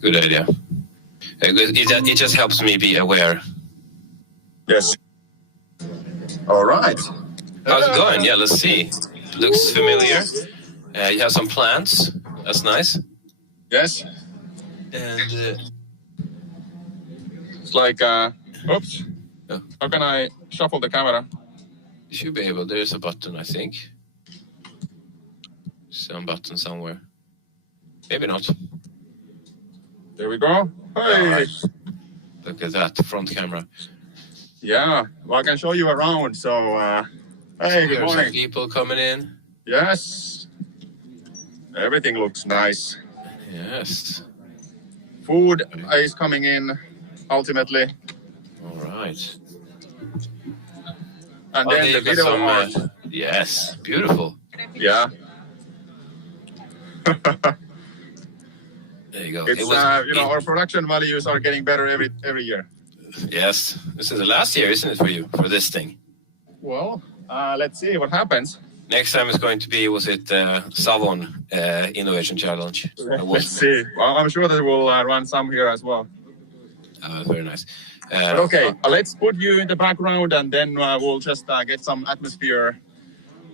Good idea. It just helps me be aware. Yes. All right. How's it going? Yeah, let's see. Looks familiar. You have some plants. That's nice. Yes. And it's like, oops. Oh. How can I shuffle the camera? You should be able. There's a button, I think. Some button somewhere. Maybe not. There we go. Hey. Right. Look at that front camera. Yeah. Well, I can show you around. So, hey, good morning. Some people coming in. Yes. Everything looks nice. Yes. Food is coming in, ultimately. All right. And then the video art. Yes, beautiful. Yeah. There you go. It's our production values are getting better every year. Yes. This is the last year, isn't it, for you, for this thing? Well, let's see what happens. Next time it's going to be, Savon Innovation Challenge? Let's see. Well, I'm sure that we'll run some here as well. Very nice. But okay, let's put you in the background and then we'll just get some atmosphere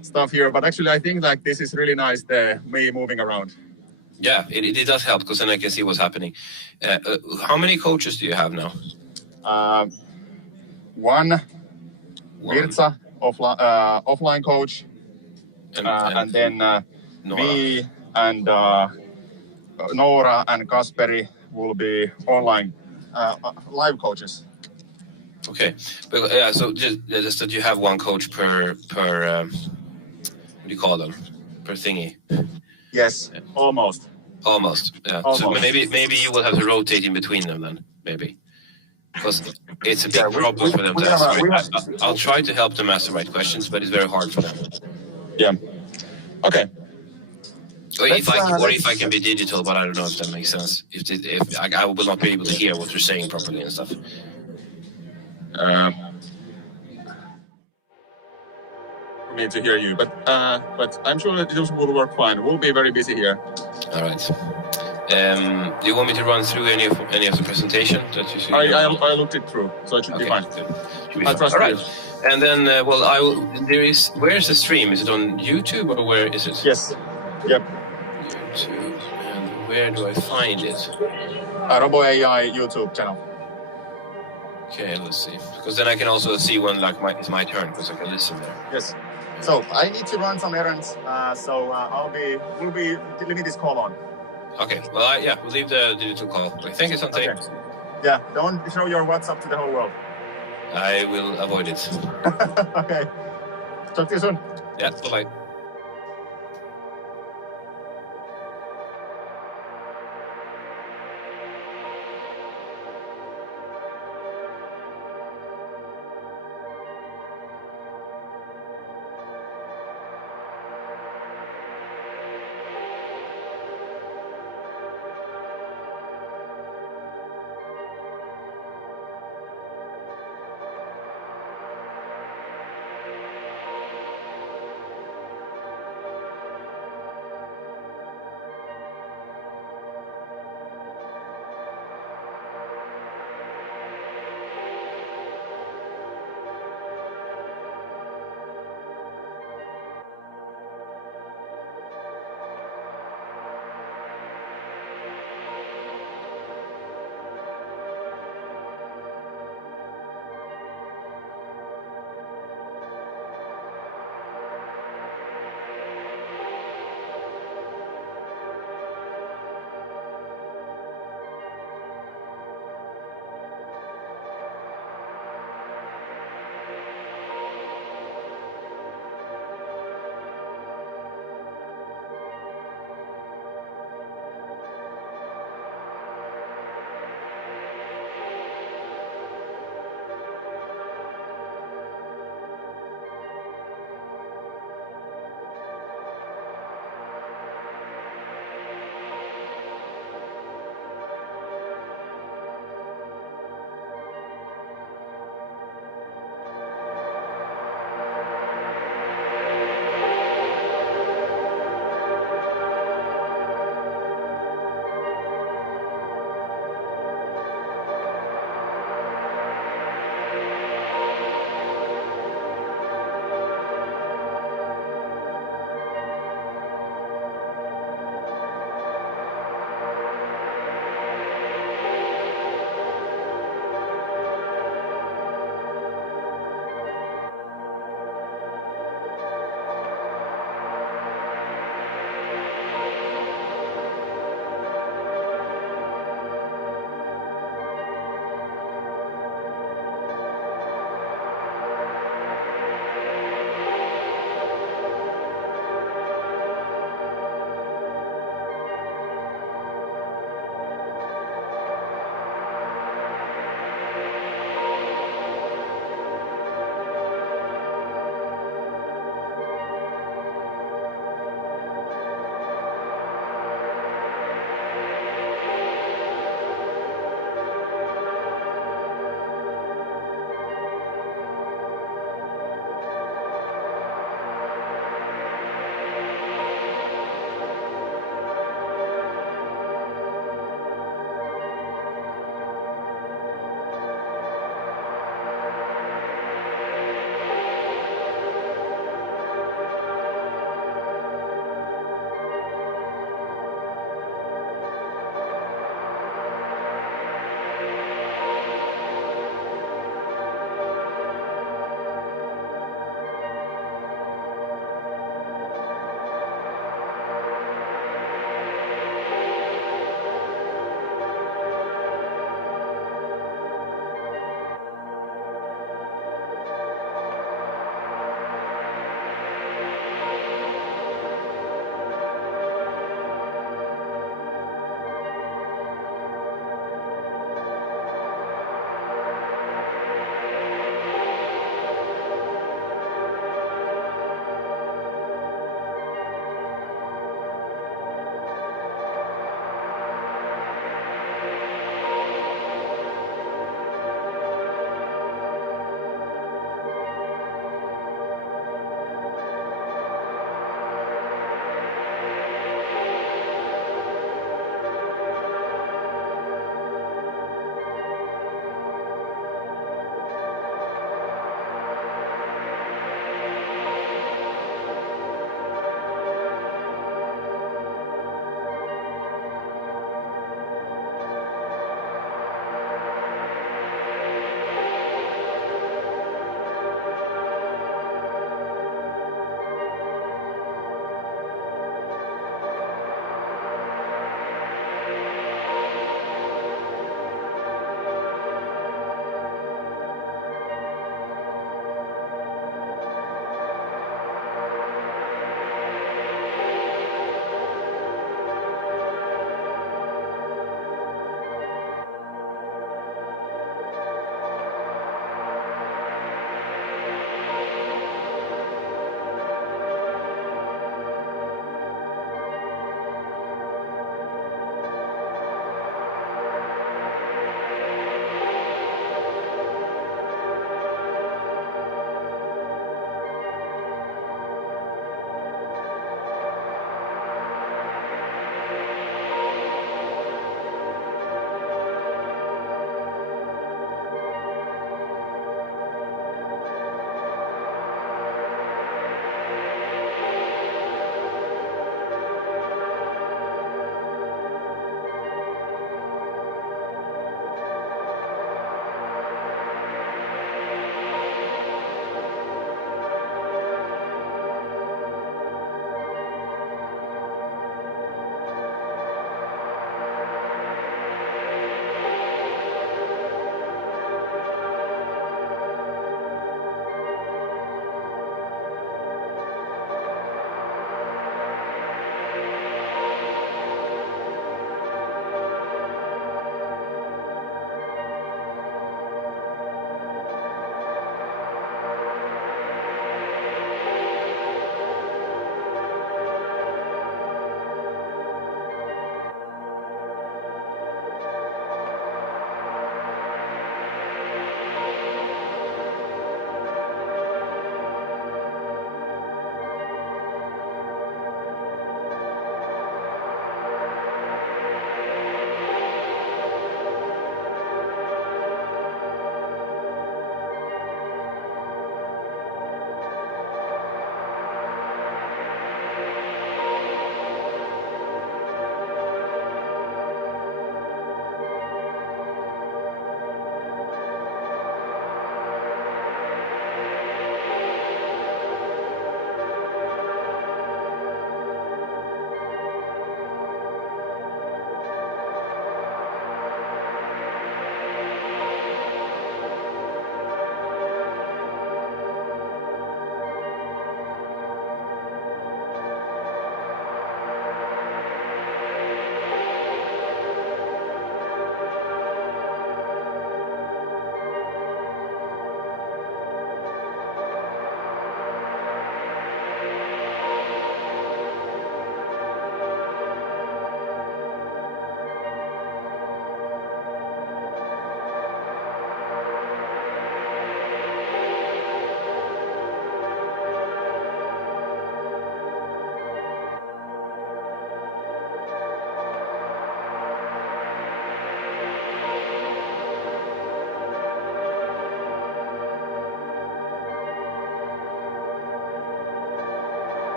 stuff here. But actually, I think like this is really nice, me moving around. Yeah, it does help because then I can see what's happening. How many coaches do you have now? One. Virtsa, offline coach. And then me and Noora and Kasperi will be online live coaches. Okay, but yeah, so just that you have one coach per what do you call them? Per thingy. Yes, almost. Almost. Yeah. Almost. So maybe you will have to rotate in between them then, maybe. Because it's a big problem for them to ask. I'll try to help them ask the right questions, but it's very hard for them. Yeah. Okay. Or if I can be digital, but I don't know if that makes sense. If I will not be able to hear what you're saying properly and stuff. We need to hear you, but I'm sure that this will work fine. We'll be very busy here. All right. Do you want me to run through any of the presentation that you see? I looked it through, so it should be fine. I trust you. All right. And then, where is the stream? Is it on YouTube or where is it? Yes. Yep. YouTube. And where do I find it? Robo AI YouTube channel. Okay, let's see. Because then I can also see when it's my turn because I can listen there. Yes. So I need to run some errands. We'll be leaving this call on. Okay. Well, we'll leave the digital call. Thank you, Sante. Okay. Yeah. Don't show your WhatsApp to the whole world. I will avoid it. Okay. Talk to you soon. Yeah. Bye-bye.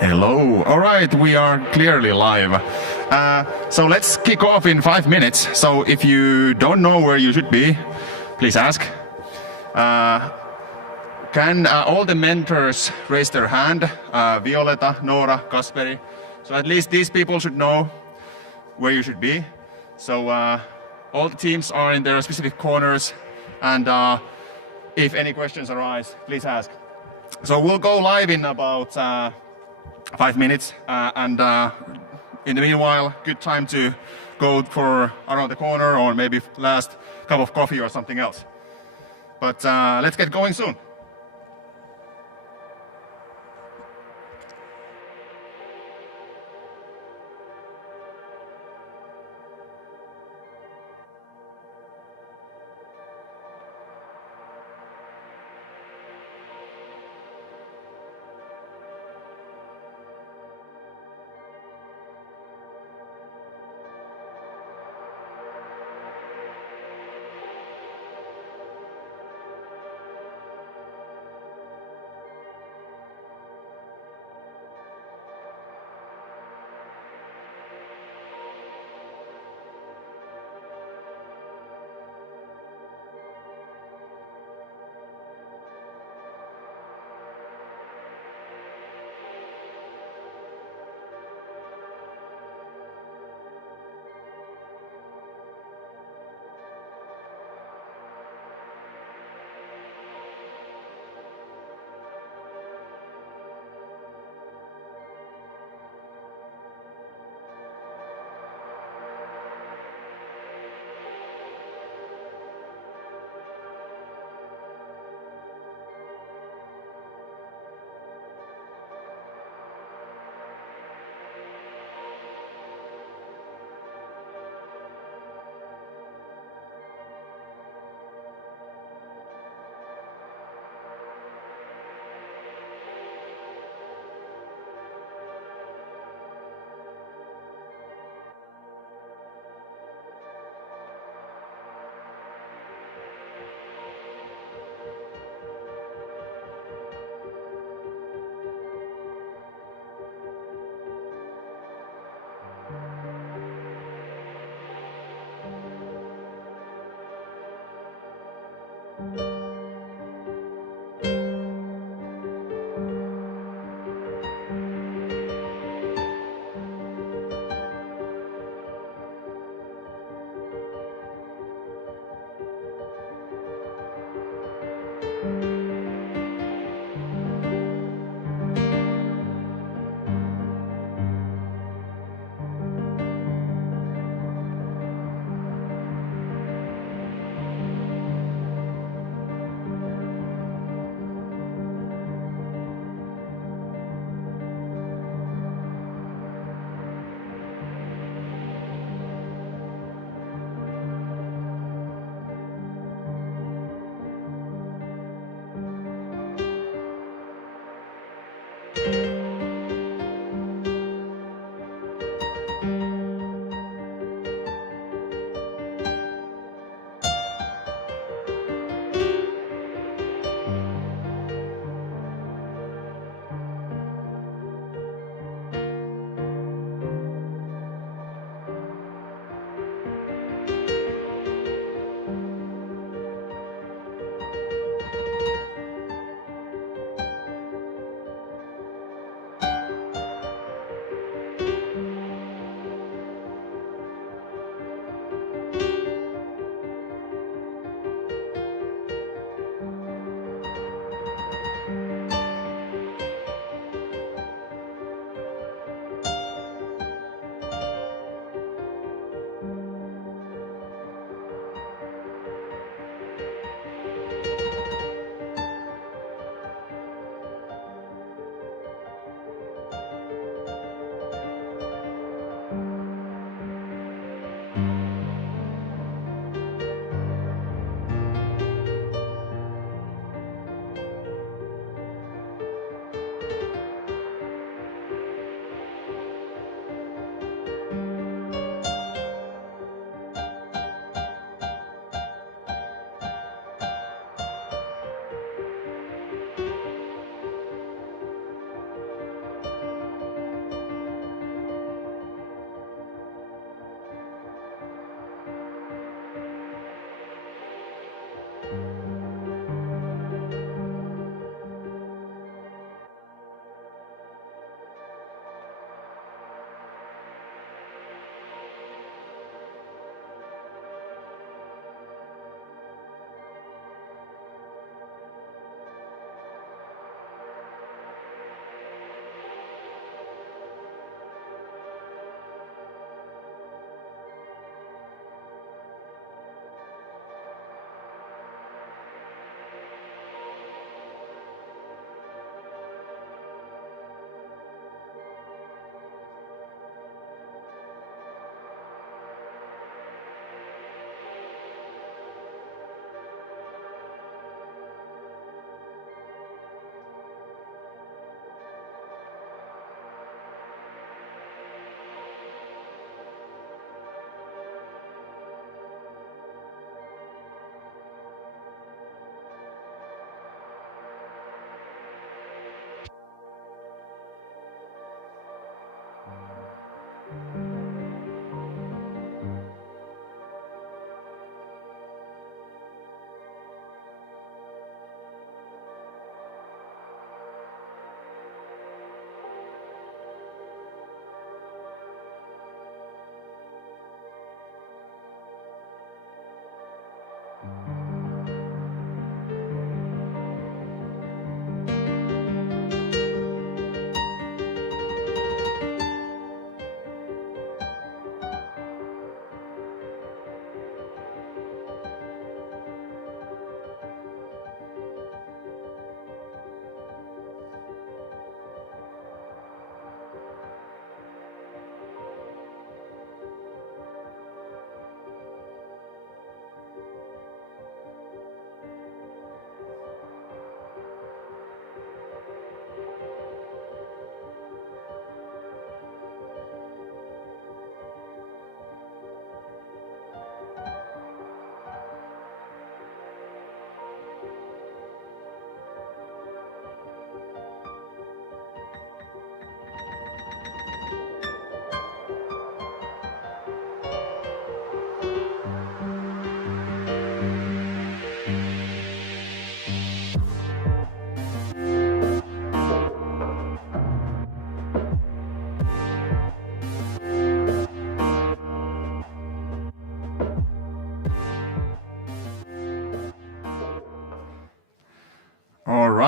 Hello. All right, we are clearly live. So let's kick off in 5 minutes. So if you don't know where you should be, please ask. Can all the mentors raise their hand? Violeta, Nora, Kasperi. So at least these people should know where you should be. So all the teams are in their specific corners, and if any questions arise, please ask. So we'll go live in about 5 minutes, and in the meanwhile, good time to go for around the corner or maybe last cup of coffee or something else. But let's get going soon.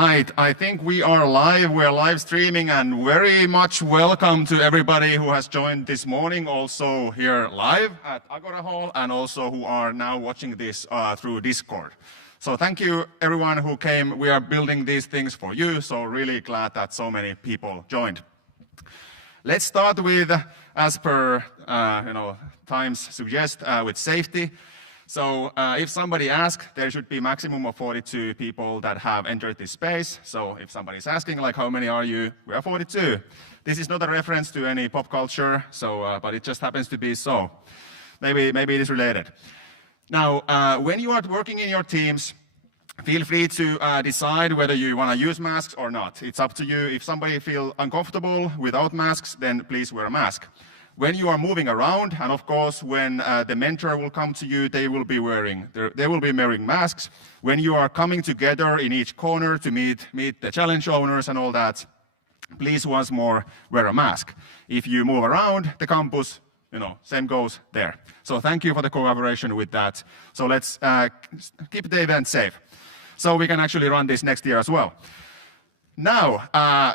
right, I think we are live. We are live streaming, and very much welcome to everybody who has joined this morning, also here live at Agora Hall, and also who are now watching this through Discord. So thank you everyone who came. We are building these things for you, so really glad that so many people joined. Let's start with, as per times suggest, with safety. So if somebody asks, there should be maximum of 42 people that have entered this space. So if somebody's asking, like, how many are you? We are 42. This is not a reference to any pop culture, so but it just happens to be so. Maybe it is related. Now, when you are working in your teams, feel free to decide whether you want to use masks or not. It's up to you. If somebody feels uncomfortable without masks, then please wear a mask. When you are moving around, and of course, when the mentor will come to you, they will be wearing masks. When you are coming together in each corner to meet the challenge owners and all that, please once more wear a mask. If you move around the campus, same goes there. So thank you for the collaboration with that. So let's keep the event safe, so we can actually run this next year as well. Now,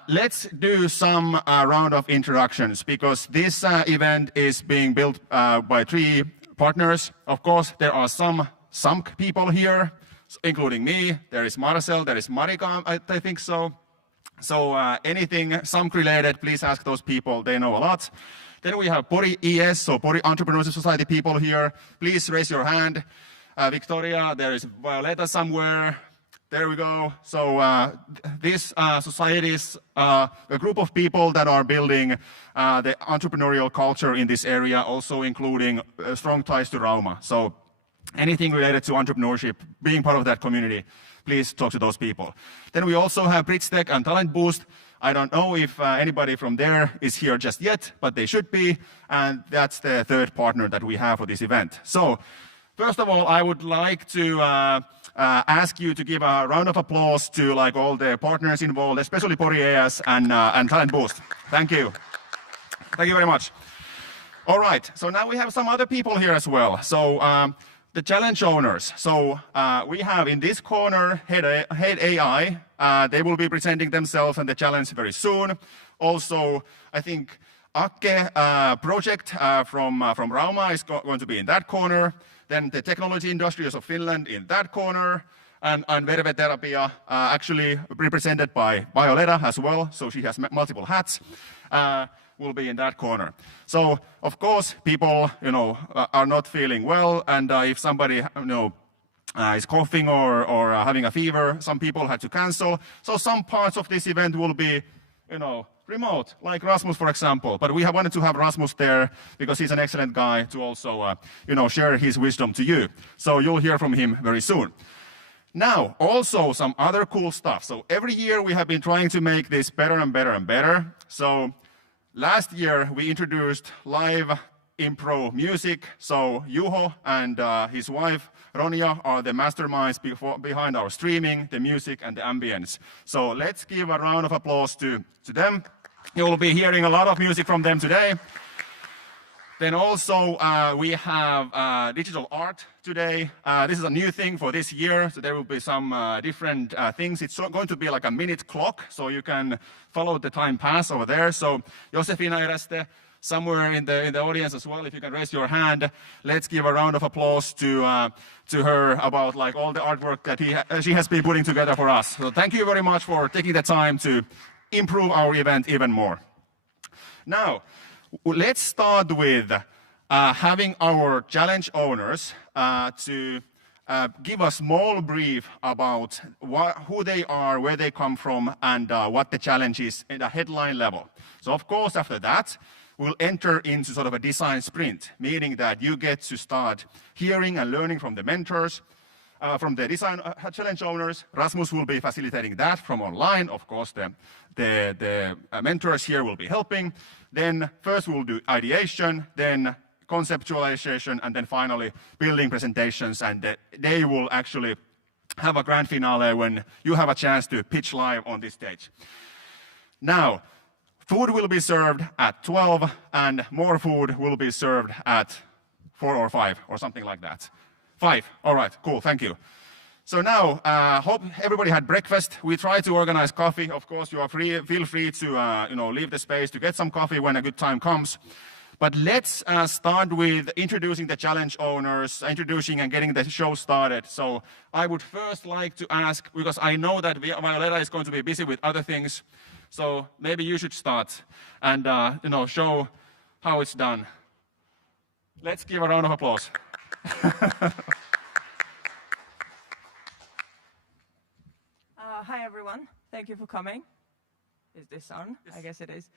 let's do some round of introductions, because this event is being built by 3 partners. Of course, there are some people here, including me. There is Marcel, there is Marika, I think so. So anything SAMK related, please ask those people. They know a lot. Then we have Pori ES, so Pori Entrepreneurship Society people here. Please raise your hand. Victoria, there is Violeta somewhere. There we go. So this society is a group of people that are building the entrepreneurial culture in this area, also including strong ties to Rauma. So anything related to entrepreneurship, being part of that community, please talk to those people. Then we also have BridgeTech and Talent Boost. I don't know if anybody from there is here just yet, but they should be. And that's the 3rd partner that we have for this event. So first of all, I would like to ask you to give a round of applause to all the partners involved, especially Pori ES and Talent Boost. Thank you. Thank you very much. All right, so now we have some other people here as well. So the challenge owners. So we have in this corner Head AI. They will be presenting themselves and the challenge very soon. Also, I think Akke project from Rauma is going to be in that corner. Then the technology industries of Finland in that corner, and Verve-Terapia actually represented by Violeta as well, so she has multiple hats, will be in that corner. So of course people are not feeling well, and if somebody is coughing or having a fever, some people had to cancel. So some parts of this event will be remote, like Rasmus, for example. But we have wanted to have Rasmus there because he's an excellent guy to also, share his wisdom to you. So you'll hear from him very soon. Now, also some other cool stuff. So every year we have been trying to make this better and better and better. So last year we introduced live improv music. So Juho and his wife Ronja are the masterminds behind our streaming, the music and the ambience. So let's give a round of applause to them. You will be hearing a lot of music from them today. Then also we have digital art today. This is a new thing for this year, so there will be some different things. It's going to be like a minute clock, so you can follow the time pass over there. So Josefina Ereste, somewhere in the audience as well, if you can raise your hand, let's give a round of applause to her about all the artwork that she has been putting together for us. So thank you very much for taking the time to improve our event even more. Now, let's start with having our challenge owners to give a small brief about who they are, where they come from, and what the challenge is at a headline level. So of course, after that, we'll enter into sort of a design sprint, meaning that you get to start hearing and learning from the mentors, from the design challenge owners. Rasmus will be facilitating that from online. Of course, the mentors here will be helping. Then first we'll do ideation, then conceptualization, and then finally building presentations. And they will actually have a grand finale when you have a chance to pitch live on this stage. Now, food will be served at 12, and more food will be served at 4 or 5 or something like that. 5, all right, cool, thank you. So now, hope everybody had breakfast. We try to organize coffee. Of course, you are feel free to leave the space to get some coffee when a good time comes. But let's start with introducing the challenge owners, introducing and getting the show started. So I would first like to ask, because I know that Violeta is going to be busy with other things, so maybe you should start and show how it's done. Let's give a round of applause. Hi everyone, thank you for coming. Is this on? Yes. I guess it is.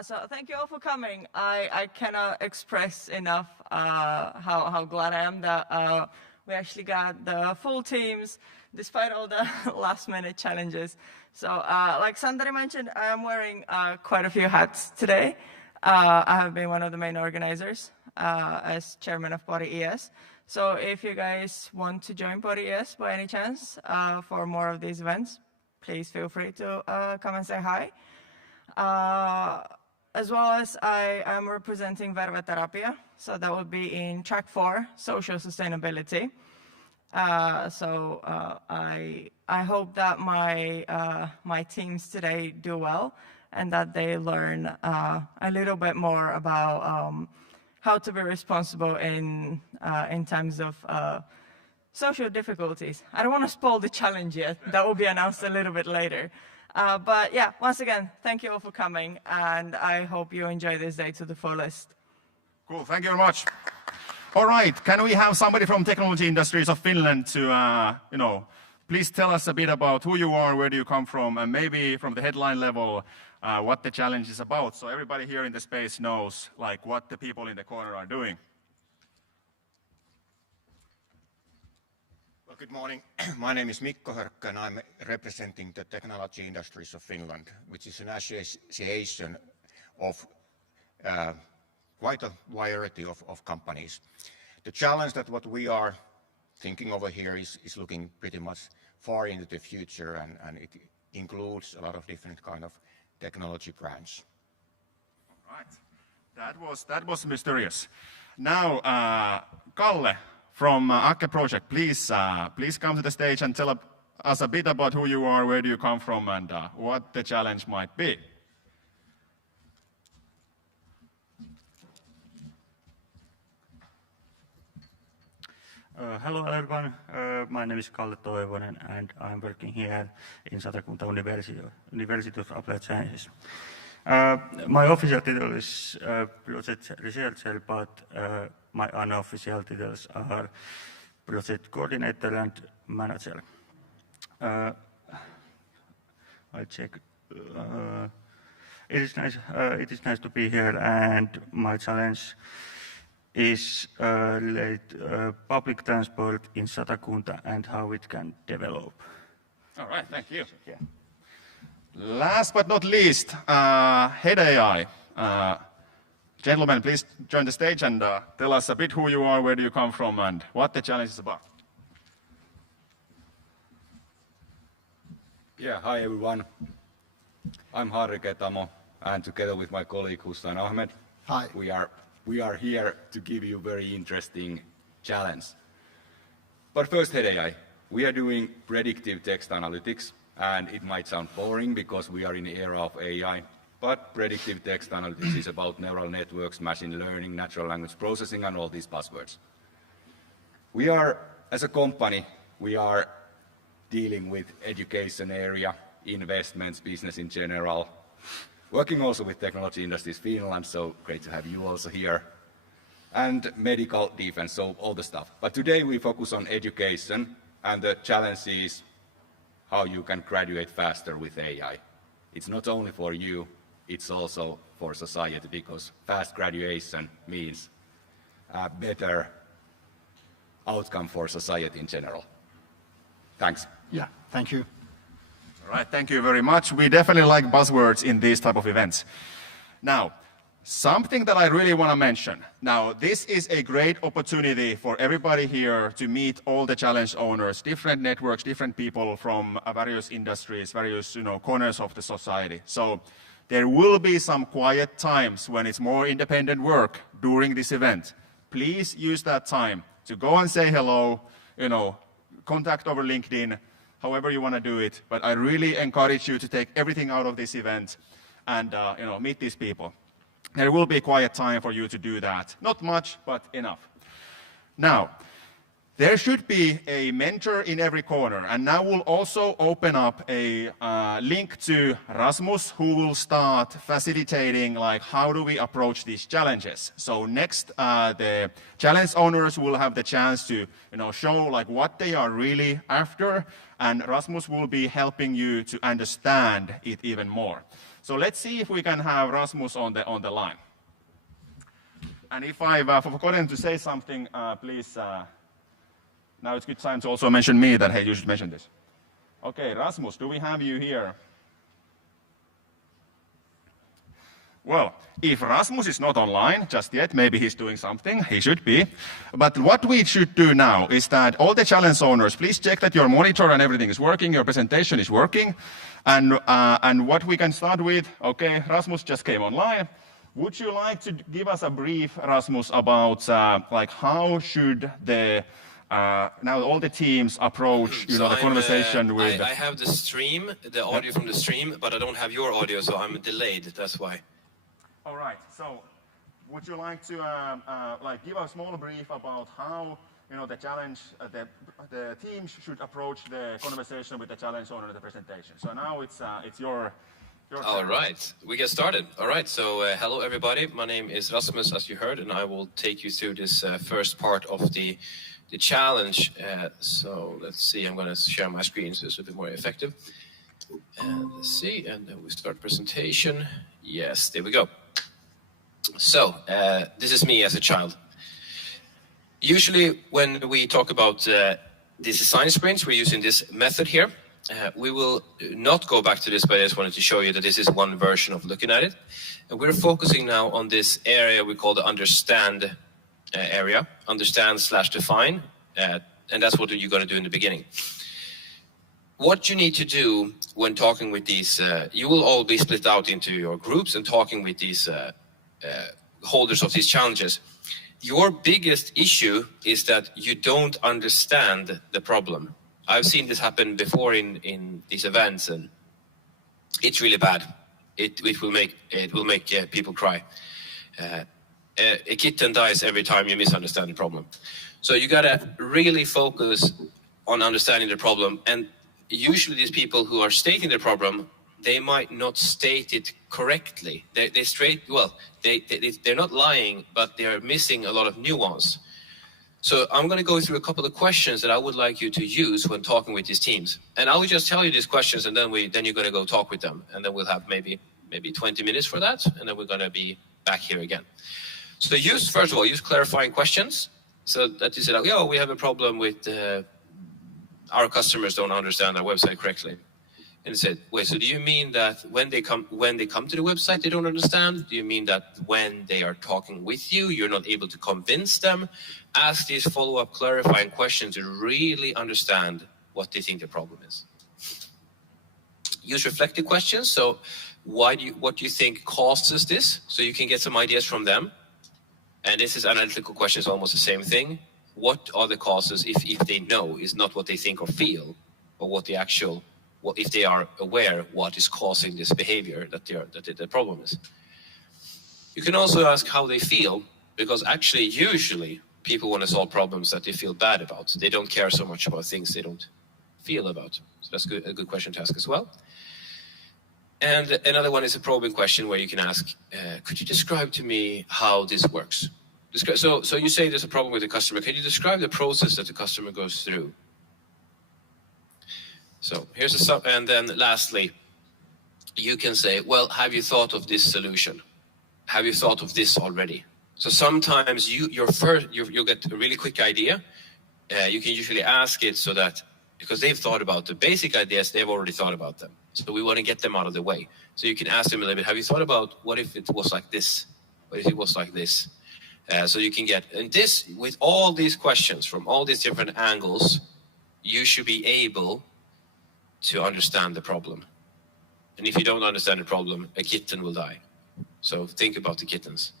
So thank you all for coming. I cannot express enough how glad I am that we actually got the full teams despite all the last minute challenges. So like Santeri mentioned, I am wearing quite a few hats today. I have been one of the main organizers as chairman of Body ES. So if you guys want to join Body ES by any chance for more of these events, please feel free to come and say hi. As well as I am representing Verveterapia, so that would be in track 4, social sustainability. So I hope that my teams today do well and that they learn a little bit more about how to be responsible in times of social difficulties. I don't want to spoil the challenge yet. That will be announced a little bit later. But yeah, once again, thank you all for coming, and I hope you enjoy this day to the fullest. Cool, thank you very much. All right, can we have somebody from Technology Industries of Finland to, please tell us a bit about who you are, where do you come from, and maybe from the headline level, what the challenge is about, so everybody here in the space knows like what the people in the corner are doing. Well, good morning. My name is Mikko Hörkkö, and I'm representing the Technology Industries of Finland, which is an association of quite a variety of companies. The challenge that what we are thinking over here is looking pretty much far into the future, and it includes a lot of different kind of technology brands. All right, that was mysterious. Now, Kalle from Akke Project, please come to the stage and tell us a bit about who you are, where do you come from, and what the challenge might be. Hello everyone, my name is Kalle Toivonen and I'm working here in Satakunta University of Applied Sciences. My official title is Project Researcher, but my unofficial titles are Project Coordinator and Manager. I check. It is nice to be here, and my challenge is related public transport in Satakunta and how it can develop. All right, thank you. Yeah. Last but not least, Head AI. Gentlemen, please join the stage and tell us a bit who you are, where do you come from, and what the challenge is about. Yeah, hi everyone. I'm Harri Ketamo, and together with my colleague Hussain Ahmed, hi. We are here to give you a very interesting challenge. But first, Head AI. We are doing predictive text analytics, and it might sound boring because we are in the era of AI, but predictive text analytics is about neural networks, machine learning, natural language processing, and all these buzzwords. We are, as a company, we are dealing with education area, investments, business in general, working also with Technology Industries Finland, so great to have you also here, and medical defense, so all the stuff. But today we focus on education, and the challenge is how you can graduate faster with AI. It's not only for you, it's also for society, because fast graduation means a better outcome for society in general. Thanks. Yeah, thank you. All right, thank you very much. We definitely like buzzwords in these type of events. Now, something that I really want to mention. Now, this is a great opportunity for everybody here to meet all the challenge owners, different networks, different people from various industries, various corners of the society. So there will be some quiet times when it's more independent work during this event. Please use that time to go and say hello, contact over LinkedIn, however you want to do it. But I really encourage you to take everything out of this event and meet these people. There will be quiet time for you to do that. Not much, but enough. Now, there should be a mentor in every corner, and now we'll also open up a link to Rasmus, who will start facilitating like how do we approach these challenges. So next, the challenge owners will have the chance to show like what they are really after, and Rasmus will be helping you to understand it even more. So let's see if we can have Rasmus on the line. And if I've forgotten to say something, please. Now it's good time to also mention me that, hey, you should mention this. Okay, Rasmus, do we have you here? Well, if Rasmus is not online just yet, maybe he's doing something, he should be. But what we should do now is that all the challenge owners, please check that your monitor and everything is working, your presentation is working. And what we can start with, okay, Rasmus just came online. Would you like to give us a brief, Rasmus, about like how should the now all the teams approach the conversation with... I have the stream, the audio from the stream, but I don't have your audio, so I'm delayed, that's why. All right, so would you like to like give a small brief about how the challenge, the teams should approach the conversation with the challenge owner in the presentation? So now it's your all right, we get started. All right, so hello everybody, my name is Rasmus, as you heard, and I will take you through this first part of the challenge. So let's see, I'm going to share my screen so it's a bit more effective. And let's see, and then we start presentation. Yes, there we go. So this is me as a child. Usually when we talk about the design sprints, we're using this method here. We will not go back to this, but I just wanted to show you that this is one version of looking at it. And we're focusing now on this area we call the understand area, understand/define, and that's what you're going to do in the beginning. What you need to do when talking with these, you will all be split out into your groups and talking with these holders of these challenges. Your biggest issue is that you don't understand the problem. I've seen this happen before in these events, and it's really bad. It will make people cry. A kitten dies every time you misunderstand the problem. So you gotta really focus on understanding the problem. And usually these people who are stating the problem, they might not state it correctly. They're not lying, but they're missing a lot of nuance. So I'm gonna go through a couple of questions that I would like you to use when talking with these teams. And I will just tell you these questions, and then you're gonna go talk with them. And then we'll have maybe 20 minutes for that, and then we're gonna be back here again. So first of all, use clarifying questions. So that you said, oh, we have a problem with our customers don't understand our website correctly. And said, wait, so do you mean that when they come to the website, they don't understand? Do you mean that when they are talking with you, you're not able to convince them? Ask these follow-up clarifying questions to really understand what they think the problem is. Use reflective questions. So what do you think causes this? So you can get some ideas from them. And this is analytical questions, almost the same thing. What are the causes if they know is not what they think or feel, but what if they are aware what is causing this behavior that the problem is. You can also ask how they feel, because actually usually people want to solve problems that they feel bad about. They don't care so much about things they don't feel about. So that's a good question to ask as well. And another one is a probing question where you can ask, could you describe to me how this works? So you say there's a problem with the customer. Can you describe the process that the customer goes through? So here's and then lastly, you can say, well, have you thought of this solution? Have you thought of this already? So sometimes you'll get a really quick idea. You can usually ask it so that, because they've thought about the basic ideas, they've already thought about them. So we want to get them out of the way. So you can ask them a little bit, have you thought about what if it was like this? What if it was like this? So you can get, and this, with all these questions from all these different angles, you should be able to understand the problem. And if you don't understand the problem, a kitten will die. So think about the kittens.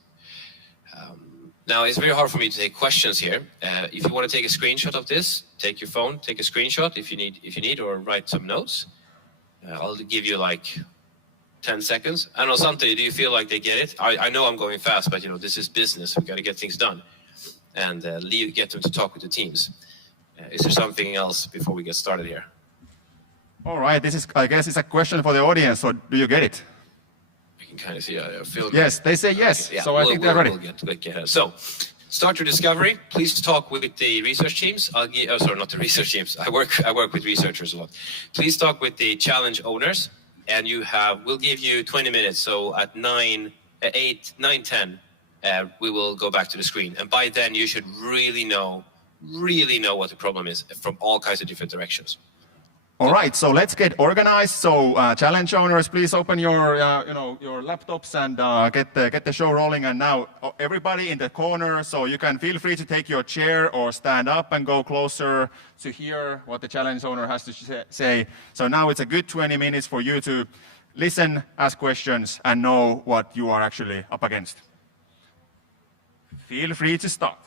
Now, it's very hard for me to take questions here. If you want to take a screenshot of this, take your phone, take a screenshot if you need, or write some notes. I'll give you like 10 seconds. I don't know, Santeri, do you feel like they get it? I know I'm going fast, but this is business. We've got to get things done. And get them to talk with the teams. Is there something else before we get started here? All right, this is, I guess, it's a question for the audience. So, do you get it? I can kind of see a film. Yes, they say yes. Yeah, so I think they're ready. We'll get ahead. So, start your discovery. Please talk with the research teams. Sorry, not the research teams. I work with researchers a lot. Please talk with the challenge owners, and we'll give you 20 minutes. So at 9, 10, we will go back to the screen, and by then you should really know what the problem is from all kinds of different directions. All right, so let's get organized. So challenge owners, please open your your laptops and get the show rolling. And now everybody in the corner, so you can feel free to take your chair or stand up and go closer to hear what the challenge owner has to say. So now it's a good 20 minutes for you to listen, ask questions, and know what you are actually up against. Feel free to start.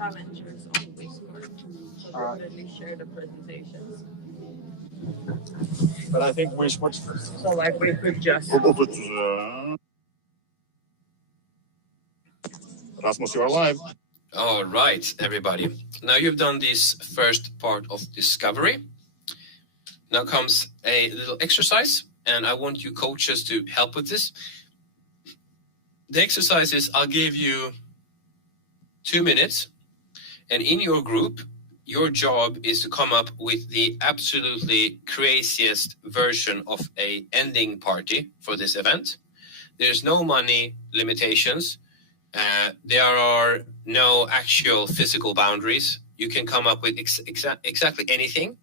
challengers on Discord, so definitely share the presentations. But I think we switched. So like we could just Rasmus, you're live. All right, everybody. Now you've done this first part of discovery. Now comes a little exercise, and I want you coaches to help with this. The exercise is I'll give you 2 minutes, and in your group, your job is to come up with the absolutely craziest version of a ending party for this event. There's no money limitations. There are no actual physical boundaries. You can come up with exactly anything.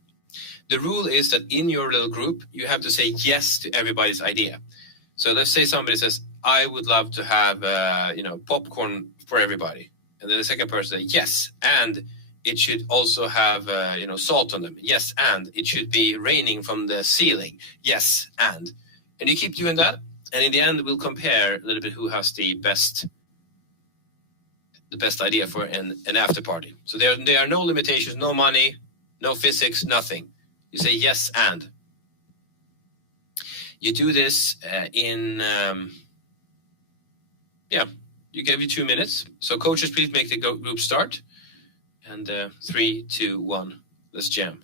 The rule is that in your little group, you have to say yes to everybody's idea. So let's say somebody says, I would love to have, popcorn for everybody. And then the second person says, yes, and it should also have, salt on them. Yes, and it should be raining from the ceiling. Yes, and you keep doing that. And in the end, we'll compare a little bit who has the best idea for an after party. So there are no limitations, no money, no physics, nothing. You say yes, and you do this you give you 2 minutes. So coaches, please make the group start. And 3, 2, 1, let's jam.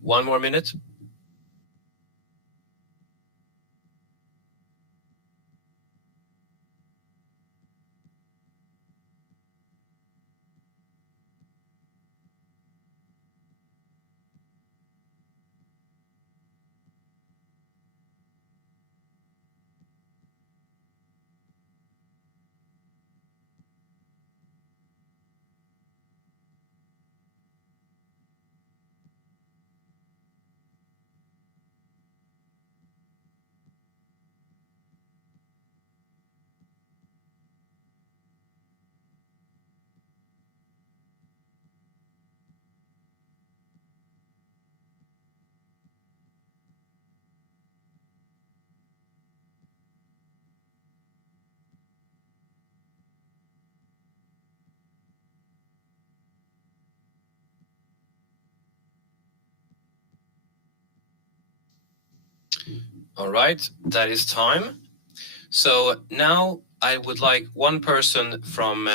One more minute. All right, that is time. So now I would like one person from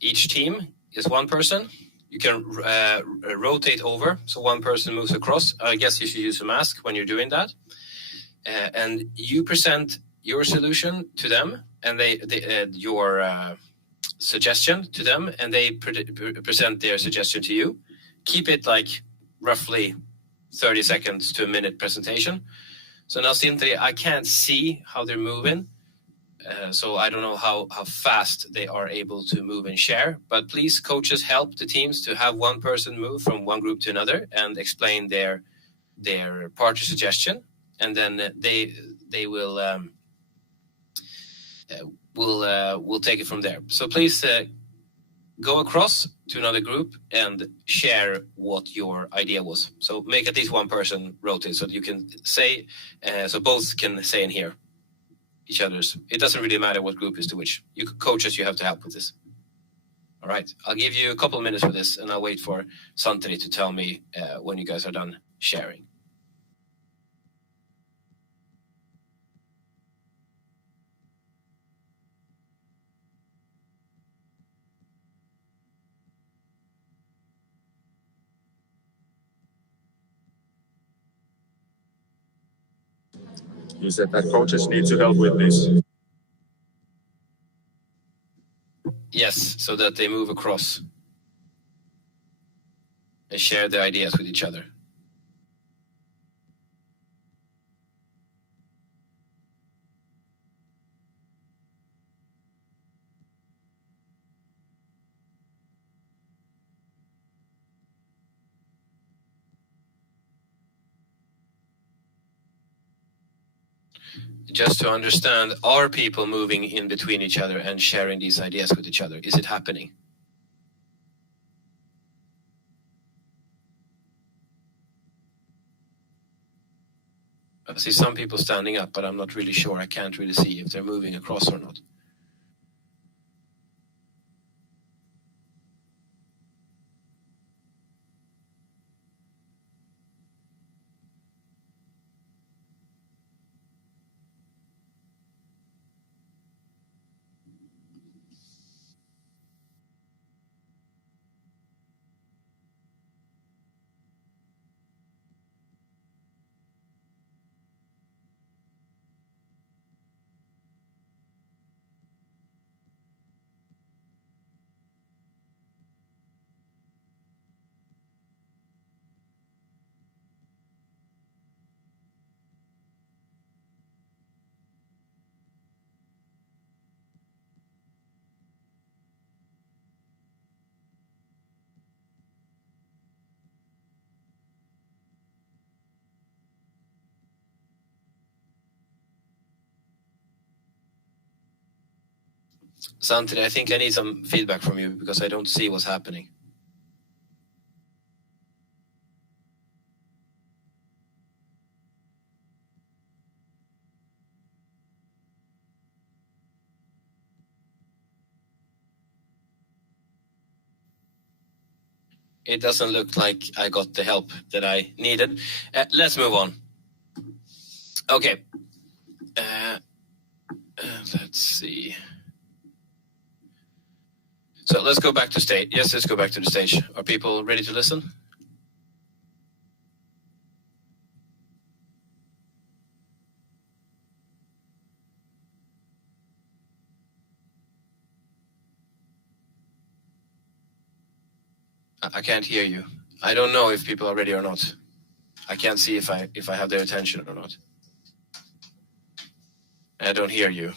each team is one person. You can rotate over, so one person moves across. I guess you should use a mask when you're doing that. And you present your solution to them, and they your suggestion to them, and they present their suggestion to you. Keep it like roughly 30 seconds to a minute presentation. So now, Cynthia, I can't see how they're moving. So I don't know how fast they are able to move and share, but please, coaches, help the teams to have one person move from one group to another and explain their party suggestion, and then they will take it from there. So please go across to another group and share what your idea was. So make at least one person rotate so that you can say, so both can say and hear each other's. It doesn't really matter what group is to which. You coaches, you have to help with this. All right, I'll give you a couple of minutes for this, and I'll wait for Santeri to tell me when you guys are done sharing. You said that coaches need to help with this. Yes, so that they move across and share their ideas with each other. Just to understand, are people moving in between each other and sharing these ideas with each other? Is it happening? I see some people standing up, but I'm not really sure. I can't really see if they're moving across or not. Santeri, I think I need some feedback from you because I don't see what's happening. It doesn't look like I got the help that I needed. Let's move on. Okay. Let's see. So let's go back to stage. Yes, let's go back to the stage. Are people ready to listen? I can't hear you. I don't know if people are ready or not. I can't see if I have their attention or not. I don't hear you.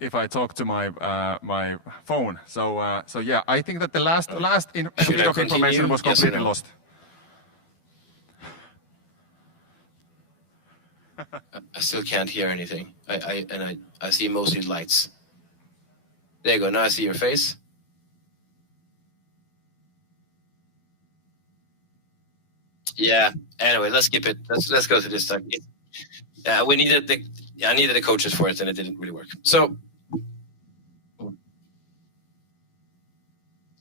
If I talk to my my phone, so yeah, I think that the last bit of information was completely lost. I still can't hear anything. I see mostly lights. There you go. Now I see your face. Yeah. Anyway, let's skip it. Let's go to this time. We needed I needed the coaches for it, and it didn't really work. So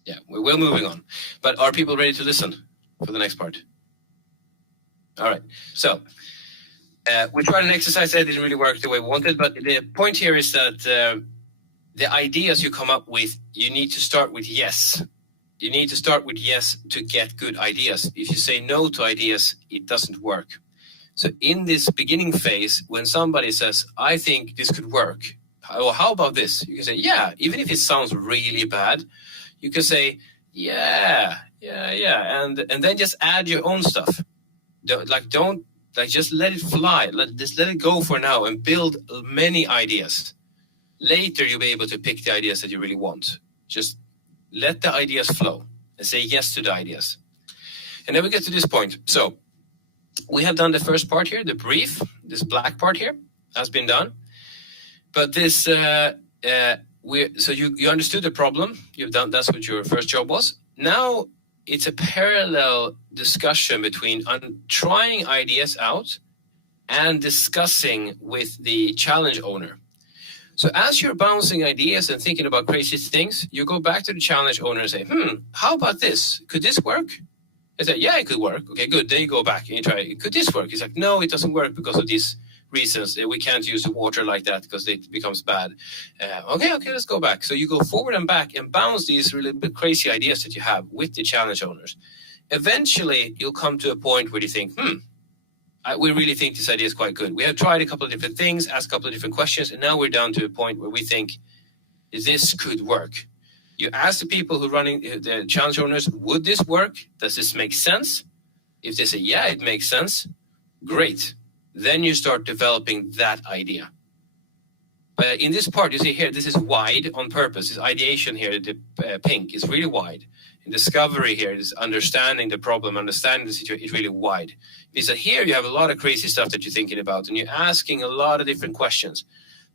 Yeah, we're moving on. But are people ready to listen for the next part? All right. So we tried an exercise that didn't really work the way we wanted, but the point here is that the ideas you come up with, you need to start with yes. You need to start with yes to get good ideas. If you say no to ideas, it doesn't work. So in this beginning phase, when somebody says, I think this could work, or how about this? You can say, yeah, even if it sounds really bad, you can say, yeah, and then just add your own stuff. Don't just let it fly. Just let it go for now and build many ideas. Later, you'll be able to pick the ideas that you really want. Just let the ideas flow and say yes to the ideas. And then we get to this point. So we have done the first part here, the brief, this black part here has been done. But this, so you understood the problem. You've done, that's what your first job was. Now it's a parallel discussion between trying ideas out and discussing with the challenge owner. So as you're bouncing ideas and thinking about crazy things, you go back to the challenge owner and say, how about this? Could this work? They say, yeah, it could work. Okay, good. Then you go back and you try, could this work? He's like, no, it doesn't work because of these reasons. We can't use the water like that because it becomes bad. Okay, let's go back. So you go forward and back and bounce these really big crazy ideas that you have with the challenge owners. Eventually, you'll come to a point where you think, we really think this idea is quite good. We have tried a couple of different things, asked a couple of different questions, and now we're down to a point where we think this could work. You ask the people who are running the challenge owners, would this work? Does this make sense? If they say, yeah, it makes sense, great. Then you start developing that idea. But in this part, you see here, this is wide on purpose. This ideation here, the pink, is really wide. In discovery here, this understanding the problem, understanding the situation is really wide. Because here you have a lot of crazy stuff that you're thinking about, and you're asking a lot of different questions.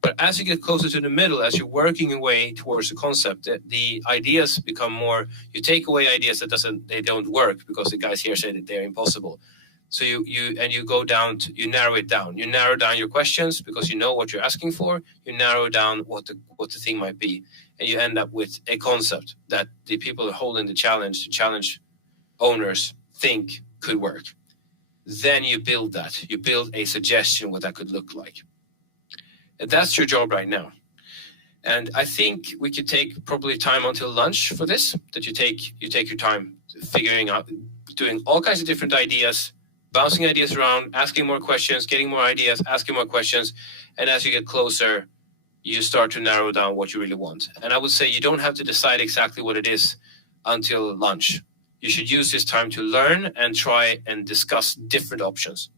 But as you get closer to the middle, as you're working your way towards the concept, the ideas become more, you take away ideas that they don't work because the guys here say that they're impossible. So you go down to, you narrow it down. You narrow down your questions because you know what you're asking for. You narrow down what the thing might be, and you end up with a concept that the people holding the challenge owners think could work. Then you build that. You build a suggestion what that could look like. And that's your job right now. And I think we could take probably time until lunch for this. That you take your time figuring out, doing all kinds of different ideas, bouncing ideas around, asking more questions, getting more ideas, asking more questions. And as you get closer, you start to narrow down what you really want. And I would say you don't have to decide exactly what it is until lunch. You should use this time to learn and try and discuss different options.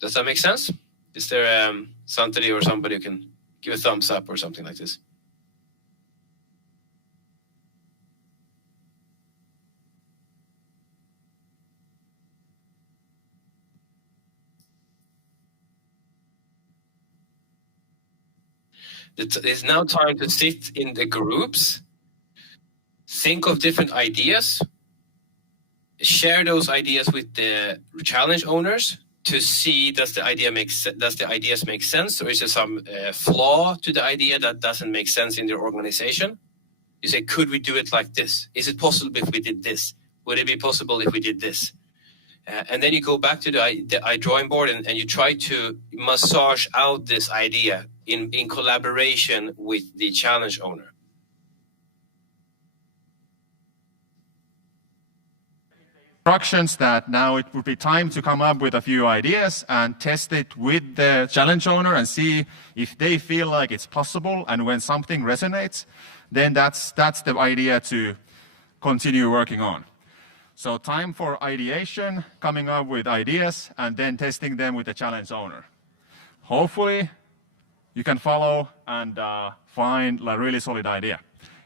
Does that make sense? Is there Santeri or somebody who can give a thumbs up or something like this? It's now time to sit in the groups, think of different ideas, share those ideas with the challenge owners to see does the ideas make sense, or is there some flaw to the idea that doesn't make sense in their organization? You say, could we do it like this? Is it possible if we did this? Would it be possible if we did this? And then you go back to the drawing board and you try to massage out this idea in collaboration with the challenge owner. Instructions that now it would be time to come up with a few ideas and test it with the challenge owner and see if they feel like it's possible, and when something resonates, then that's the idea to continue working on. So time for ideation, coming up with ideas, and then testing them with the challenge owner. Hopefully, you can follow and find a really solid idea.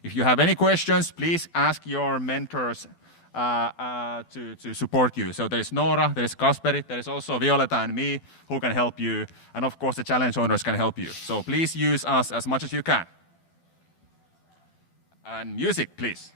If you have any questions, please ask your mentors to support you. So there's Nora, there's Kasperi, there's also Violeta and me who can help you. And of course, the challenge owners can help you. So please use us as much as you can. And music, please.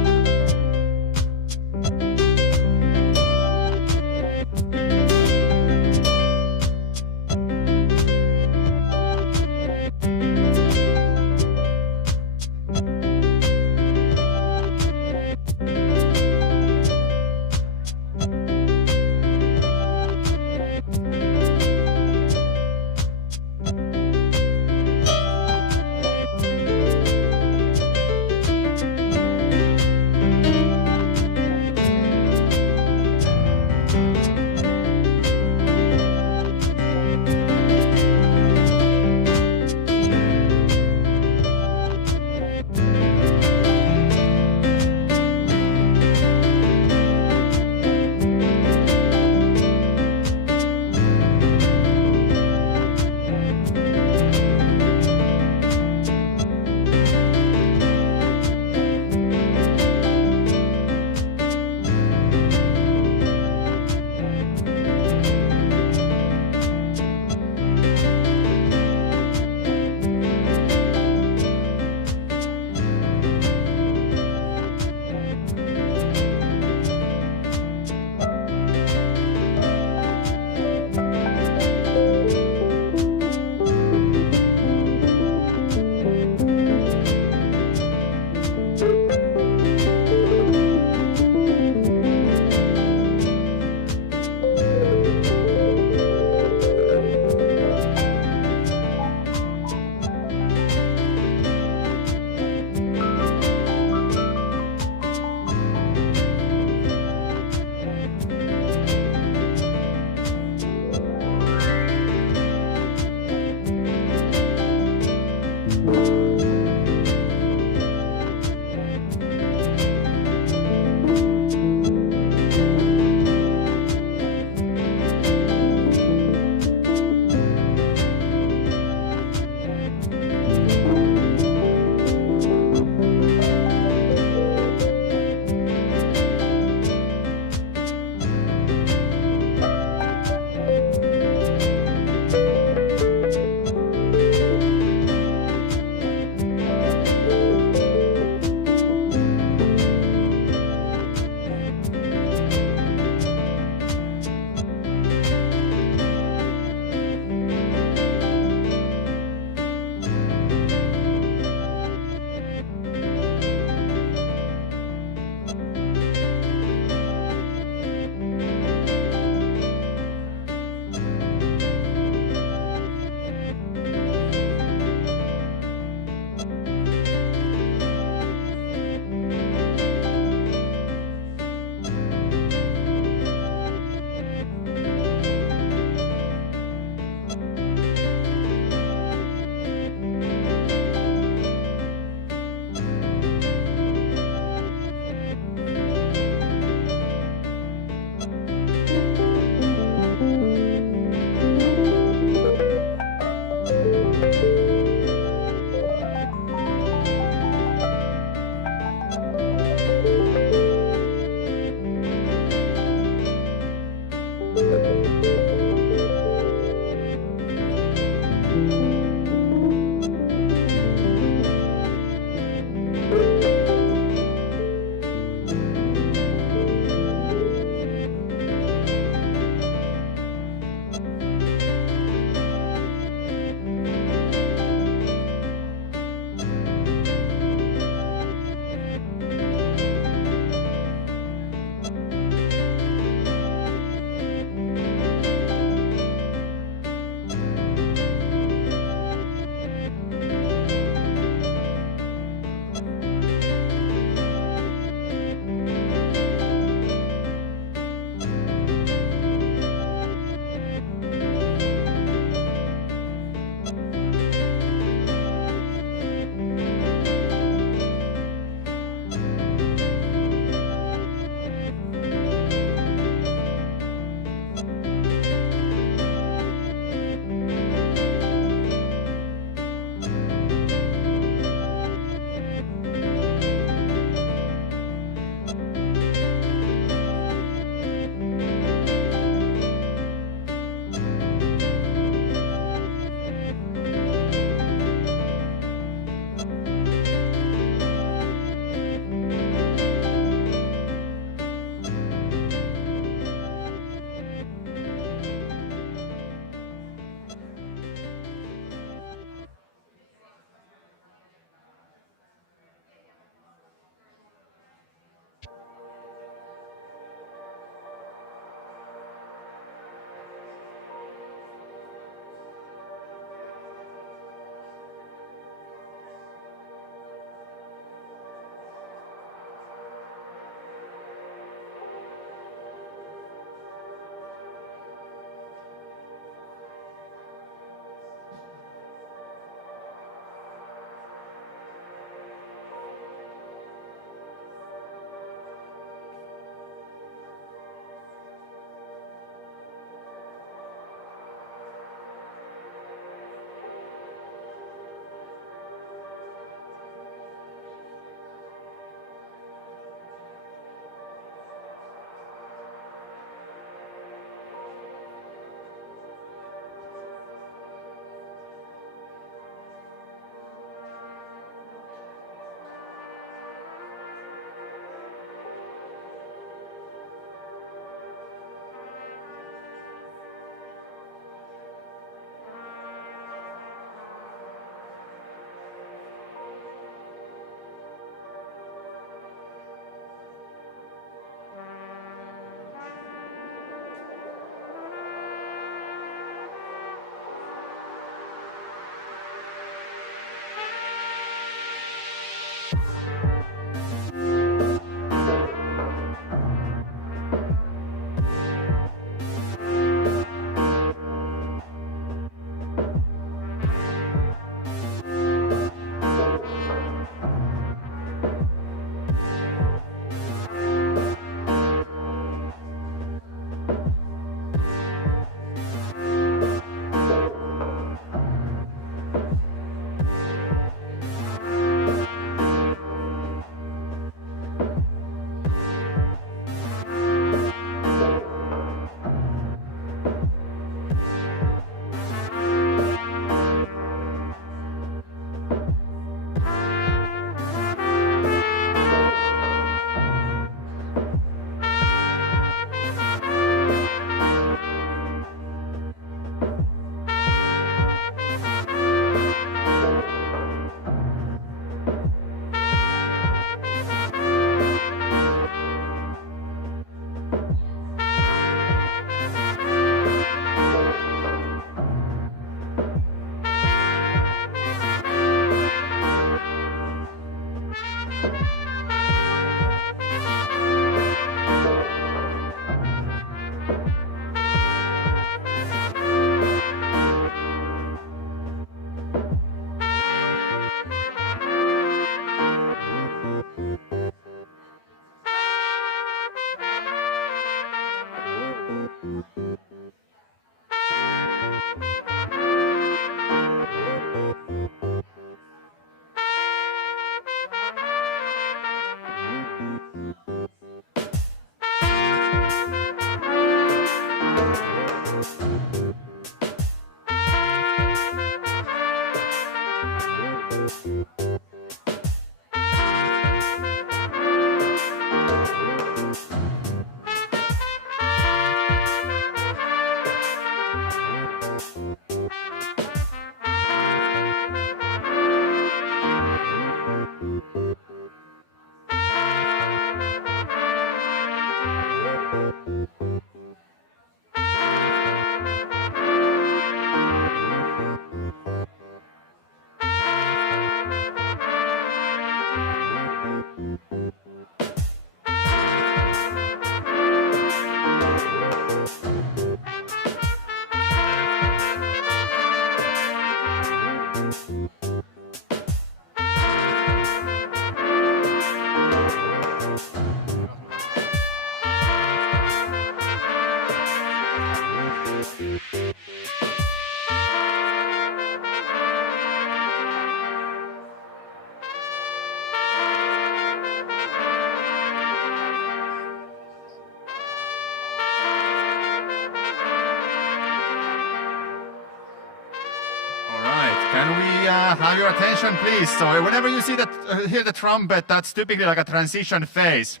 Can we have your attention, please? So whenever you see that, hear the trumpet, that's typically like a transition phase.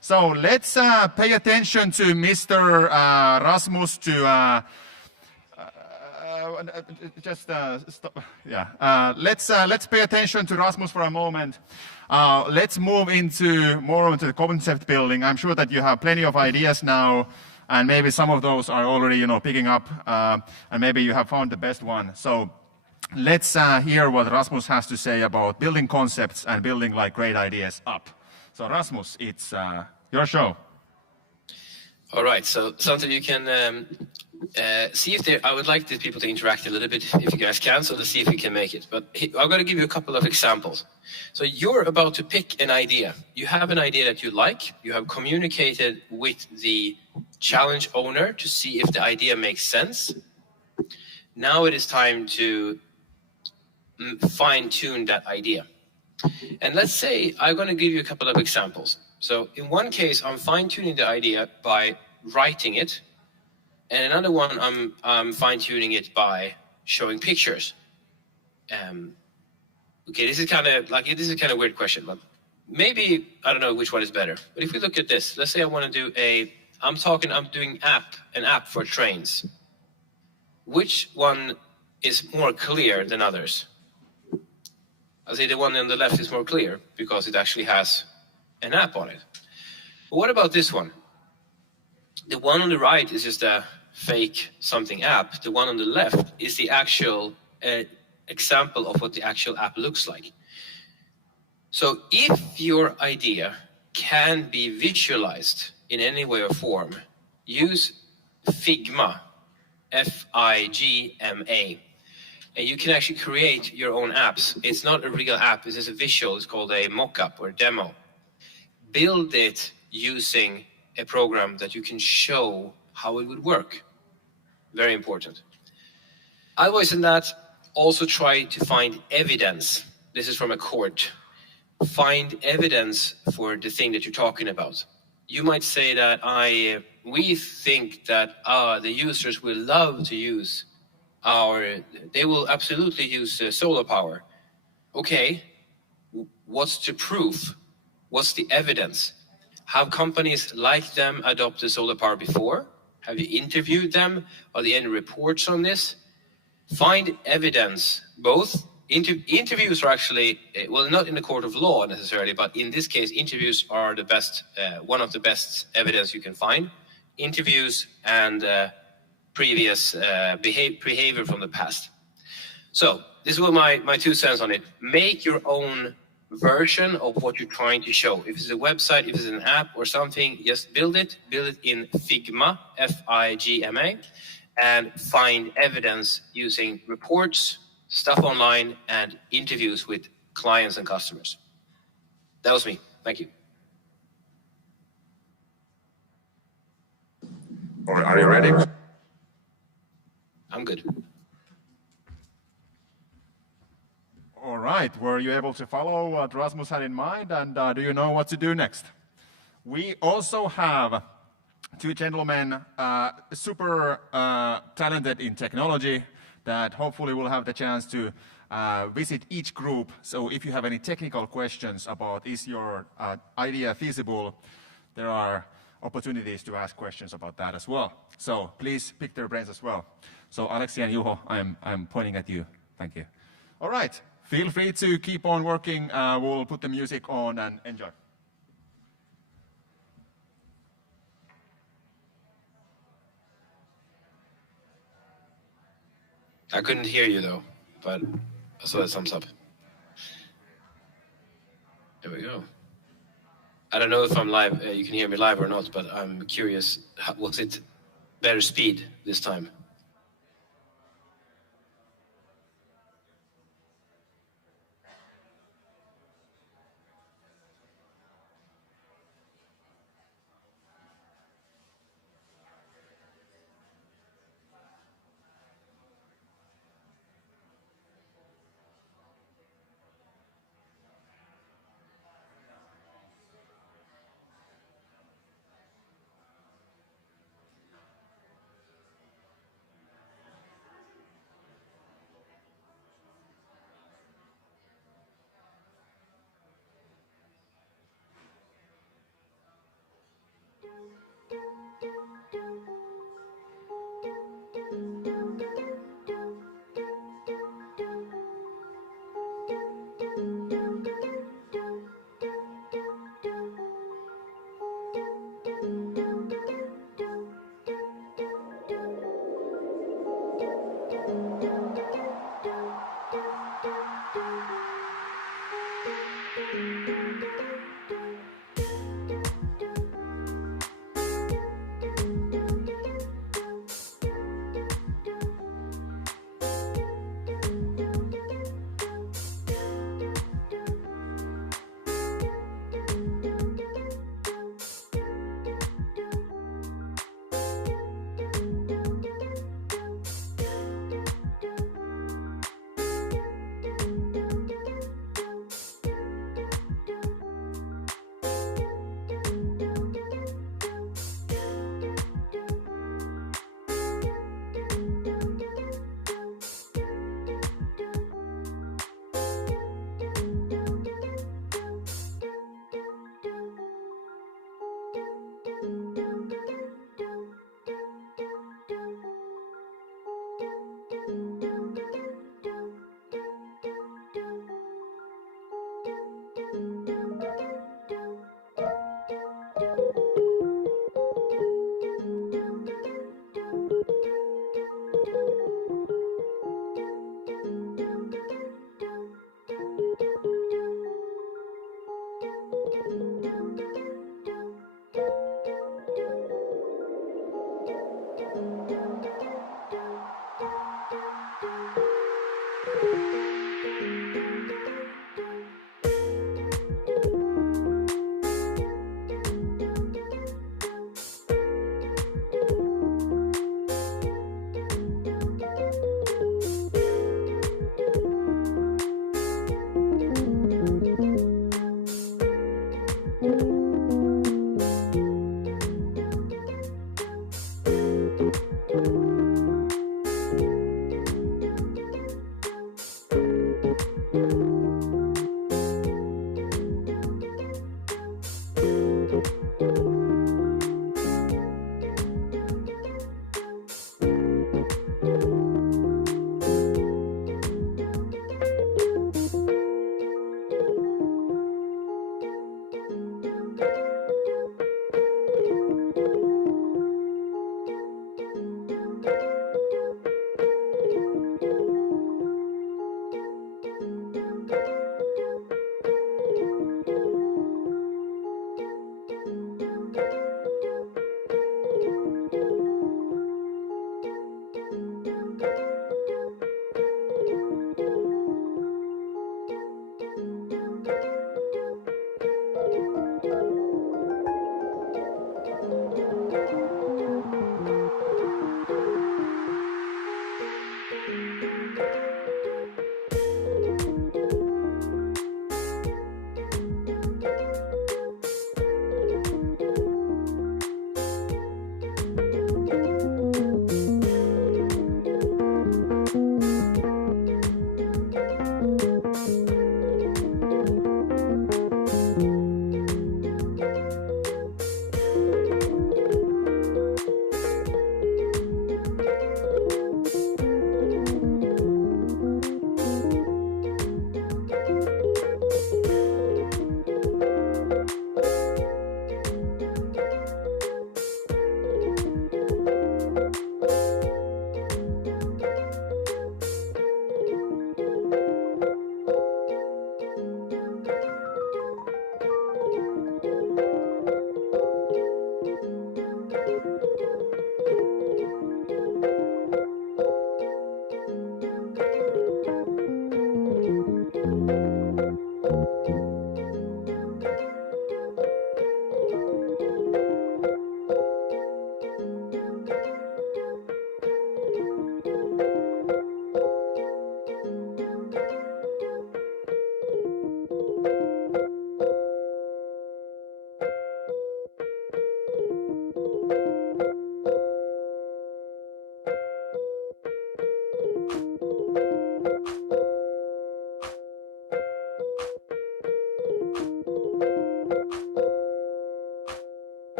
So let's pay attention to Mr. Rasmus to just stop. Yeah. Let's pay attention to Rasmus for a moment. Let's move more into the concept building. I'm sure that you have plenty of ideas now, and maybe some of those are already, picking up, and maybe you have found the best one. So let's hear what Rasmus has to say about building concepts and building like great ideas up. So Rasmus, it's your show. All right, so something you can see if I would like these people to interact a little bit, if you guys can, so to see if we can make it. But I'm going to give you a couple of examples. So you're about to pick an idea. You have an idea that you like. You have communicated with the challenge owner to see if the idea makes sense. Now it is time to fine-tune that idea. And let's say I'm going to give you a couple of examples. So in one case, I'm fine-tuning the idea by writing it. And another one, I'm fine-tuning it by showing pictures. Okay, this is kind of a weird question, but maybe I don't know which one is better. But if we look at this, let's say I want to do I'm doing an app for trains. Which one is more clear than others? I'll say the one on the left is more clear because it actually has an app on it. But what about this one? The one on the right is just a fake something app. The one on the left is the actual example of what the actual app looks like. So if your idea can be visualized in any way or form, use Figma, Figma. And you can actually create your own apps. It's not a real app, this is a visual, it's called a mock-up or demo. Build it using a program that you can show how it would work. Very important. Otherwise than that, also try to find evidence. This is from a court. Find evidence for the thing that you're talking about. You might say that we think that the users will love to use they will absolutely use solar power. Okay, what's the proof? What's the evidence? Have companies like them adopted solar power before? Have you interviewed them? Are there any reports on this? Find evidence. Both interviews are actually, well, not in the court of law necessarily, but in this case, interviews are the best, one of the best evidence you can find. Interviews and previous behavior from the past. So this was my 2 cents on it. Make your own version of what you're trying to show. If it's a website, if it's an app or something, just build it in Figma, Figma, and find evidence using reports, stuff online, and interviews with clients and customers. That was me. Thank you. Are you ready? I'm good. All right, were you able to follow what Rasmus had in mind, and do you know what to do next? We also have 2 gentlemen super talented in technology that hopefully will have the chance to visit each group. So if you have any technical questions about is your idea feasible, there are opportunities to ask questions about that as well. So please pick their brains as well. So Alexi and Juho, I'm pointing at you. Thank you. All right, feel free to keep on working. We'll put the music on and enjoy. I couldn't hear you though, but I saw that thumbs up. There we go. I don't know if I'm live, you can hear me live or not, but I'm curious, was it better speed this time?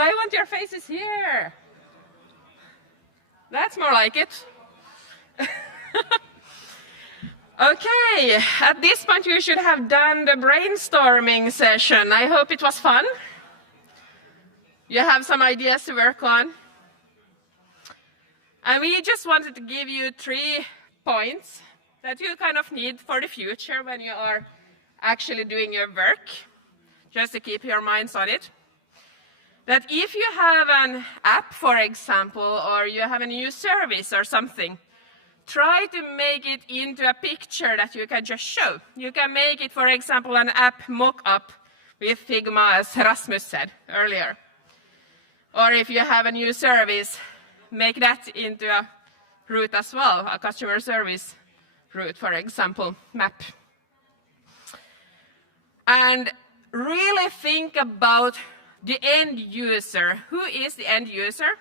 I want your faces here. That's more like it. Okay, at this point you should have done the brainstorming session. I hope it was fun. You have some ideas to work on. And we just wanted to give you 3 points that you kind of need for the future when you are actually doing your work, just to keep your minds on it. That if you have an app, for example, or you have a new service or something, try to make it into a picture that you can just show. You can make it, for example, an app mock-up with Figma, as Rasmus said earlier. Or if you have a new service, make that into a route as well, a customer service route, for example, map. And really think about the end user. Who is the end user?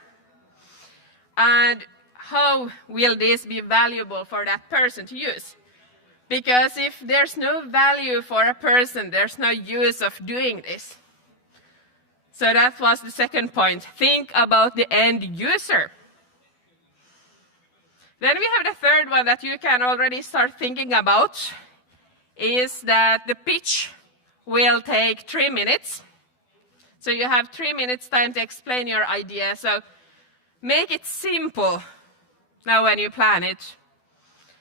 And how will this be valuable for that person to use? Because if there's no value for a person, there's no use of doing this. So that was the second point. Think about the end user. Then we have the third one that you can already start thinking about, is that the pitch will take 3 minutes. So you have 3 minutes time to explain your idea. So make it simple now when you plan it.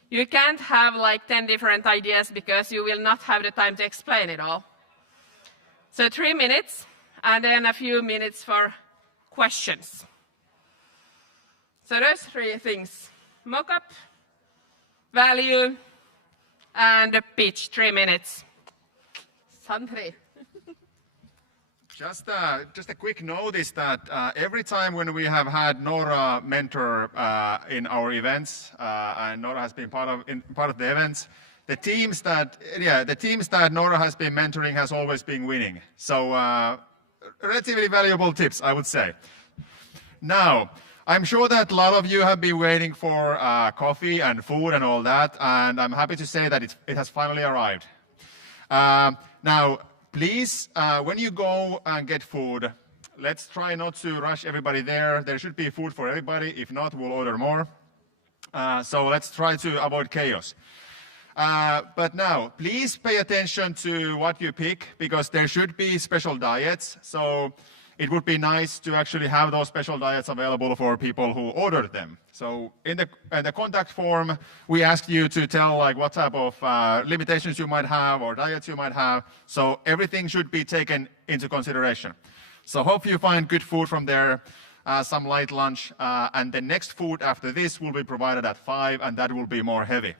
You can't have like 10 different ideas because you will not have the time to explain it all. So 3 minutes, and then a few minutes for questions. So those three things: mock-up, value, and the pitch, 3 minutes. Sandri. Just a quick notice that every time when we have had Nora mentor in our events, and Nora has been part of the events, the teams that Nora has been mentoring has always been winning. So relatively valuable tips, I would say. Now, I'm sure that a lot of you have been waiting for coffee and food and all that, and I'm happy to say that it has finally arrived. Now, please, when you go and get food, let's try not to rush everybody there. There should be food for everybody. If not, we'll order more. So let's try to avoid chaos. But now, please pay attention to what you pick, because there should be special diets. So it would be nice to actually have those special diets available for people who ordered them. So in the contact form, we asked you to tell like what type of limitations you might have or diets you might have. So everything should be taken into consideration. So hope you find good food from there, some light lunch, and the next food after this will be provided at 5, and that will be more heavy.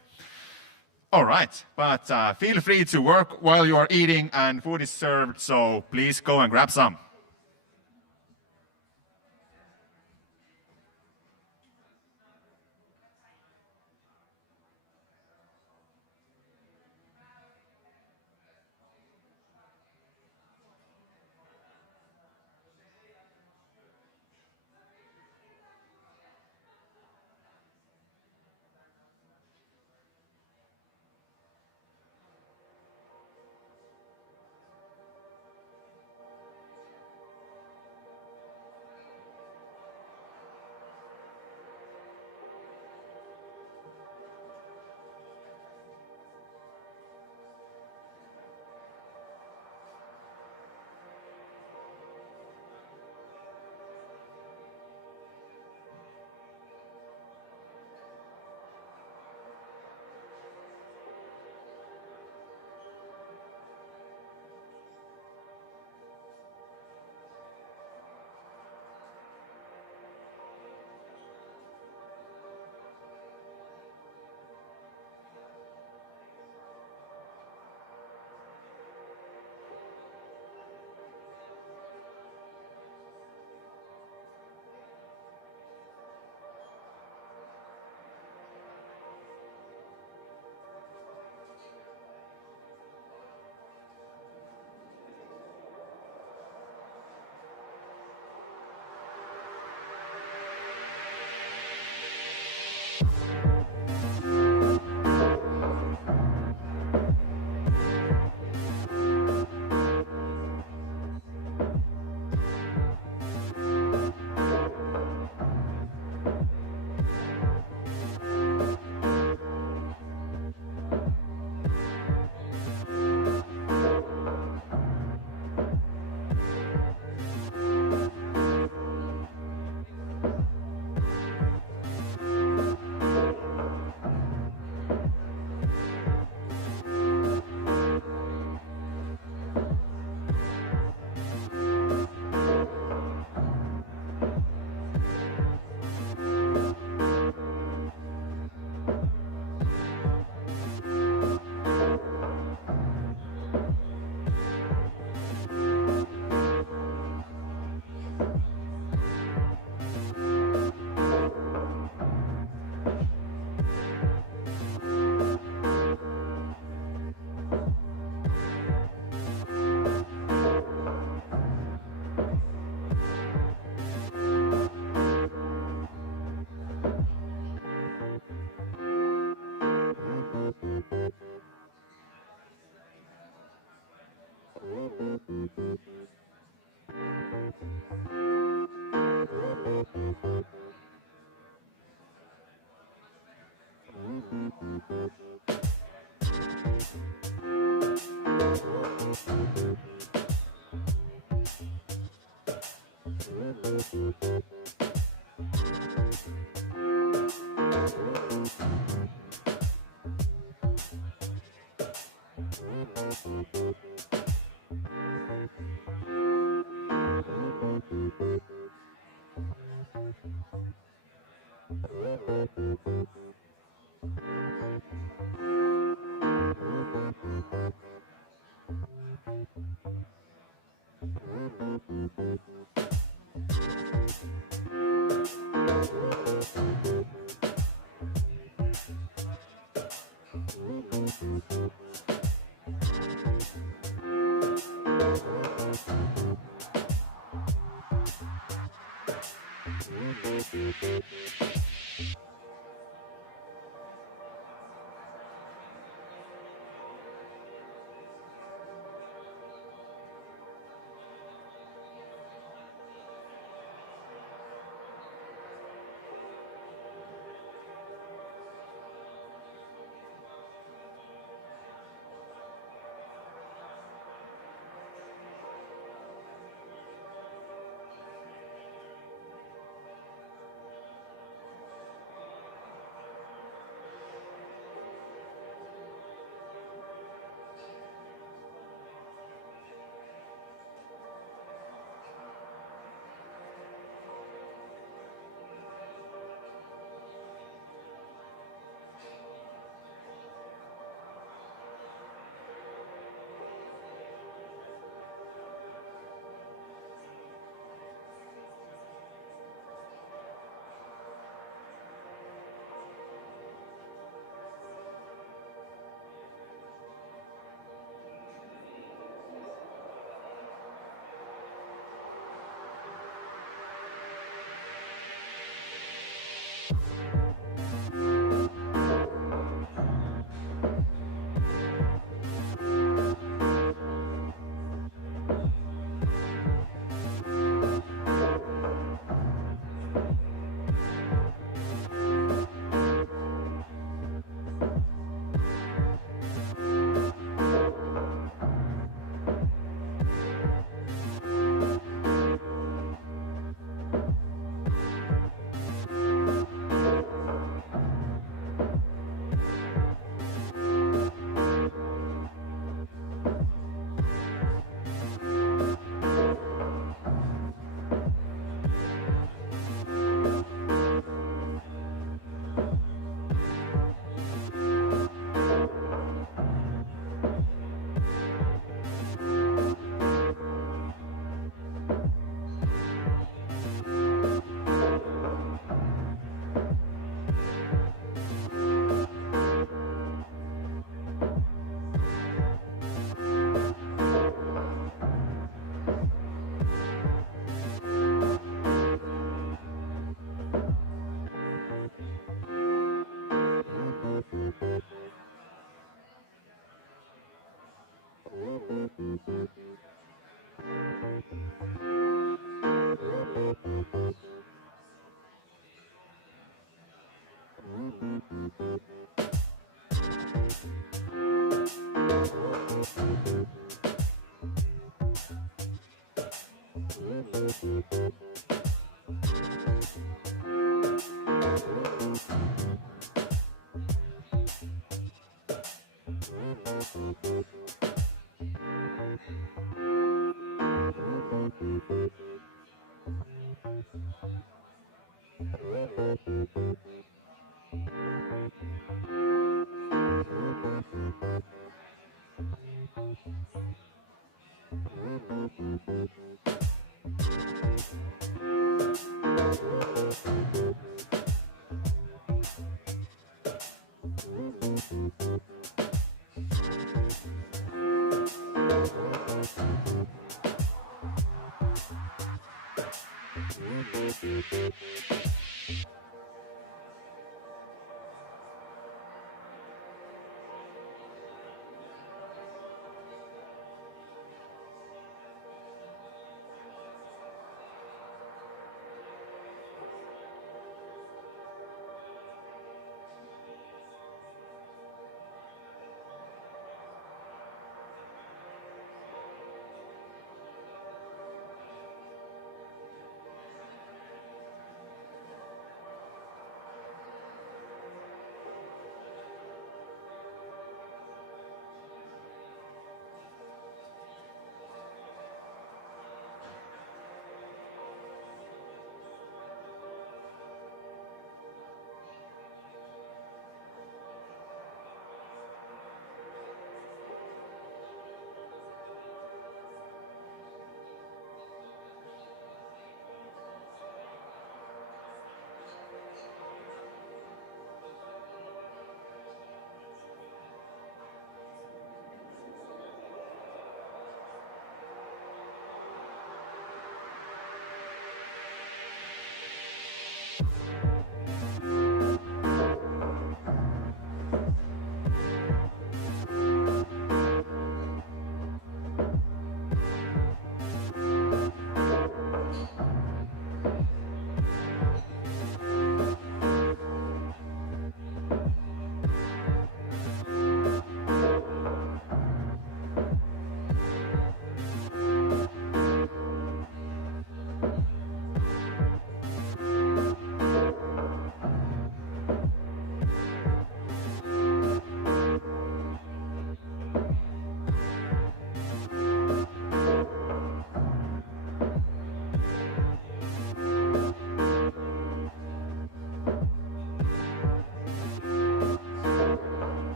All right, but feel free to work while you are eating and food is served, so please go and grab some.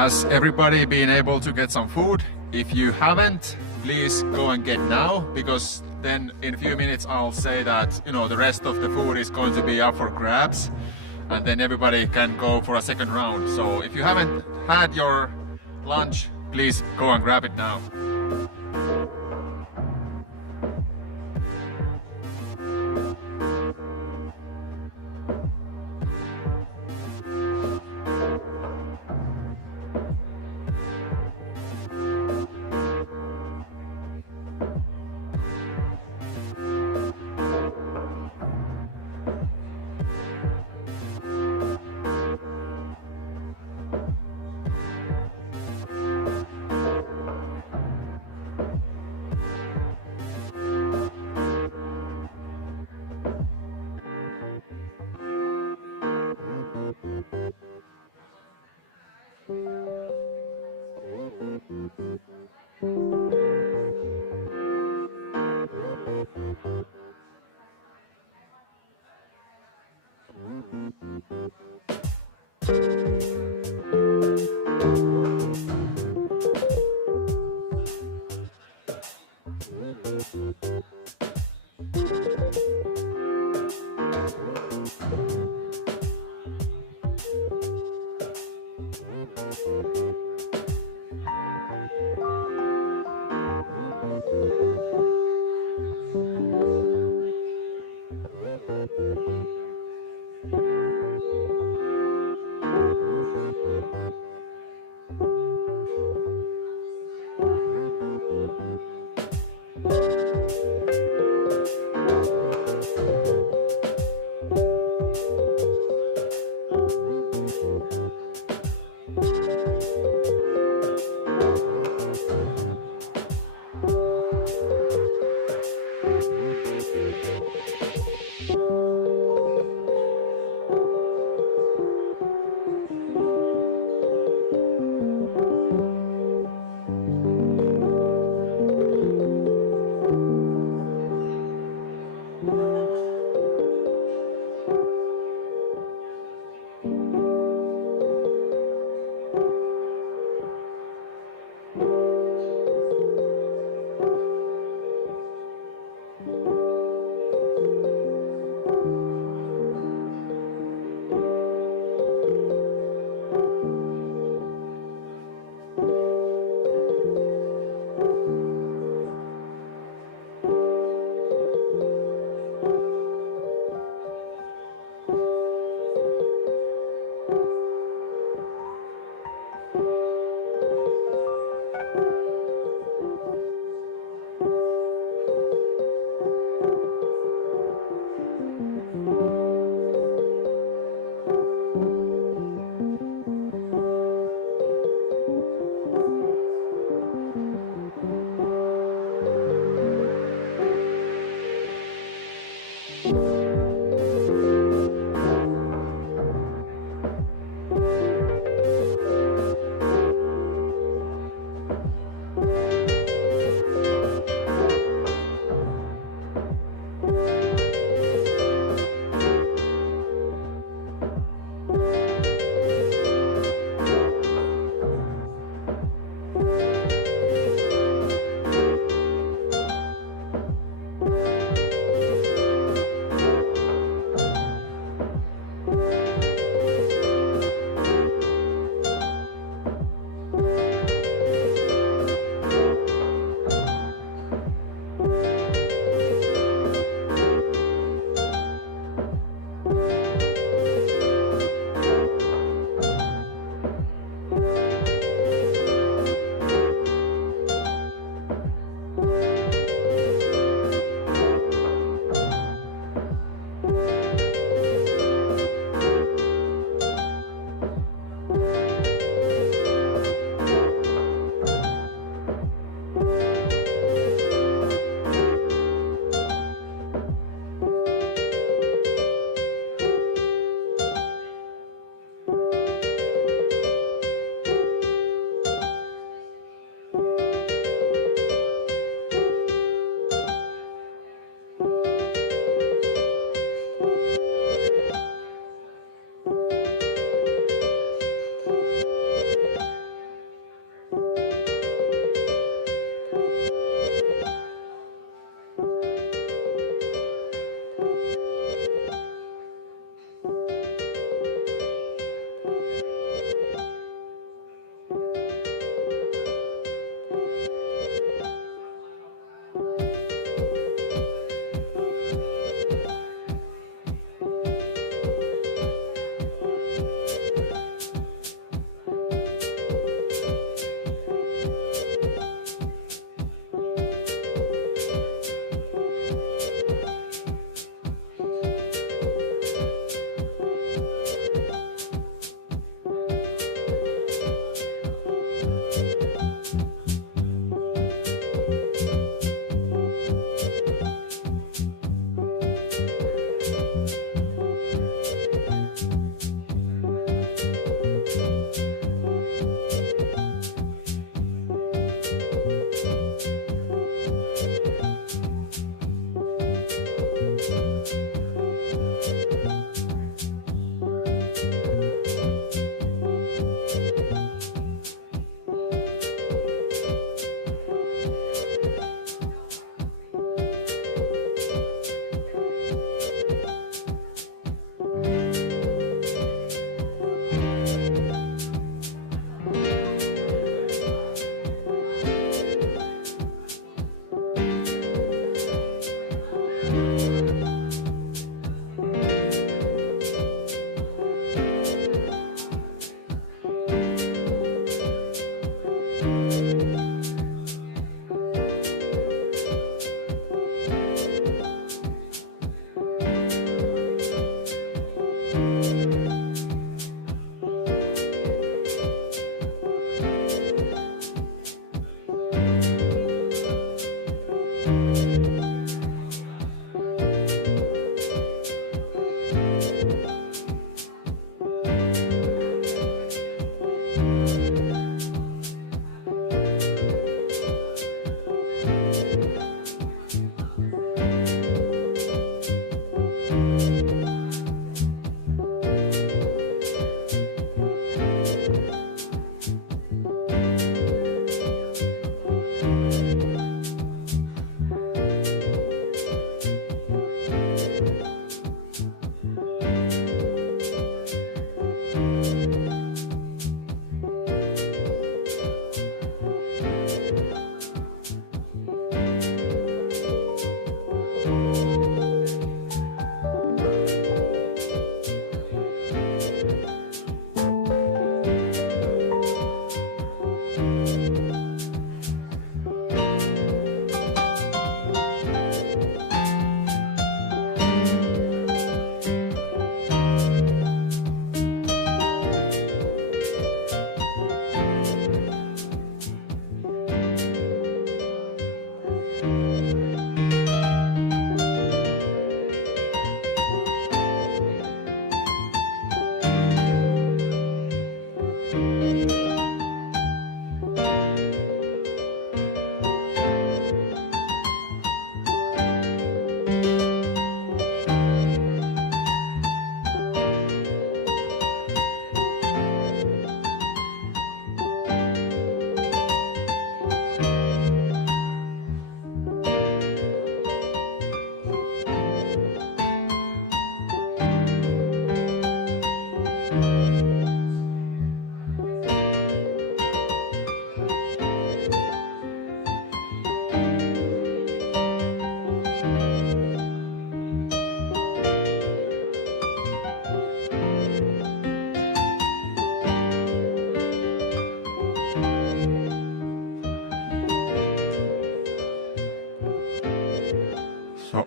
Has everybody been able to get some food? If you haven't, please go and get now, because then in a few minutes I'll say that, you know, the rest of the food is going to be up for grabs, and then everybody can go for a second round. So if you haven't had your lunch, please go and grab it now.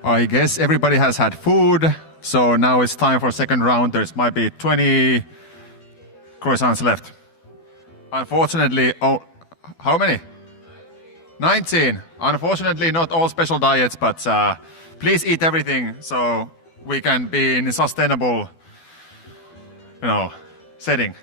I guess everybody has had food, so now it's time for second round. There might be 20 croissants left. Unfortunately, oh, how many? 19. Unfortunately, not all special diets, but please eat everything so we can be in a sustainable, setting.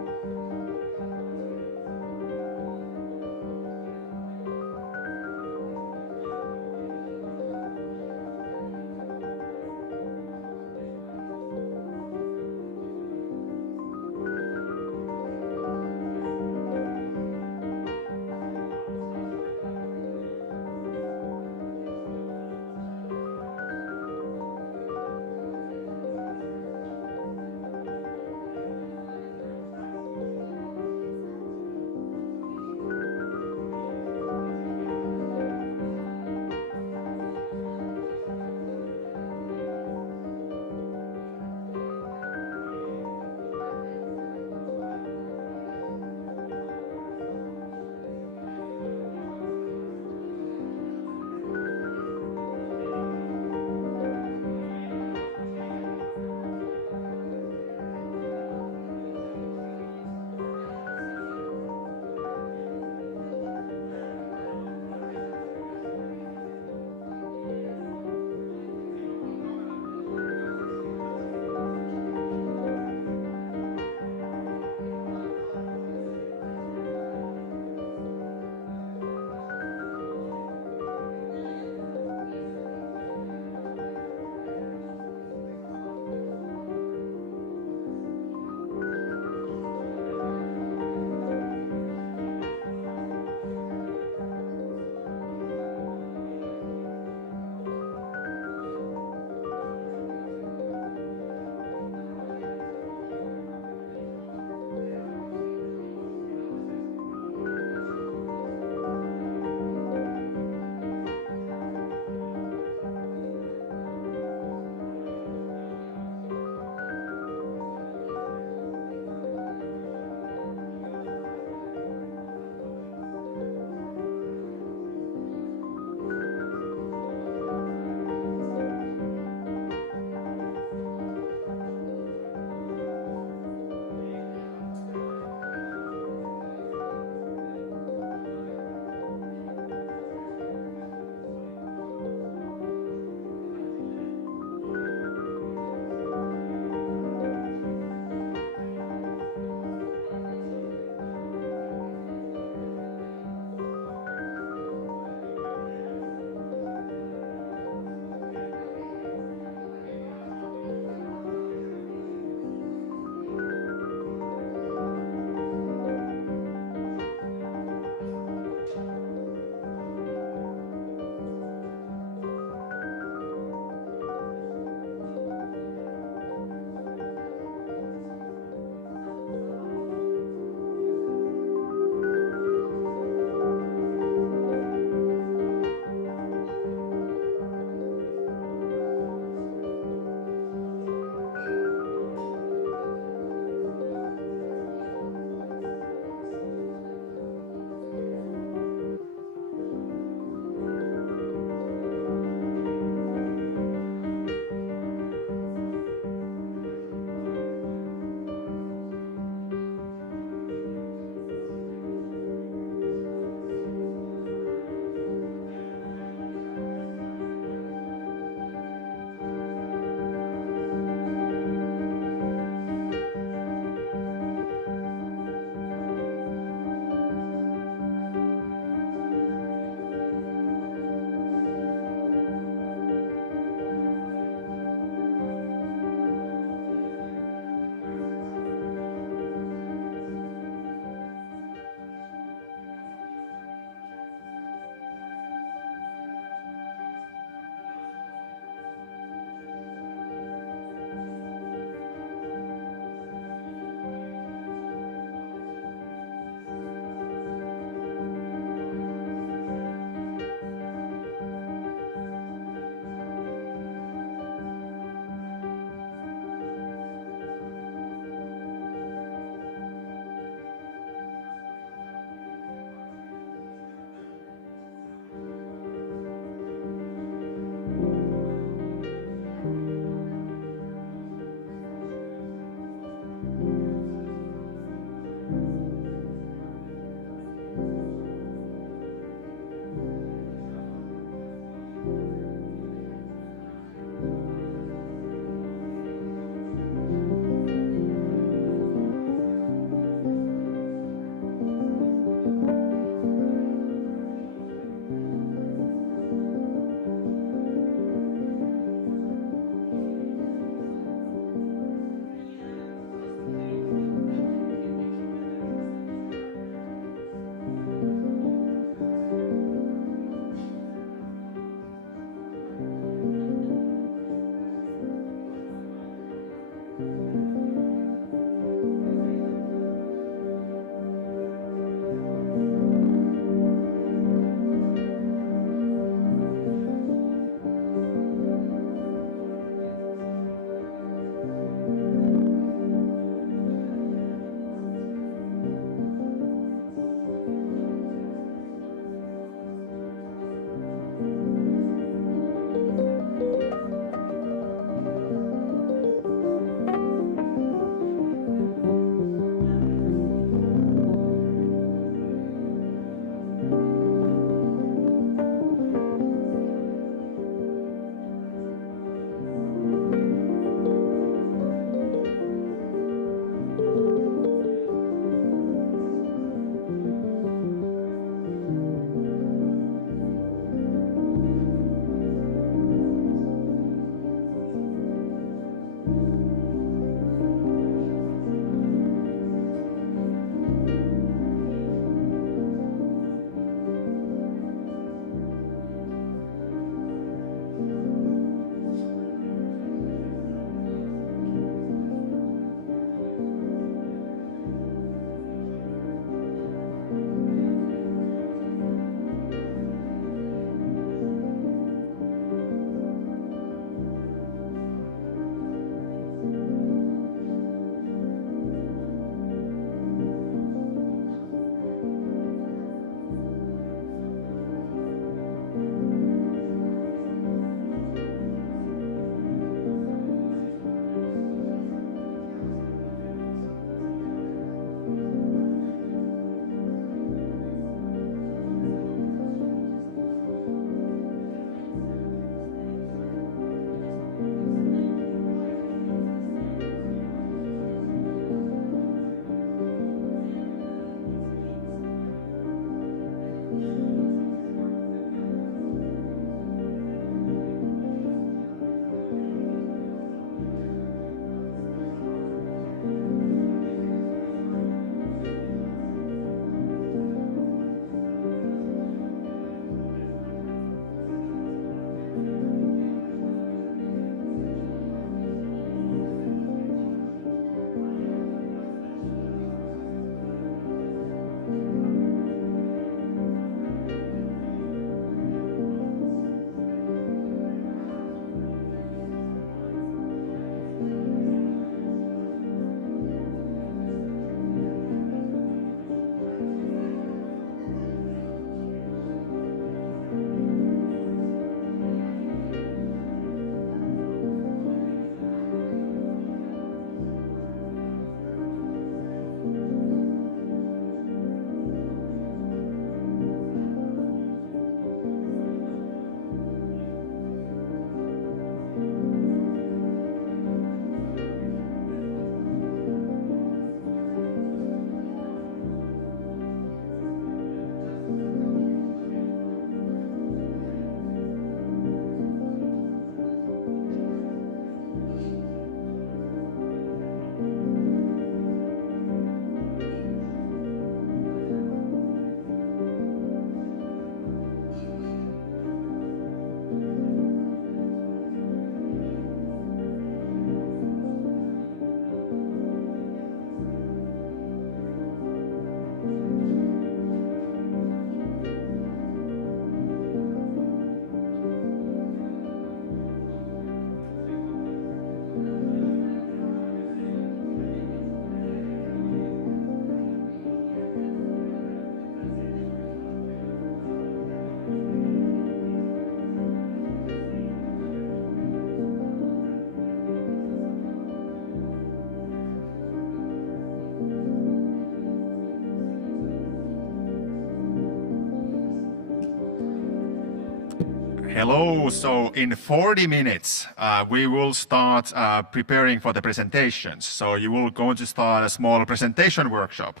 Hello, so in 40 minutes we will start preparing for the presentations. So you will going to start a small presentation workshop.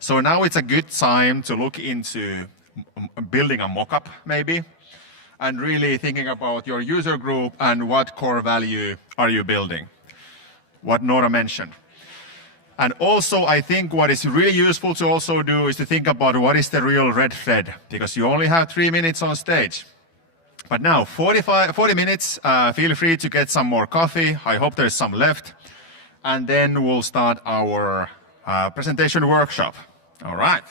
So now it's a good time to look into building a mock-up maybe, and really thinking about your user group and what core value are you building, what Nora mentioned. And also, I think what is really useful to also do is to think about what is the real red thread, because you only have 3 minutes on stage. But now, 40 minutes, feel free to get some more coffee. I hope there's some left. And then we'll start our presentation workshop. All right.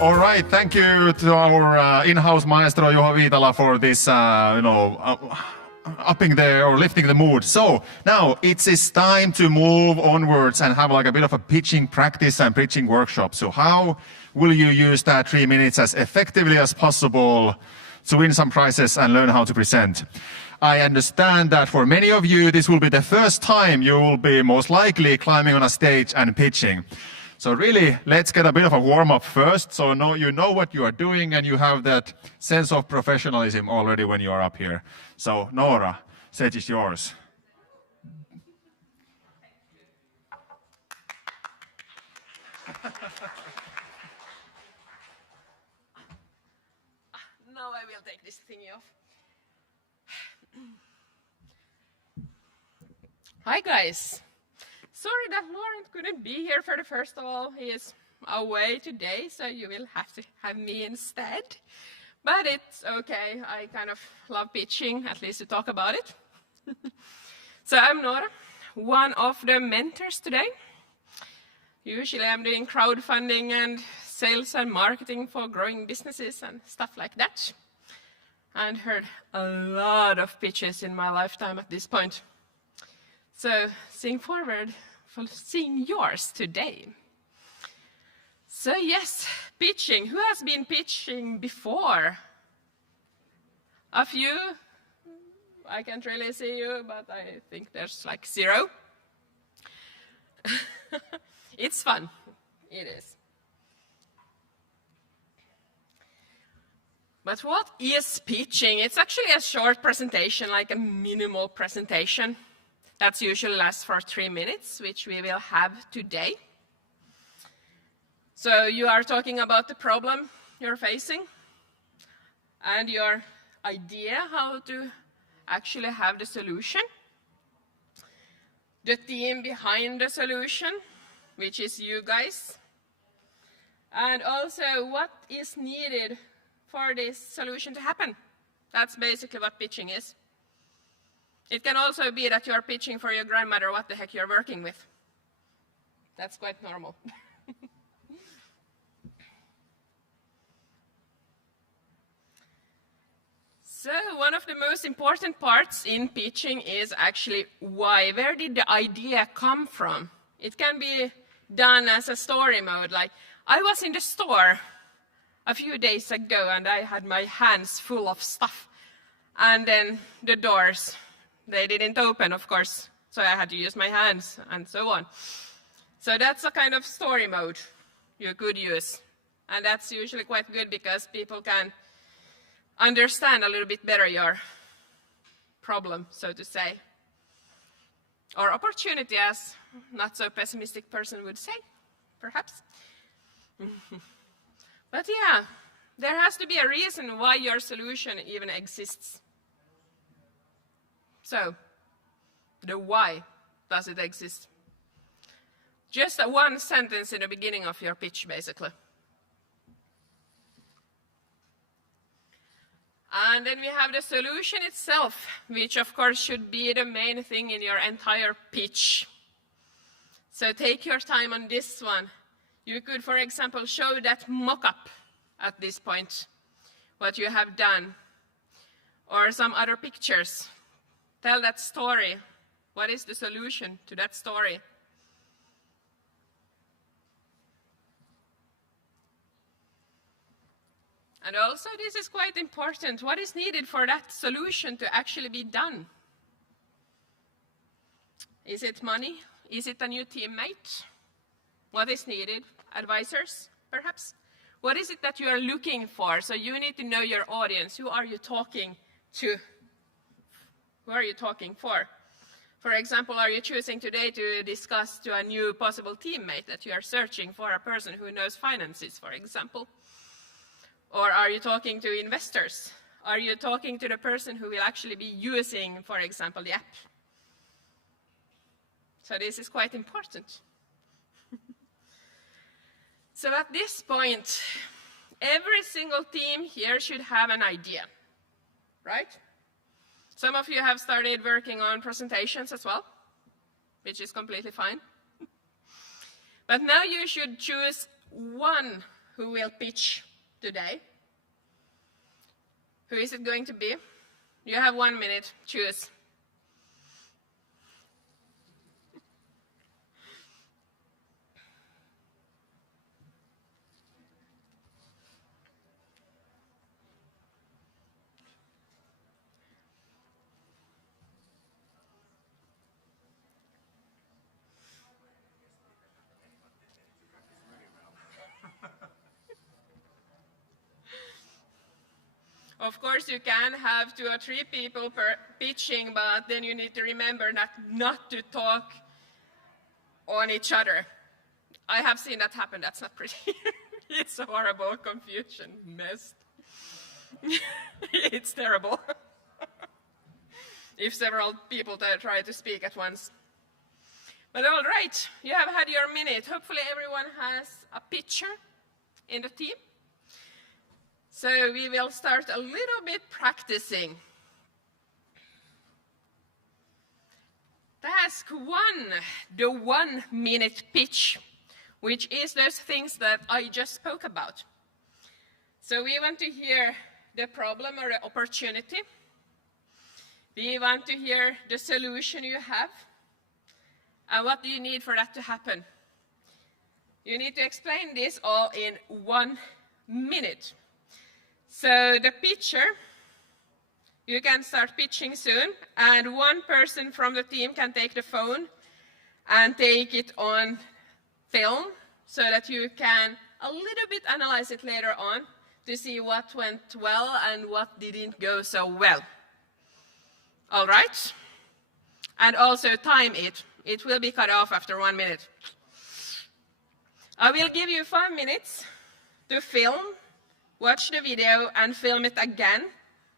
All right, thank you to our in-house maestro Juha Viitala for this, upping the or lifting the mood. So now it is time to move onwards and have like a bit of a pitching practice and pitching workshop. So how will you use that 3 minutes as effectively as possible to win some prizes and learn how to present? I understand that for many of you, this will be the first time you will be most likely climbing on a stage and pitching. So really, let's get a bit of a warm-up first, so you know what you are doing and you have that sense of professionalism already when you are up here. So Noora, stage is yours. Now I will take this thingy off. Hi guys. Sorry that Laurent couldn't be here for the first of all. He is away today, so you will have to have me instead. But it's okay. I kind of love pitching, at least to talk about it. So I'm Noora, one of the mentors today. Usually I'm doing crowdfunding and sales and marketing for growing businesses and stuff like that. And heard a lot of pitches in my lifetime at this point. So seeing forward for seeing yours today. So yes, pitching. Who has been pitching before? A few. I can't really see you, but I think there's like 0. It's fun. It is. But what is pitching? It's actually a short presentation, like a minimal presentation. That's usually lasts for 3 minutes, which we will have today. So you are talking about the problem you're facing and your idea how to actually have the solution. The team behind the solution, which is you guys. And also what is needed for this solution to happen. That's basically what pitching is. It can also be that you're pitching for your grandmother what the heck you're working with. That's quite normal. So one of the most important parts in pitching is actually why. Where did the idea come from? It can be done as a story mode, like I was in the store a few days ago and I had my hands full of stuff. And then the doors, they didn't open, of course, so I had to use my hands and so on. So that's a kind of story mode you could use. And that's usually quite good because people can understand a little bit better your problem, so to say. Or opportunity, as not so pessimistic person would say, perhaps. But yeah, there has to be a reason why your solution even exists. So, the why does it exist? Just one sentence in the beginning of your pitch, basically. And then we have the solution itself, which of course should be the main thing in your entire pitch. So take your time on this one. You could, for example, show that mock-up at this point, what you have done, or some other pictures. Tell that story. What is the solution to that story? And also, this is quite important. What is needed for that solution to actually be done? Is it money? Is it a new teammate? What is needed? Advisors, perhaps? What is it that you are looking for? So you need to know your audience. Who are you talking to? Who are you talking for? For example, are you choosing today to discuss to a new possible teammate that you are searching for a person who knows finances, for example? Or are you talking to investors? Are you talking to the person who will actually be using, for example, the app? So this is quite important. So at this point, every single team here should have an idea, right? Some of you have started working on presentations as well, which is completely fine. But now you should choose one who will pitch today. Who is it going to be? You have 1 minute, choose. Of course, you can have 2 or 3 people per pitching, but then you need to remember not to talk on each other. I have seen that happen. That's not pretty. It's a horrible confusion mess. It's terrible. If several people try to speak at once. But all right, you have had your minute. Hopefully everyone has a pitcher in the team. So we will start a little bit practicing. Task 1, the 1 minute pitch, which is those things that I just spoke about. So we want to hear the problem or the opportunity. We want to hear the solution you have. And what do you need for that to happen? You need to explain this all in 1 minute. So the pitcher, you can start pitching soon, and 1 person from the team can take the phone and take it on film so that you can a little bit analyze it later on to see what went well and what didn't go so well. All right? And also time it. It will be cut off after 1 minute. I will give you 5 minutes to film, watch the video, and film it again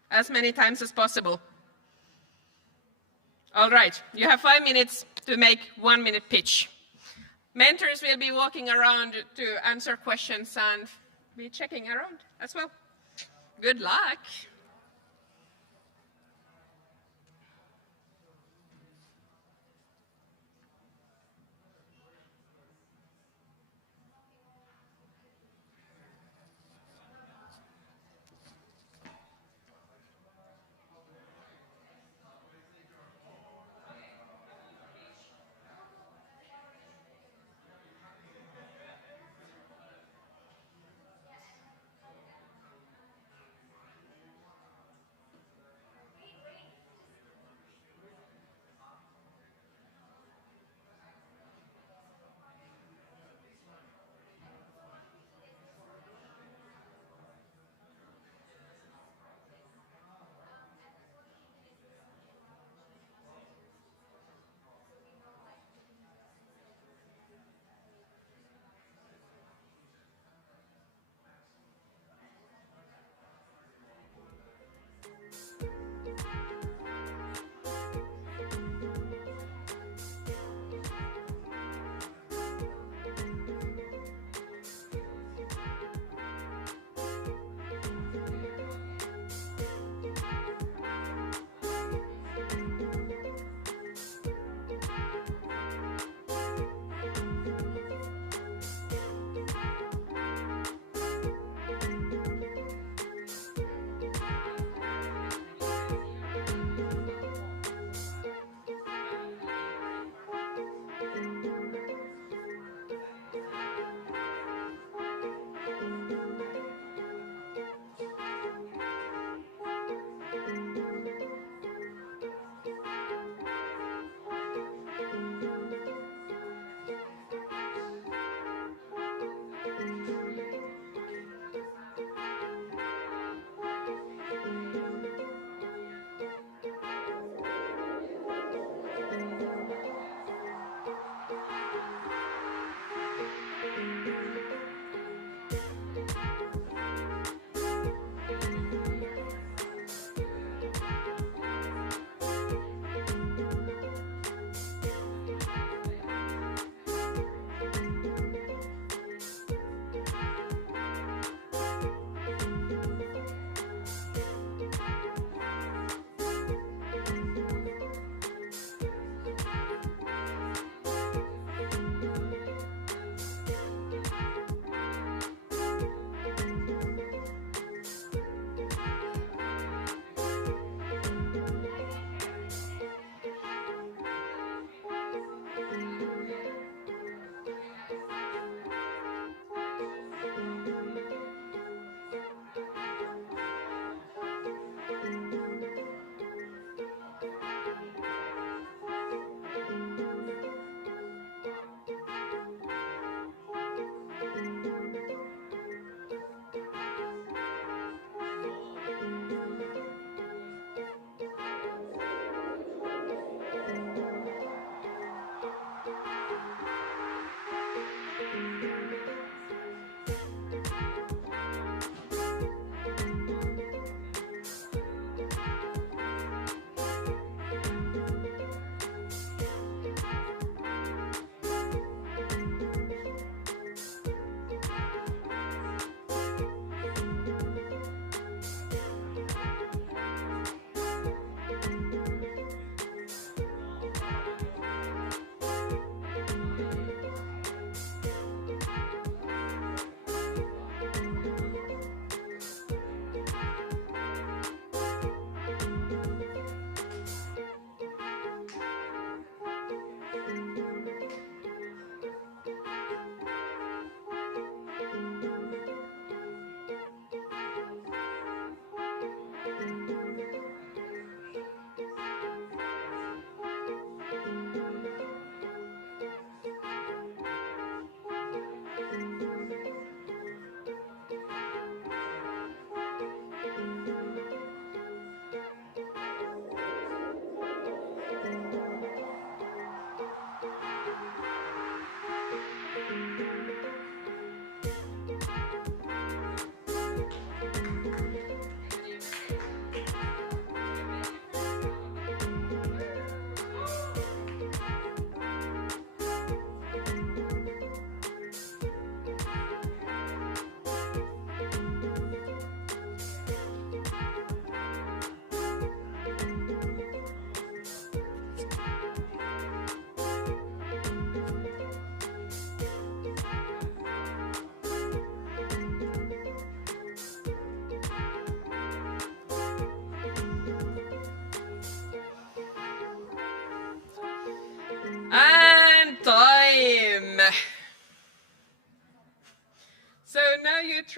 as many times as possible. All right, you have 5 minutes to make 1 minute pitch. Mentors will be walking around to answer questions and be checking around as well. Good luck.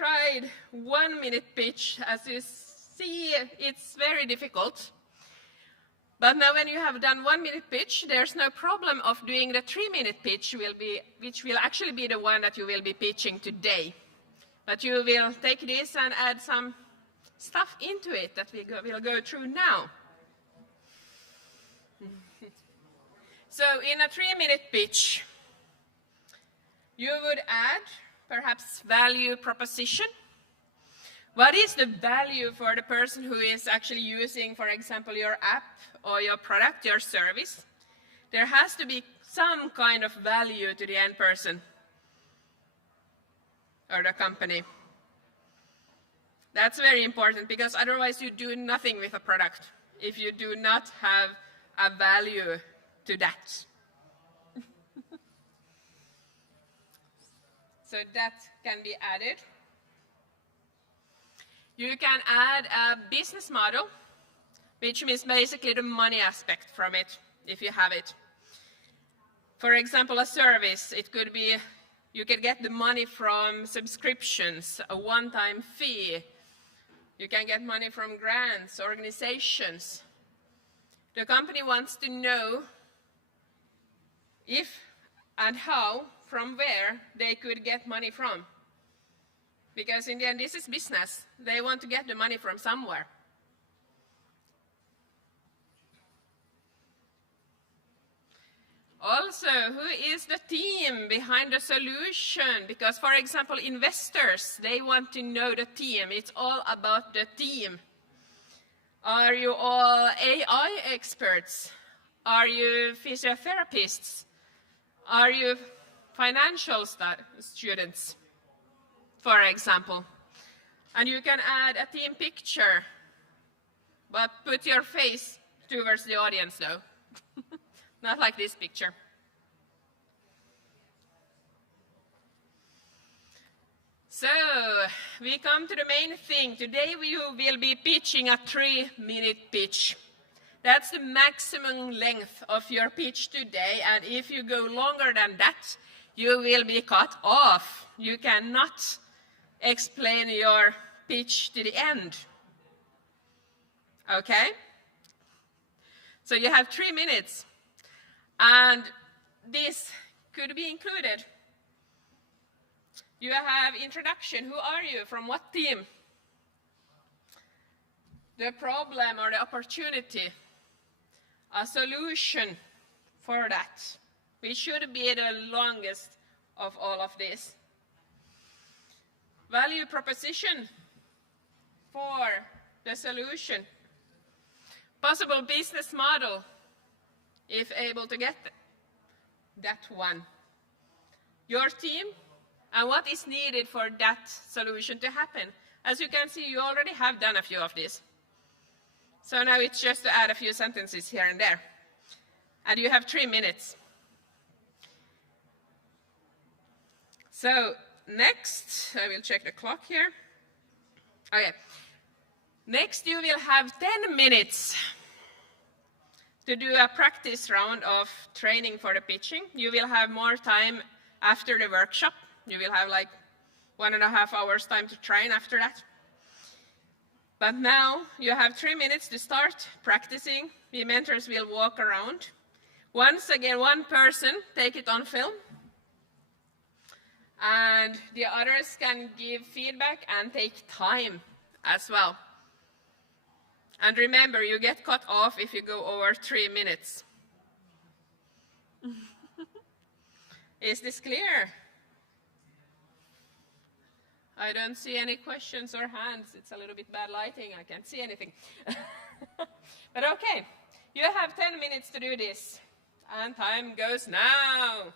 tried 1 minute pitch. As you see, it's very difficult. But now when you have done 1 minute pitch, there's no problem of doing the 3 minute pitch, which will actually be the one that you will be pitching today. But you will take this and add some stuff into it that we will go through now. So in a 3 minute pitch, you would add perhaps value proposition. What is the value for the person who is actually using, for example, your app or your product, your service? There has to be some kind of value to the end person or the company. That's very important because otherwise you do nothing with a product if you do not have a value to that. So that can be added. You can add a business model, which means basically the money aspect from it, if you have it. For example, a service, it could be you can get the money from subscriptions, a one-time fee. You can get money from grants, organizations. The company wants to know if and how, from where they could get money from. Because in the end, this is business. They want to get the money from somewhere. Also, who is the team behind the solution? Because, for example, investors, they want to know the team. It's all about the team. Are you all AI experts? Are you physiotherapists? Are you financial students, for example? And you can add a team picture, but put your face towards the audience, though. Not like this picture. So, we come to the main thing. Today we will be pitching a 3-minute pitch. That's the maximum length of your pitch today, and if you go longer than that, you will be cut off. You cannot explain your pitch to the end. Okay? So you have 3 minutes. And this could be included. You have introduction. Who are you? From what team? The problem or the opportunity. A solution for that. Which should be the longest of all of this. Value proposition for the solution. Possible business model, if able to get that one. Your team, and what is needed for that solution to happen. As you can see, you already have done a few of these. So now it's just to add a few sentences here and there. And you have 3 minutes. So next, I will check the clock here. Okay. Next, you will have 10 minutes to do a practice round of training for the pitching. You will have more time after the workshop. You will have like 1.5 hours time to train after that. But now you have 3 minutes to start practicing. The mentors will walk around. Once again, one person take it on film. And the others can give feedback and take time as well. And remember, you get cut off if you go over 3 minutes. Is this clear? I don't see any questions or hands. It's a little bit bad lighting. I can't see anything. But okay, you have 10 minutes to do this. And time goes now.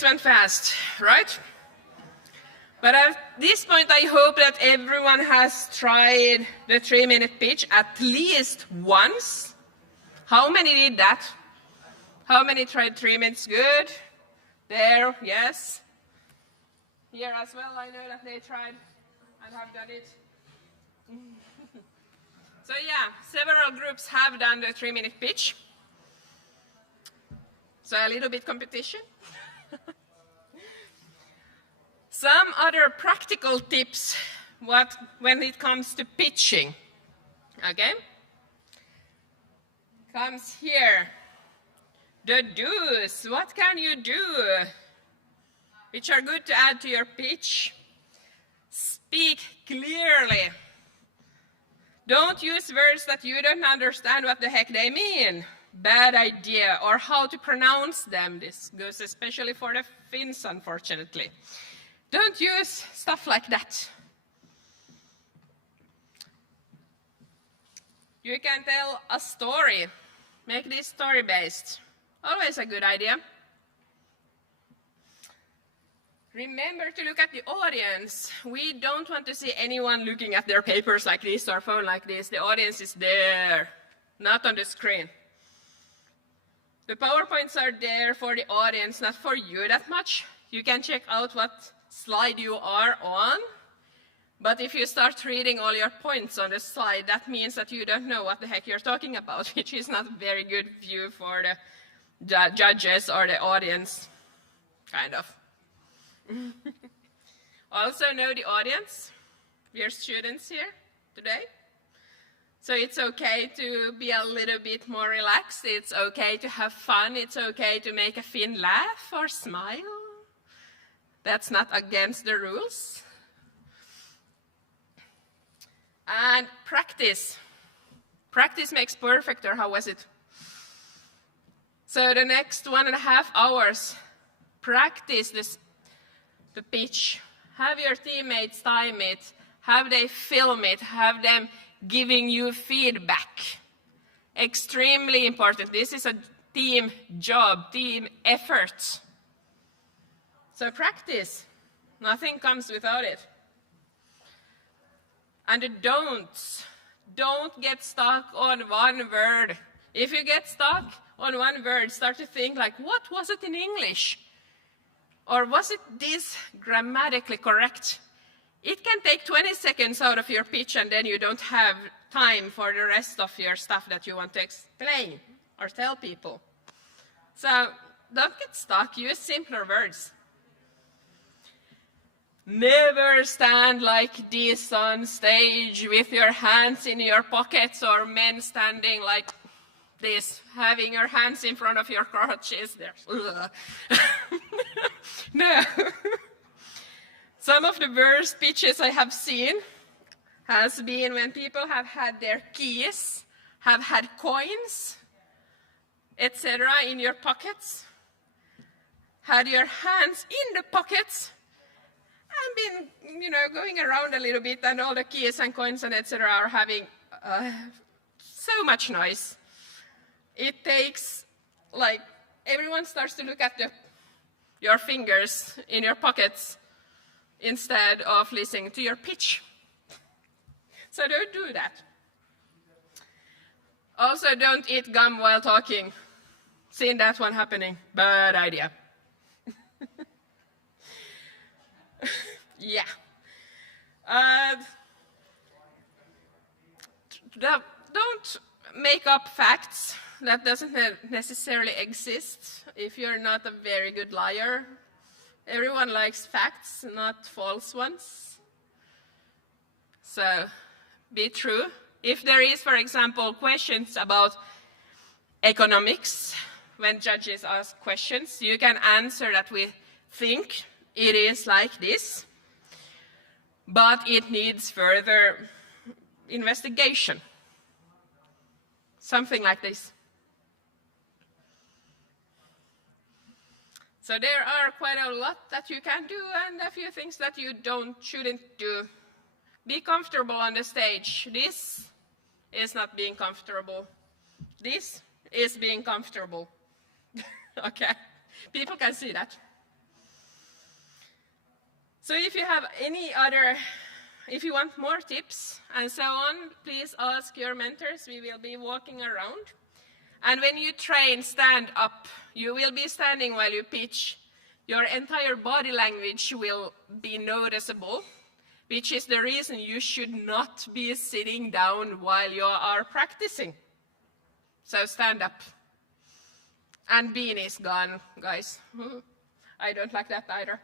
Went fast, right? But at this point, I hope that everyone has tried the 3-minute pitch at least once. How many did that? How many tried 3 minutes? Good. There, yes. Here as well, I know that they tried and have done it. So yeah, several groups have done the 3-minute pitch. So a little bit competition. Some other practical tips when it comes to pitching, okay? Comes here. The do's, what can you do? Which are good to add to your pitch. Speak clearly. Don't use words that you don't understand what the heck they mean. Bad idea, or how to pronounce them. This goes especially for the Finns, unfortunately. Don't use stuff like that. You can tell a story. Make this story-based. Always a good idea. Remember to look at the audience. We don't want to see anyone looking at their papers like this or phone like this. The audience is there, not on the screen. The PowerPoints are there for the audience, not for you that much. You can check out what slide you are on, but if you start reading all your points on the slide, that means that you don't know what the heck you're talking about, which is not a very good view for the judges or the audience, kind of. Also know the audience. We are students here today. So it's okay to be a little bit more relaxed. It's okay to have fun. It's okay to make a Finn laugh or smile. That's not against the rules. And practice. Practice makes perfect, or how was it? So the next 1.5 hours, practice the pitch. Have your teammates time it, have they film it, have them giving you feedback. Extremely important. This is a team job, team effort. So practice. Nothing comes without it. And the don'ts. Don't get stuck on one word. If you get stuck on one word, start to think like, what was it in English? Or was it this grammatically correct? It can take 20 seconds out of your pitch and then you don't have time for the rest of your stuff that you want to explain or tell people. So don't get stuck, use simpler words. Never stand like this on stage with your hands in your pockets, or men standing like this, having your hands in front of your crotches. No. Some of the worst pitches I have seen has been when people have had their keys, have had coins, etc. in your pockets, had your hands in the pockets, and been, going around a little bit, and all the keys and coins and etc. are having so much noise. It takes, everyone starts to look at your fingers in your pockets instead of listening to your pitch. So don't do that. Also, don't eat gum while talking. Seen that one happening. Bad idea. Yeah. Don't make up facts that doesn't necessarily exist if you're not a very good liar. Everyone likes facts, not false ones. So be true. If there is, for example, questions about economics, when judges ask questions, you can answer that we think it is like this, but it needs further investigation. Something like this. So there are quite a lot that you can do and a few things that you shouldn't do. Be comfortable on the stage. This is not being comfortable. This is being comfortable. Okay, people can see that. So if you have if you want more tips and so on, please ask your mentors. We will be walking around. And when you train stand up, you will be standing while you pitch. Your entire body language will be noticeable, which is the reason you should not be sitting down while you are practicing. So stand up. And beanies gone, guys. I don't like that either.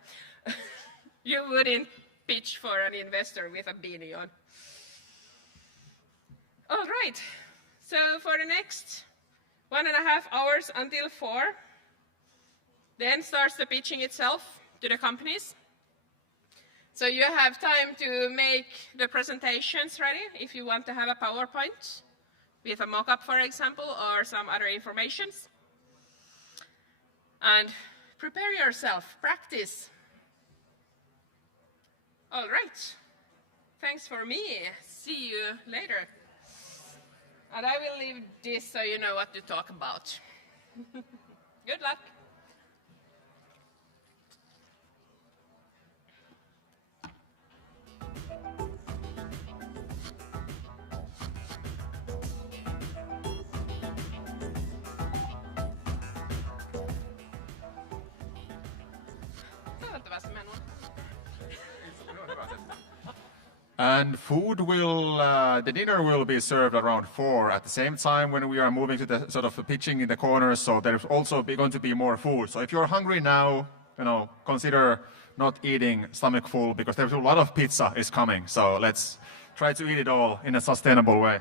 You wouldn't pitch for an investor with a beanie on. All right. So for the next 1.5 hours until 4, then starts the pitching itself to the companies. So you have time to make the presentations ready if you want to have a PowerPoint with a mock-up, for example, or some other informations. And prepare yourself, practice. All right. Thanks for me. See you later. And I will leave this so you know what to talk about. Good luck. And food the dinner will be served around 4 at the same time when we are moving to the sort of pitching in the corners. So there's also going to be more food. So if you're hungry now, consider not eating stomach full because there's a lot of pizza is coming. So let's try to eat it all in a sustainable way.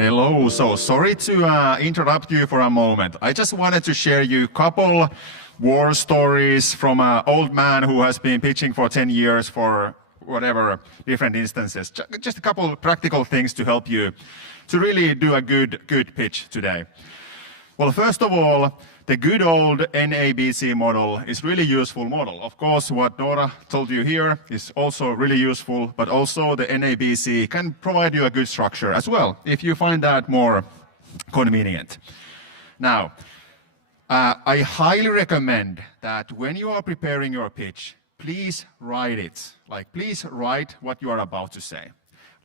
Hello. So sorry to interrupt you for a moment. I just wanted to share you a couple war stories from an old man who has been pitching for 10 years for whatever different instances. Just a couple practical things to help you to really do a good pitch today. Well, first of all, the good old NABC model is really useful model. Of course, what Nora told you here is also really useful, but also the NABC can provide you a good structure as well, if you find that more convenient. Now, I highly recommend that when you are preparing your pitch, please write it. Like, please write what you are about to say.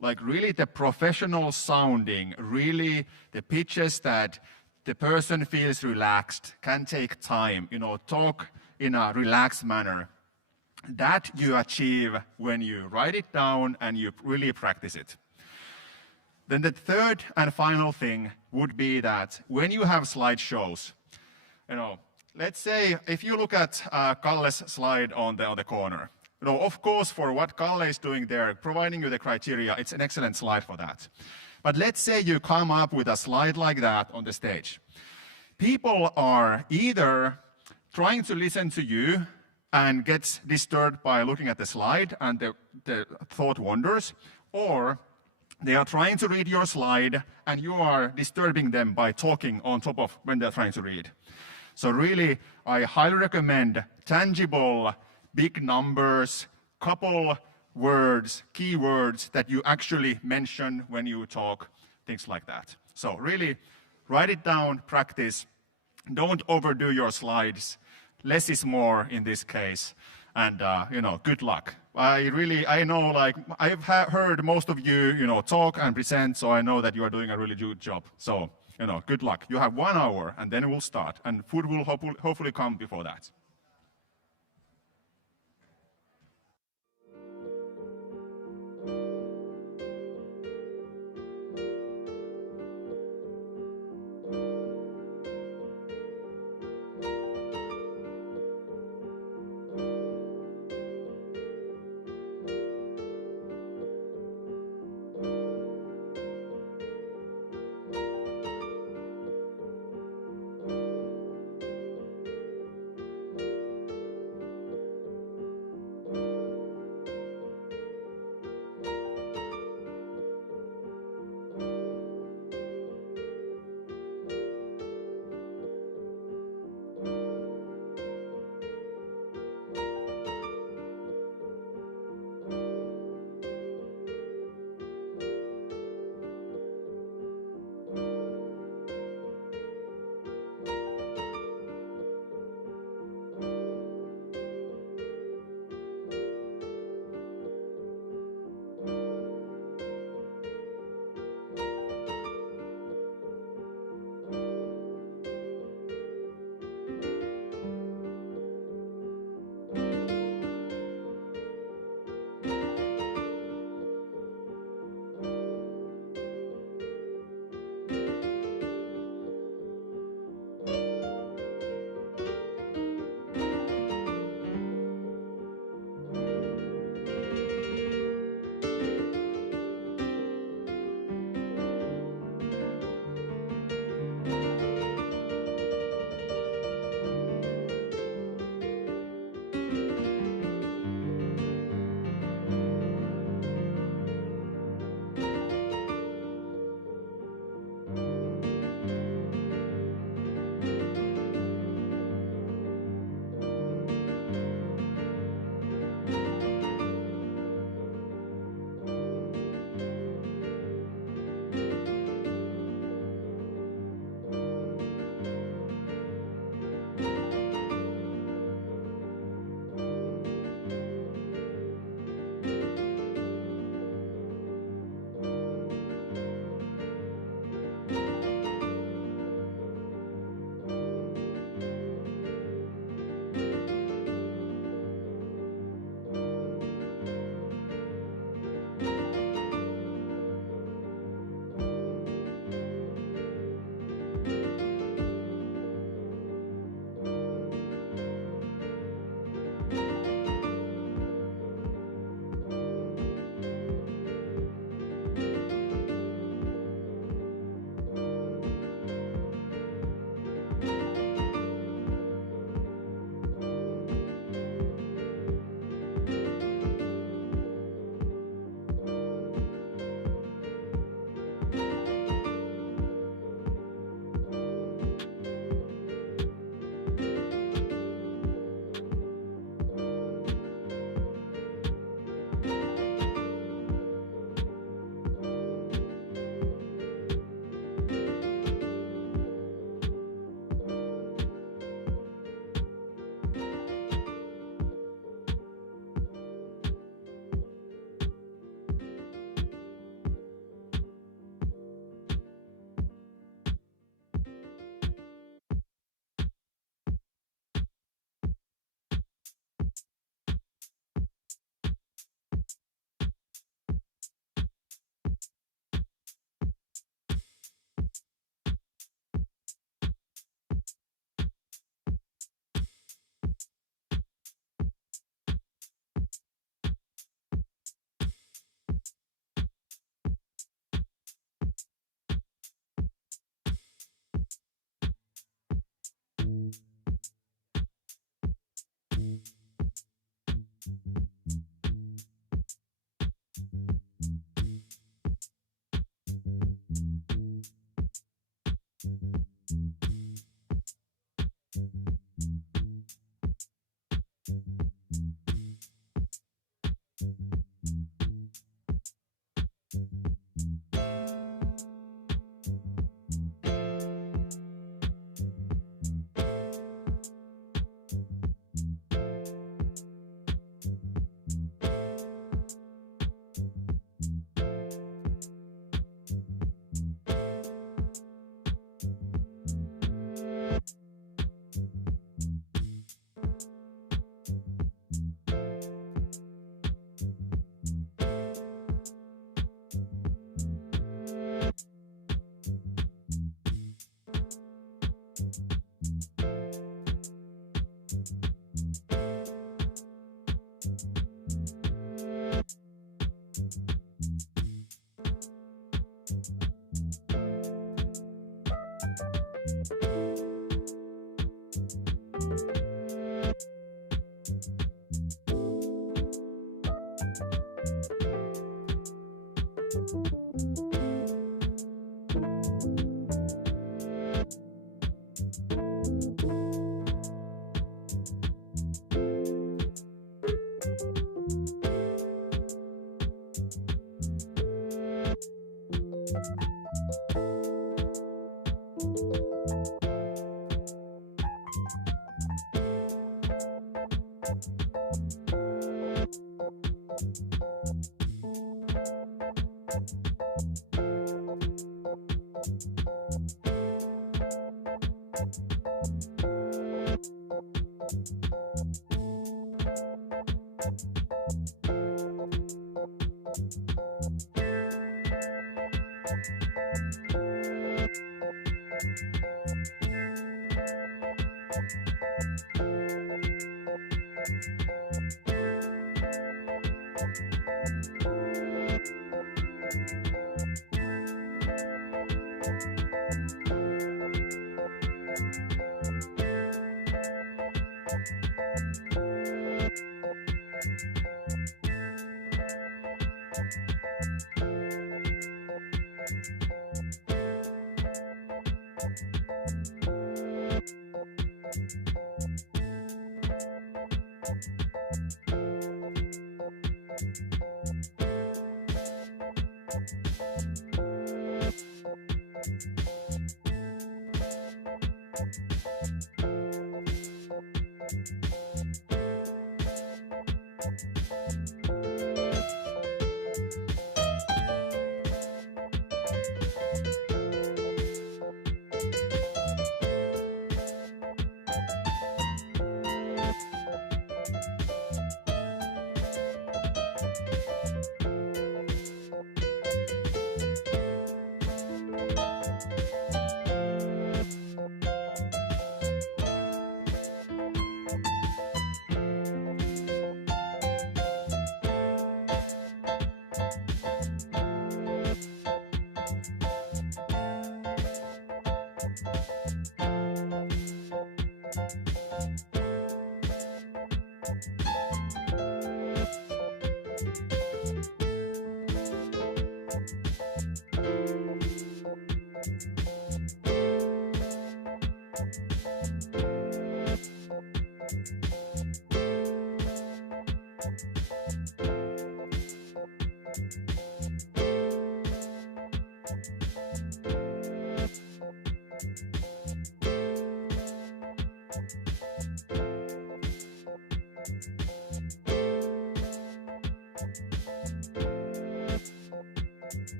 Like, really the professional sounding, really the pitches that the person feels relaxed, can take time, talk in a relaxed manner. That you achieve when you write it down and you really practice it. Then the third and final thing would be that when you have slideshows, let's say if you look at Kalle's slide on the corner, of course, for what Kalle is doing there, providing you the criteria, it's an excellent slide for that. But let's say you come up with a slide like that on the stage. People are either trying to listen to you and gets disturbed by looking at the slide and the thought wanders, or they are trying to read your slide and you are disturbing them by talking on top of when they're trying to read. So really, I highly recommend tangible, big numbers, couple words, keywords that you actually mention when you talk, things like that. So really, write it down, practice. Don't overdo your slides. Less is more in this case. And, good luck. I know, like, I've heard most of you, talk and present, so I know that you are doing a really good job. So, good luck. You have 1 hour, and then we'll start. And food will hopefully come before that.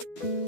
you.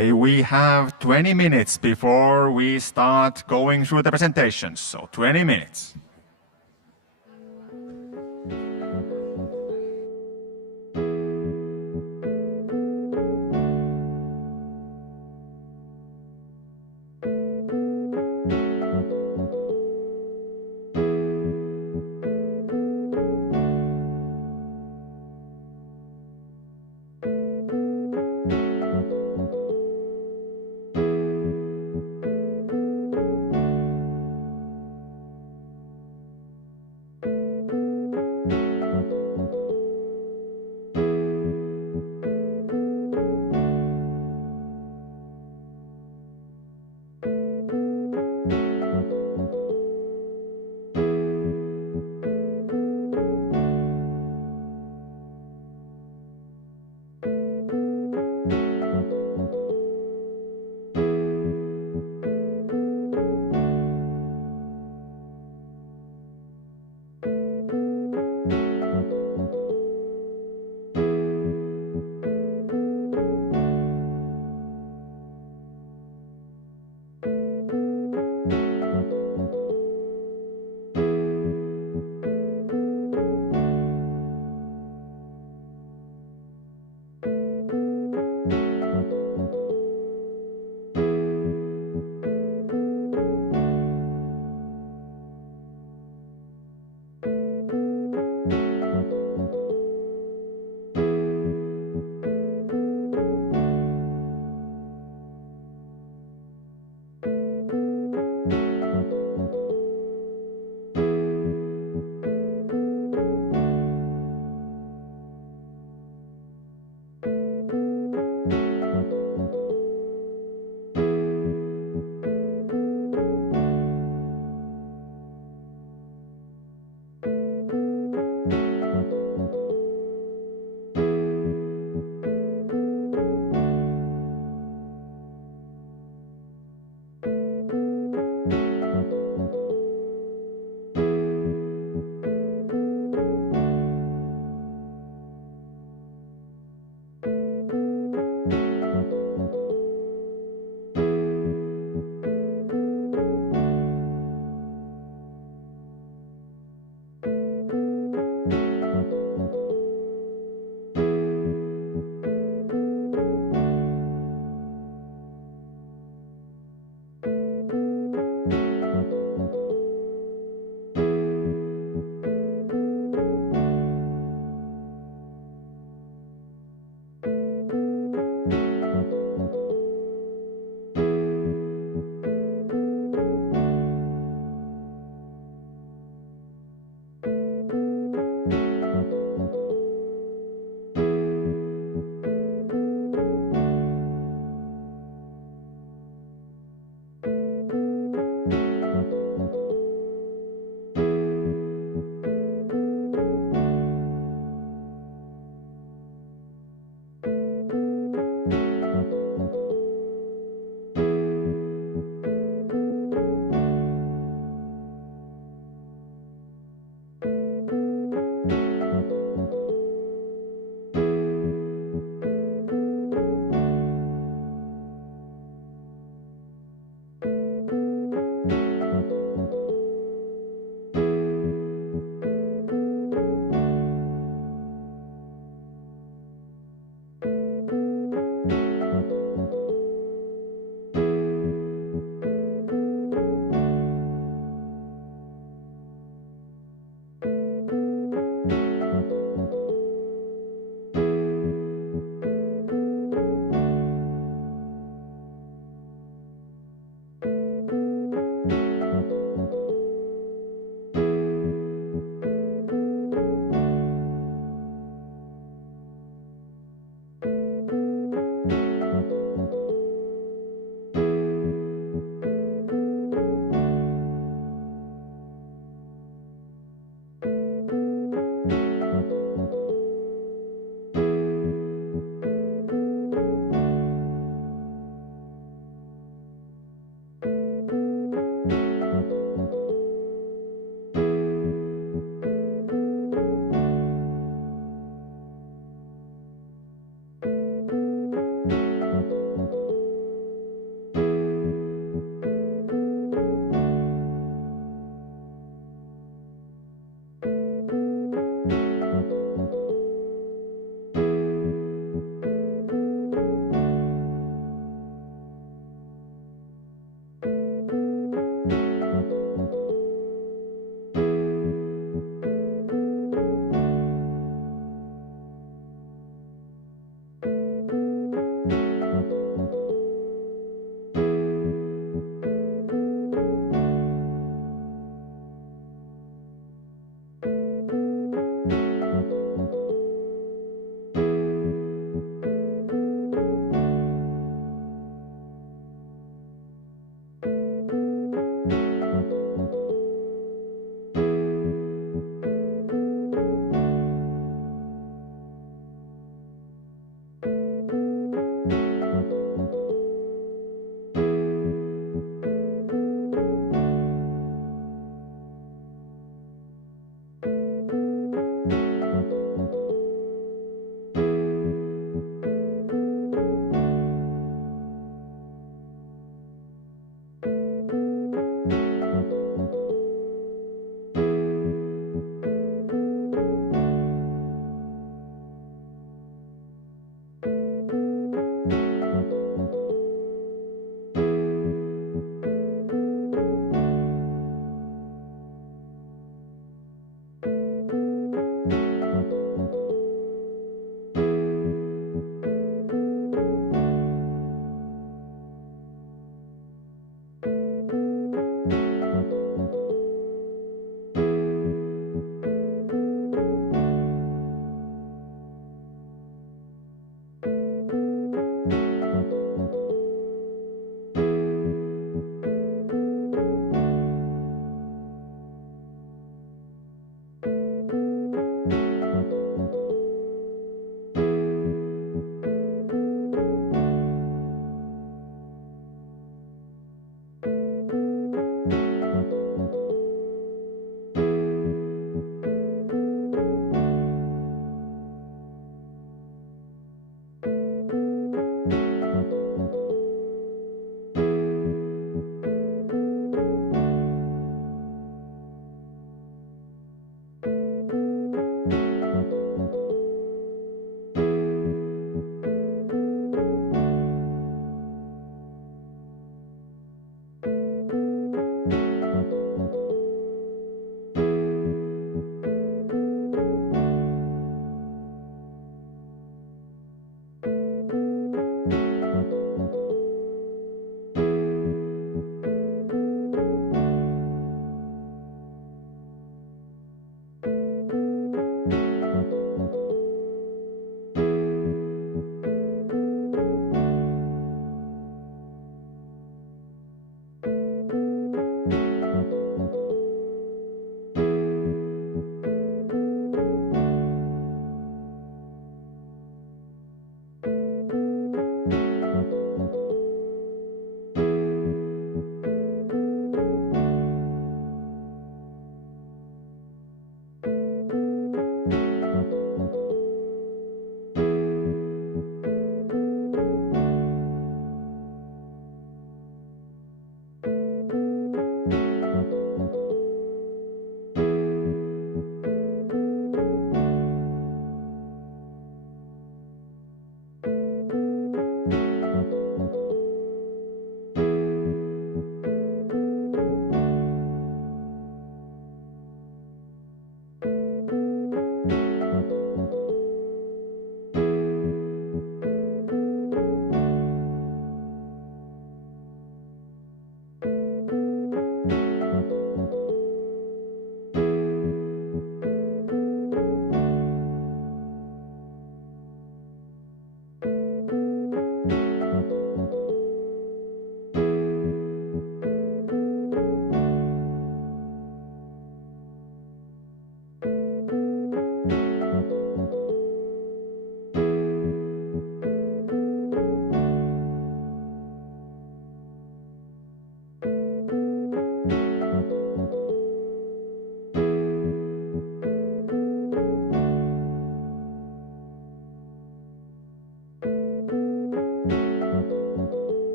Okay, we have 20 minutes before we start going through the presentations, so 20 minutes.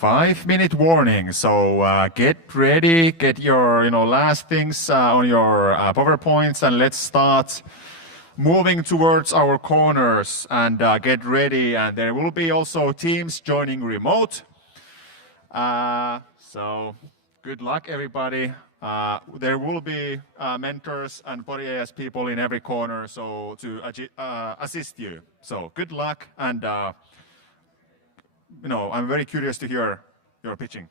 5-minute warning. So get ready, get your last things on your PowerPoints, and let's start moving towards our corners and get ready. And there will be also teams joining remote. So good luck, everybody. There will be mentors and body AS people in every corner, so to assist you. So good luck, and I'm very curious to hear your pitching.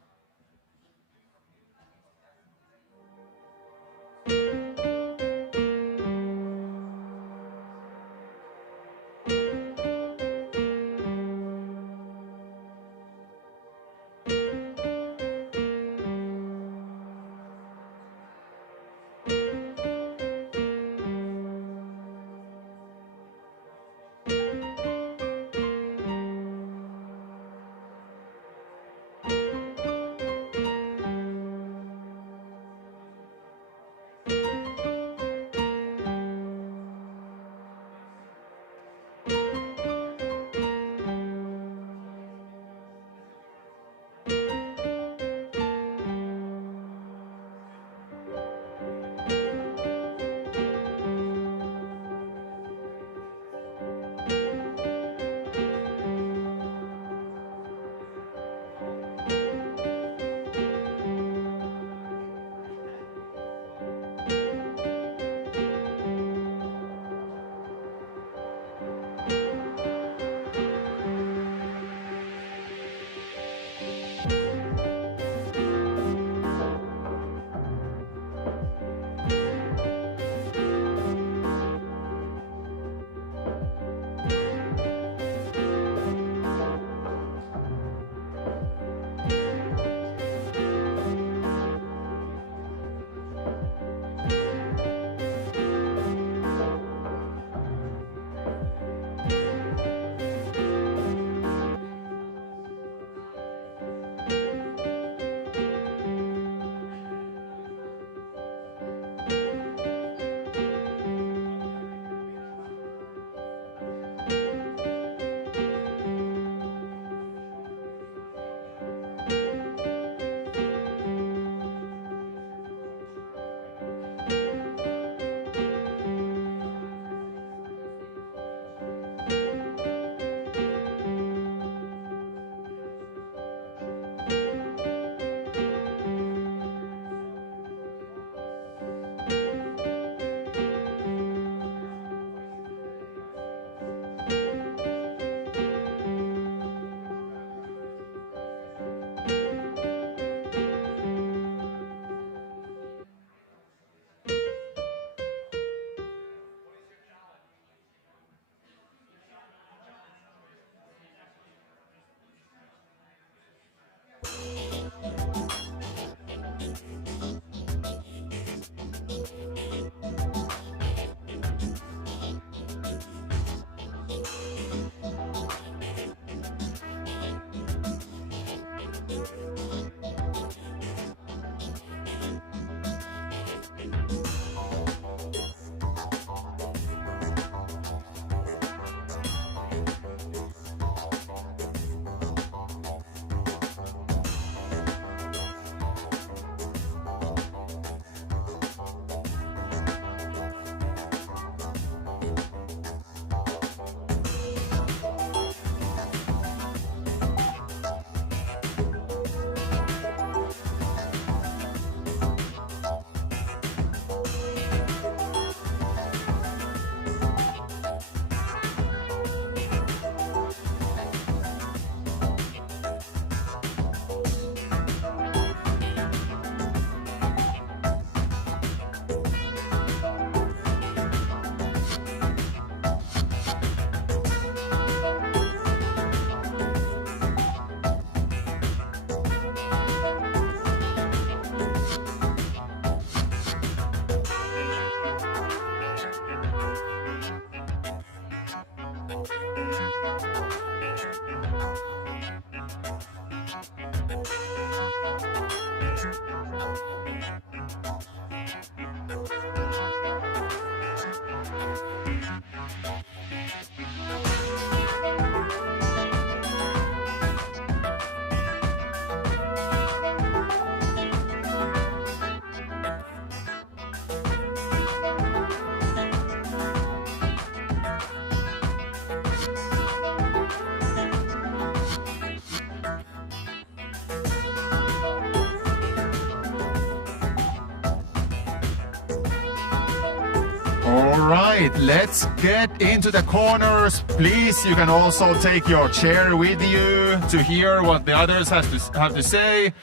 All right, let's get into the corners. Please, you can also take your chair with you to hear what the others have to say.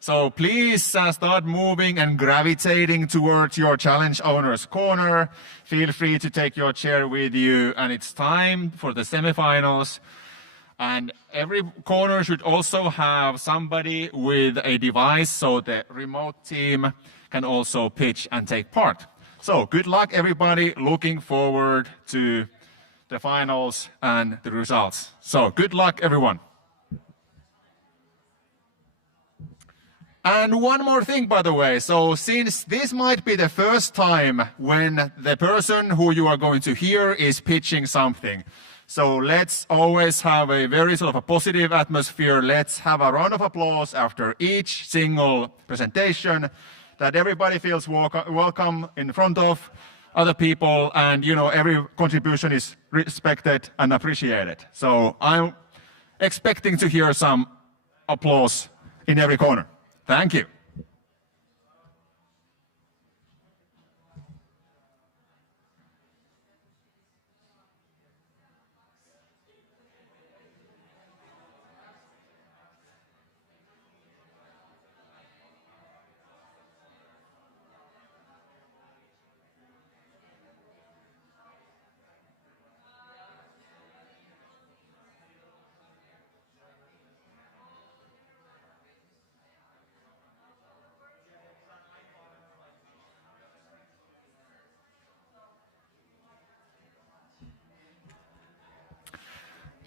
So please start moving and gravitating towards your challenge owner's corner. Feel free to take your chair with you, and it's time for the semifinals. And every corner should also have somebody with a device so the remote team can also pitch and take part. So good luck, everybody. Looking forward to the finals and the results. So good luck, everyone. And one more thing, by the way. So since this might be the first time when the person who you are going to hear is pitching something, so let's always have a very sort of a positive atmosphere. Let's have a round of applause after each single presentation, that everybody feels welcome in front of other people, and every contribution is respected and appreciated. So I'm expecting to hear some applause in every corner. Thank you.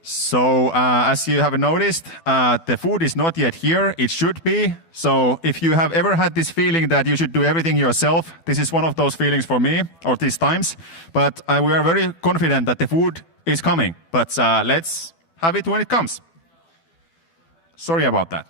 So as you have noticed, the food is not yet here. It should be. So if you have ever had this feeling that you should do everything yourself, this is one of those feelings for me, or these times. But we are very confident that the food is coming. But let's have it when it comes. Sorry about that.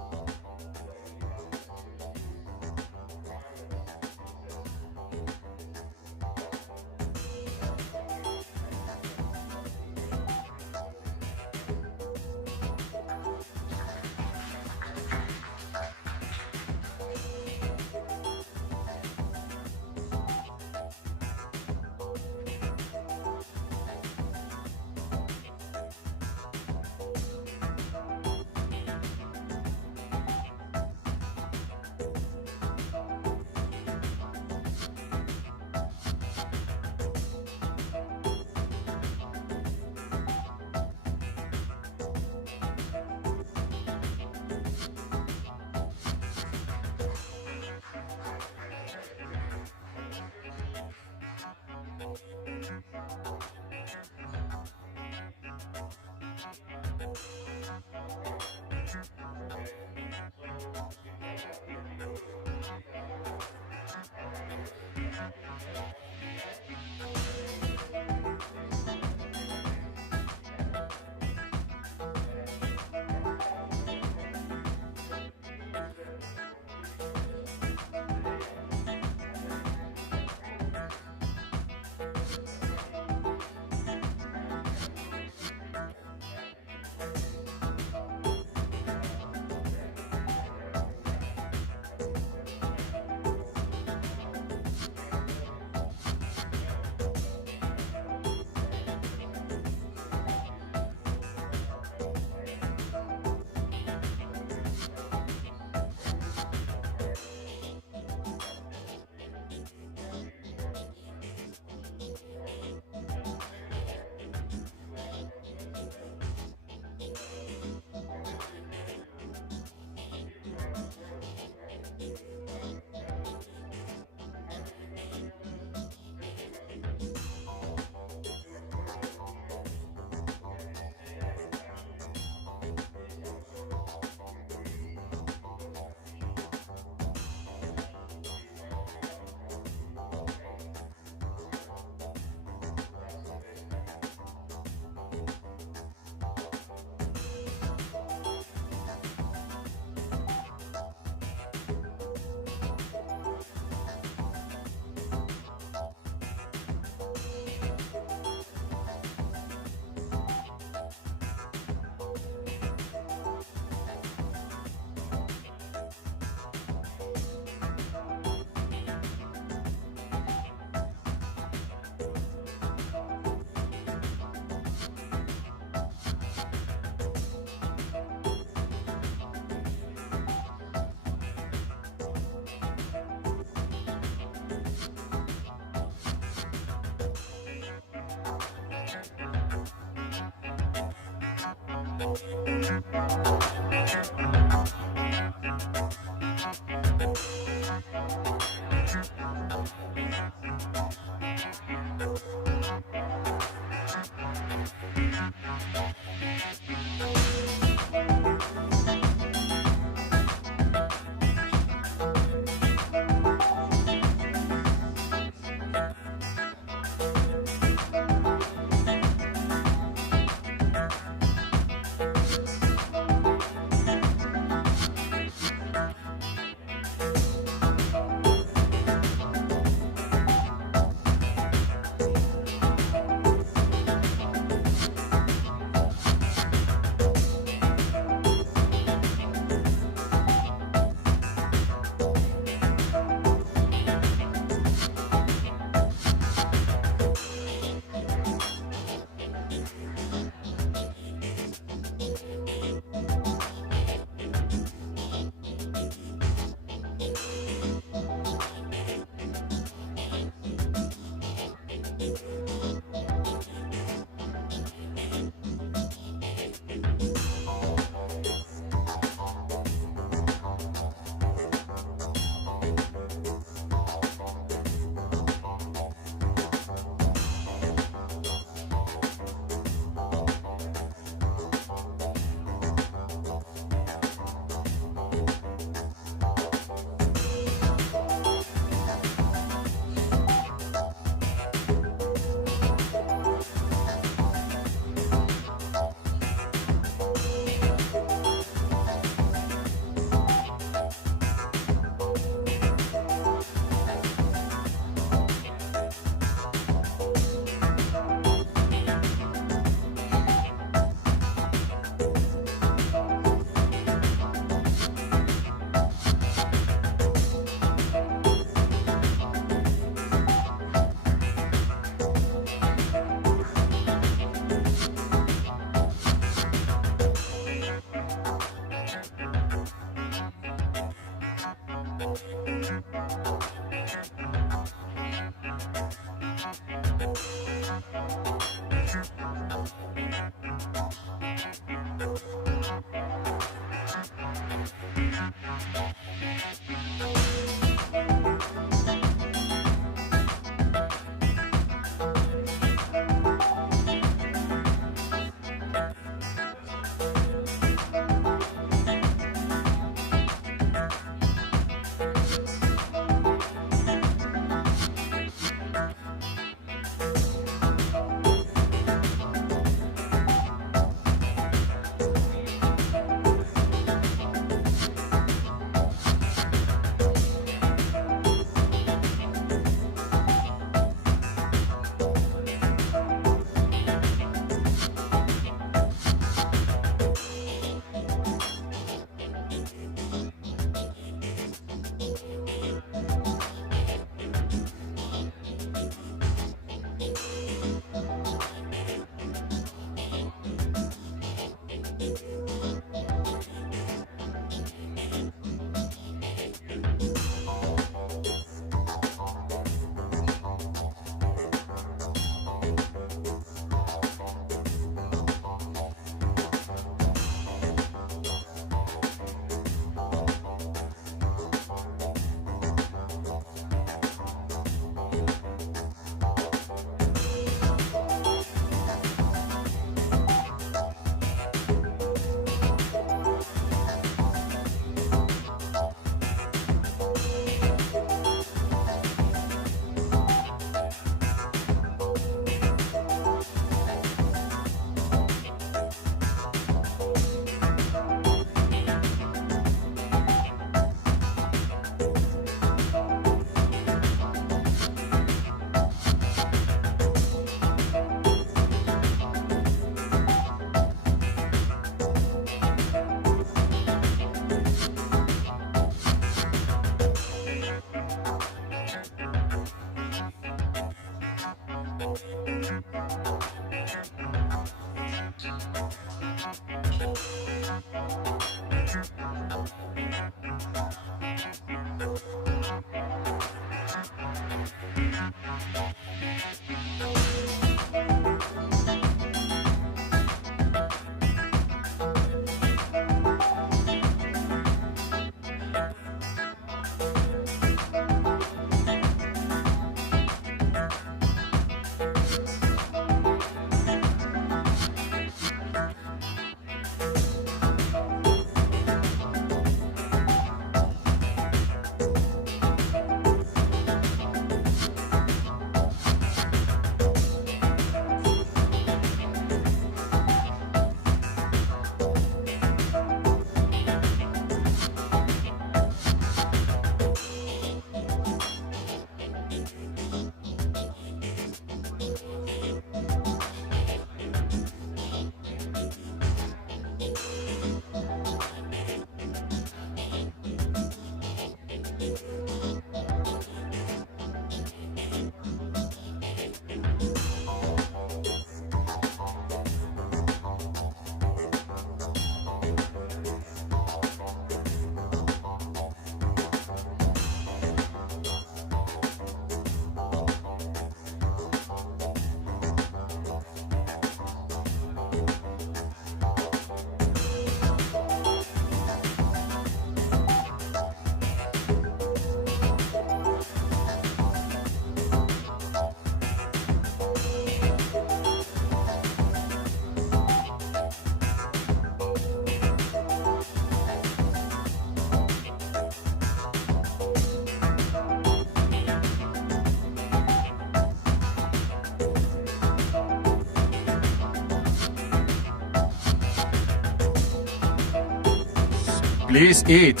please eat.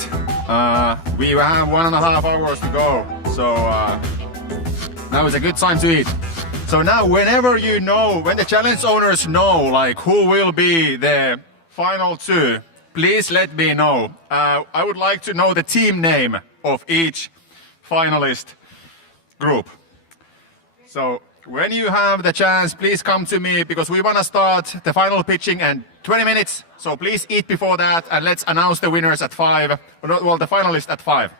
We have 1.5 hours to go, so now is a good time to eat. So now, whenever you know, when the challenge owners know, like who will be the final two, please let me know. I would like to know the team name of each finalist group. So when you have the chance, please come to me because we want to start the final pitching in 20 minutes. So please eat before that and let's announce the winners at 5. Well, the finalists at 5.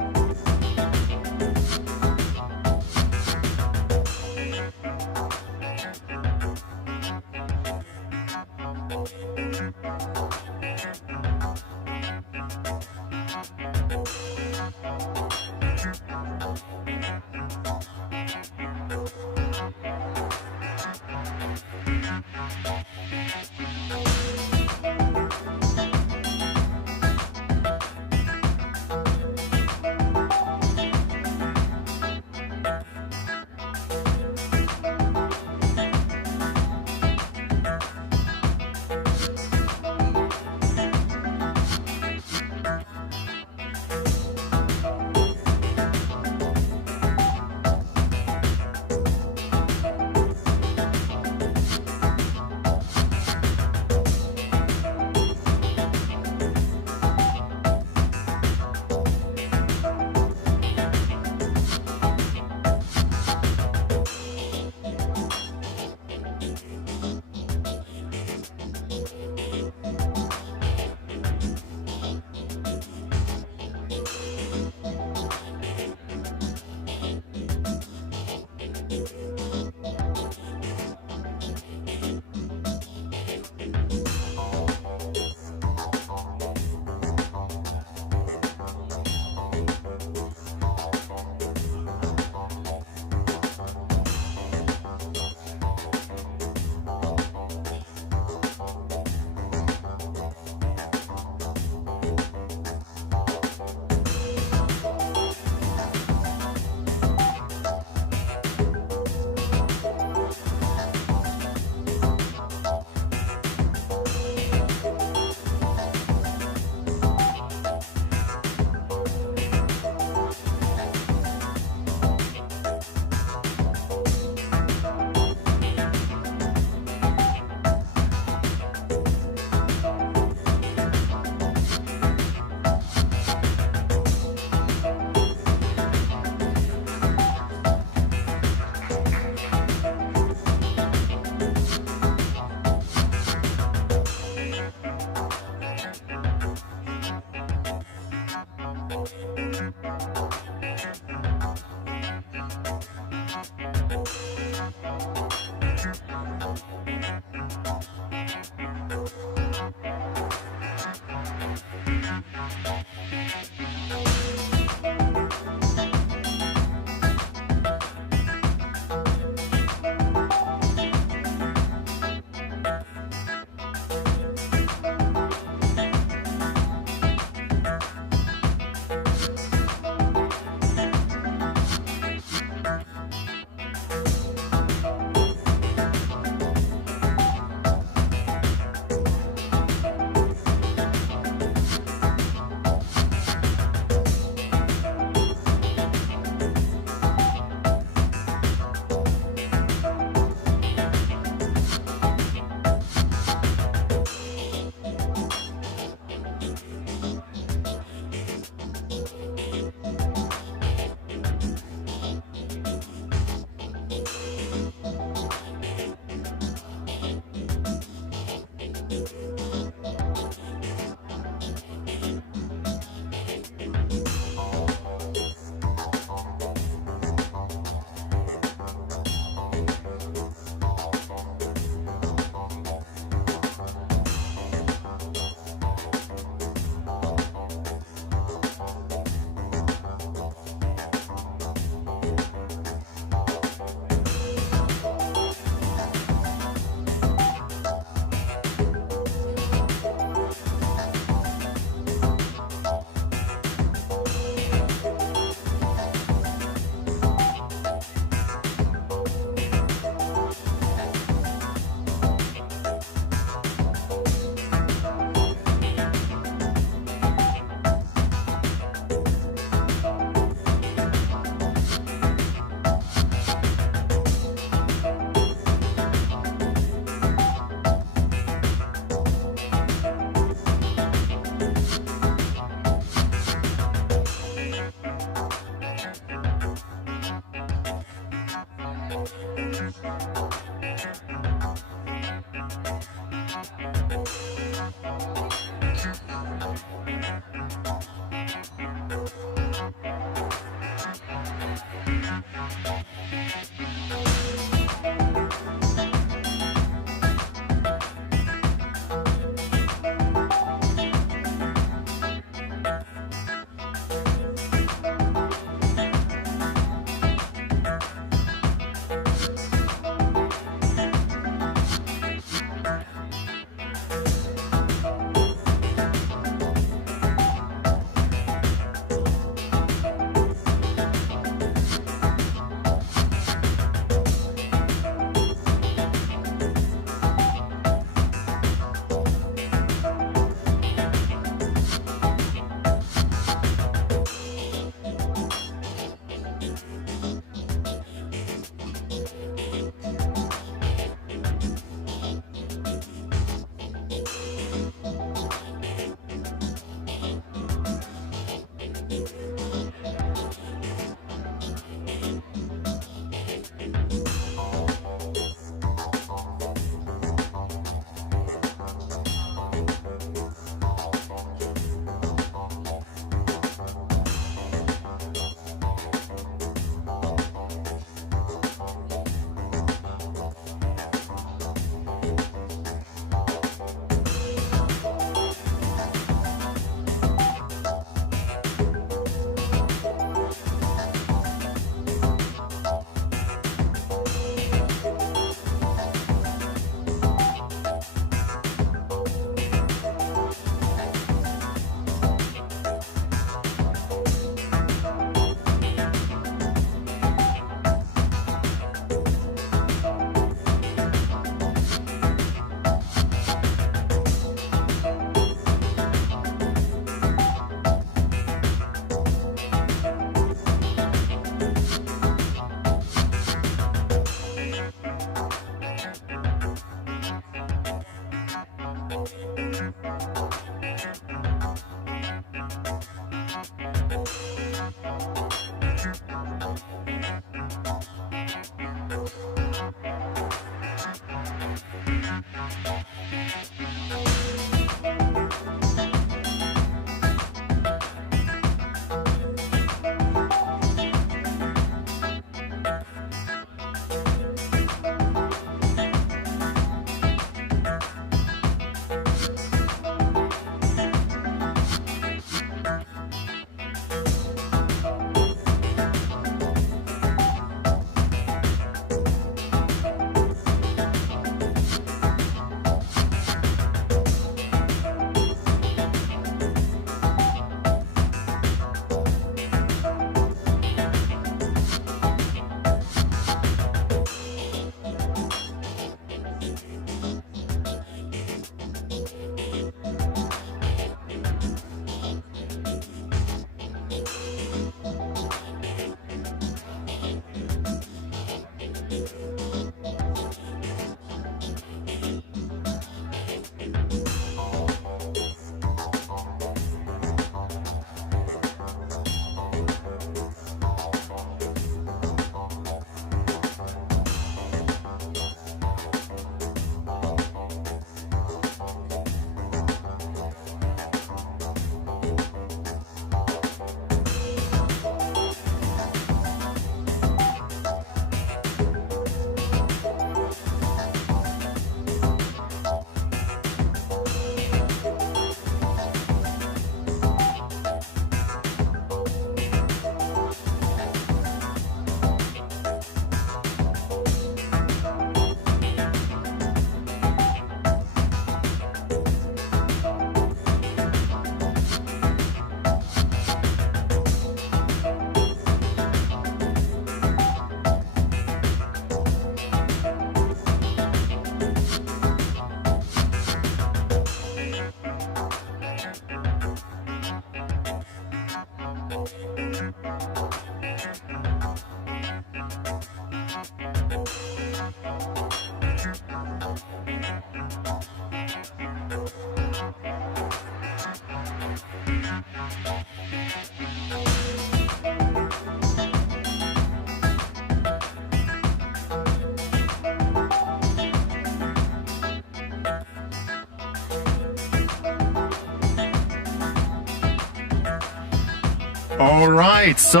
All right, so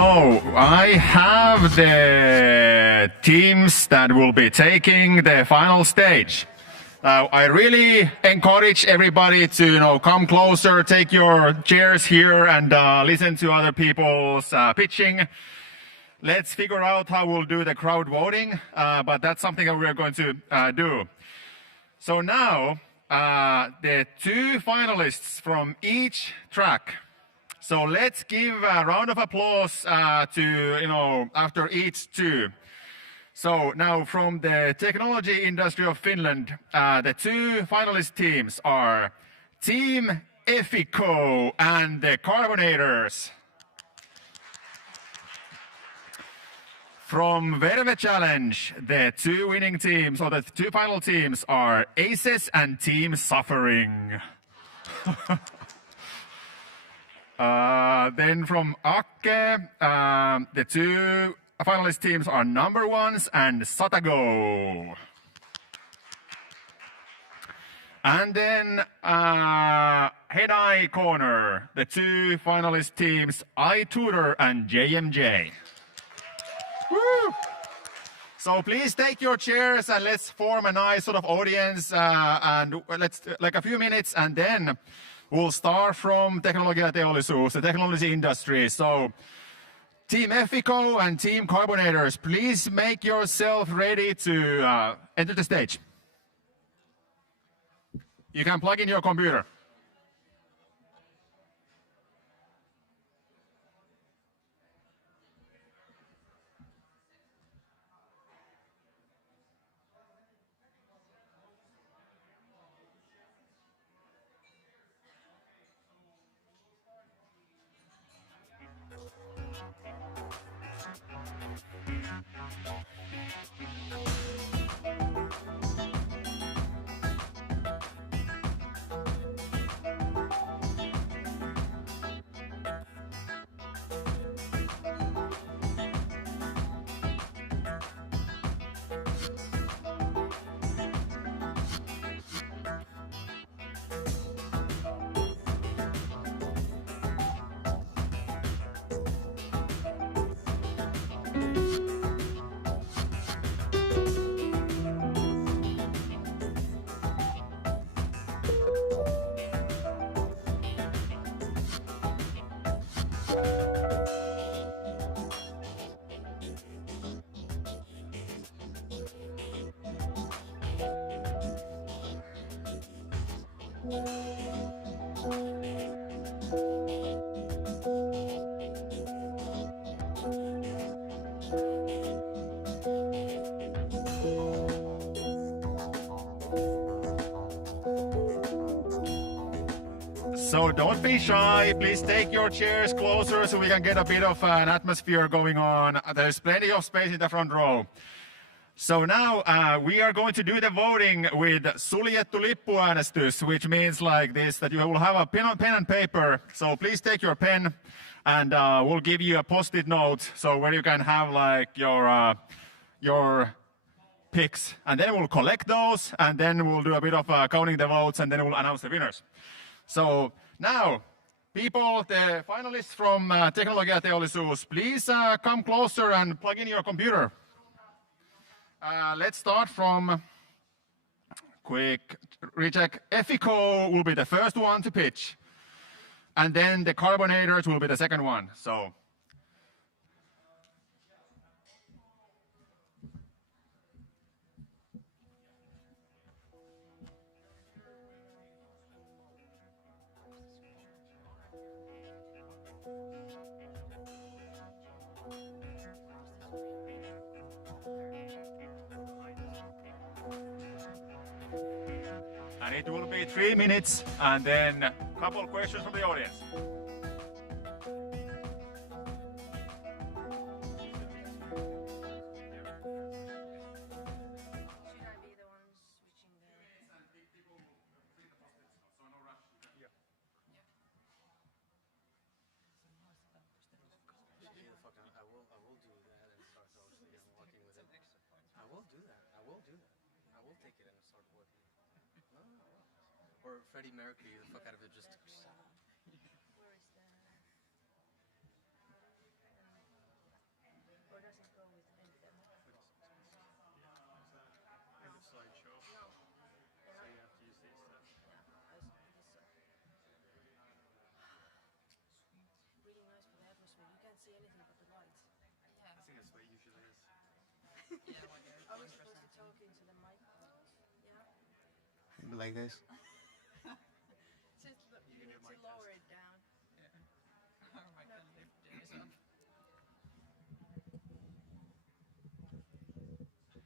I have the teams that will be taking the final stage. Now, I really encourage everybody to, come closer, take your chairs here and listen to other people's pitching. Let's figure out how we'll do the crowd voting, but that's something that we're going to do. So now, the two finalists from each track. So let's give a round of applause to, after each two. So now from the technology industry of Finland, the two finalist teams are Team Effico and the Carbonators. From Verve Challenge, the two winning teams, or the two final teams are Aces and Team Suffering. Then from Akke, the two finalist teams are Number Ones and Satago. And then Head-Eye Corner, the two finalist teams iTutor and JMJ. Woo! So please take your chairs and let's form a nice sort of audience and let's like a few minutes and then we'll start from Teknologiateollisuus, the technology industry. So Team Effico and Team Carbonators, please make yourself ready to enter the stage. You can plug in your computer. So don't be shy, please take your chairs closer so we can get a bit of an atmosphere going on. There's plenty of space in the front row. So now we are going to do the voting with suljettu lippuäänestys, which means like this, that you will have a pen and paper. So please take your pen and we'll give you a post-it note so where you can have like your picks. And then we'll collect those and then we'll do a bit of counting the votes and then we'll announce the winners. So now, people, the finalists from Teknologiateollisuus, please come closer and plug in your computer. Let's start from quick recheck. Effico will be the first one to pitch. And then the carbonators will be the second one. So and it will be 3 minutes and then a couple of questions from the audience. Or Freddie Mercury, the fuck out of it, just. Where is that? Or does it go with end of slideshow. No. So you have to use these steps. Yeah, really nice for the atmosphere. You can't see anything but the lights. I think that's what it usually is. Are we supposed to talk into the mic? Yeah. Maybe like this. You need to lower it down.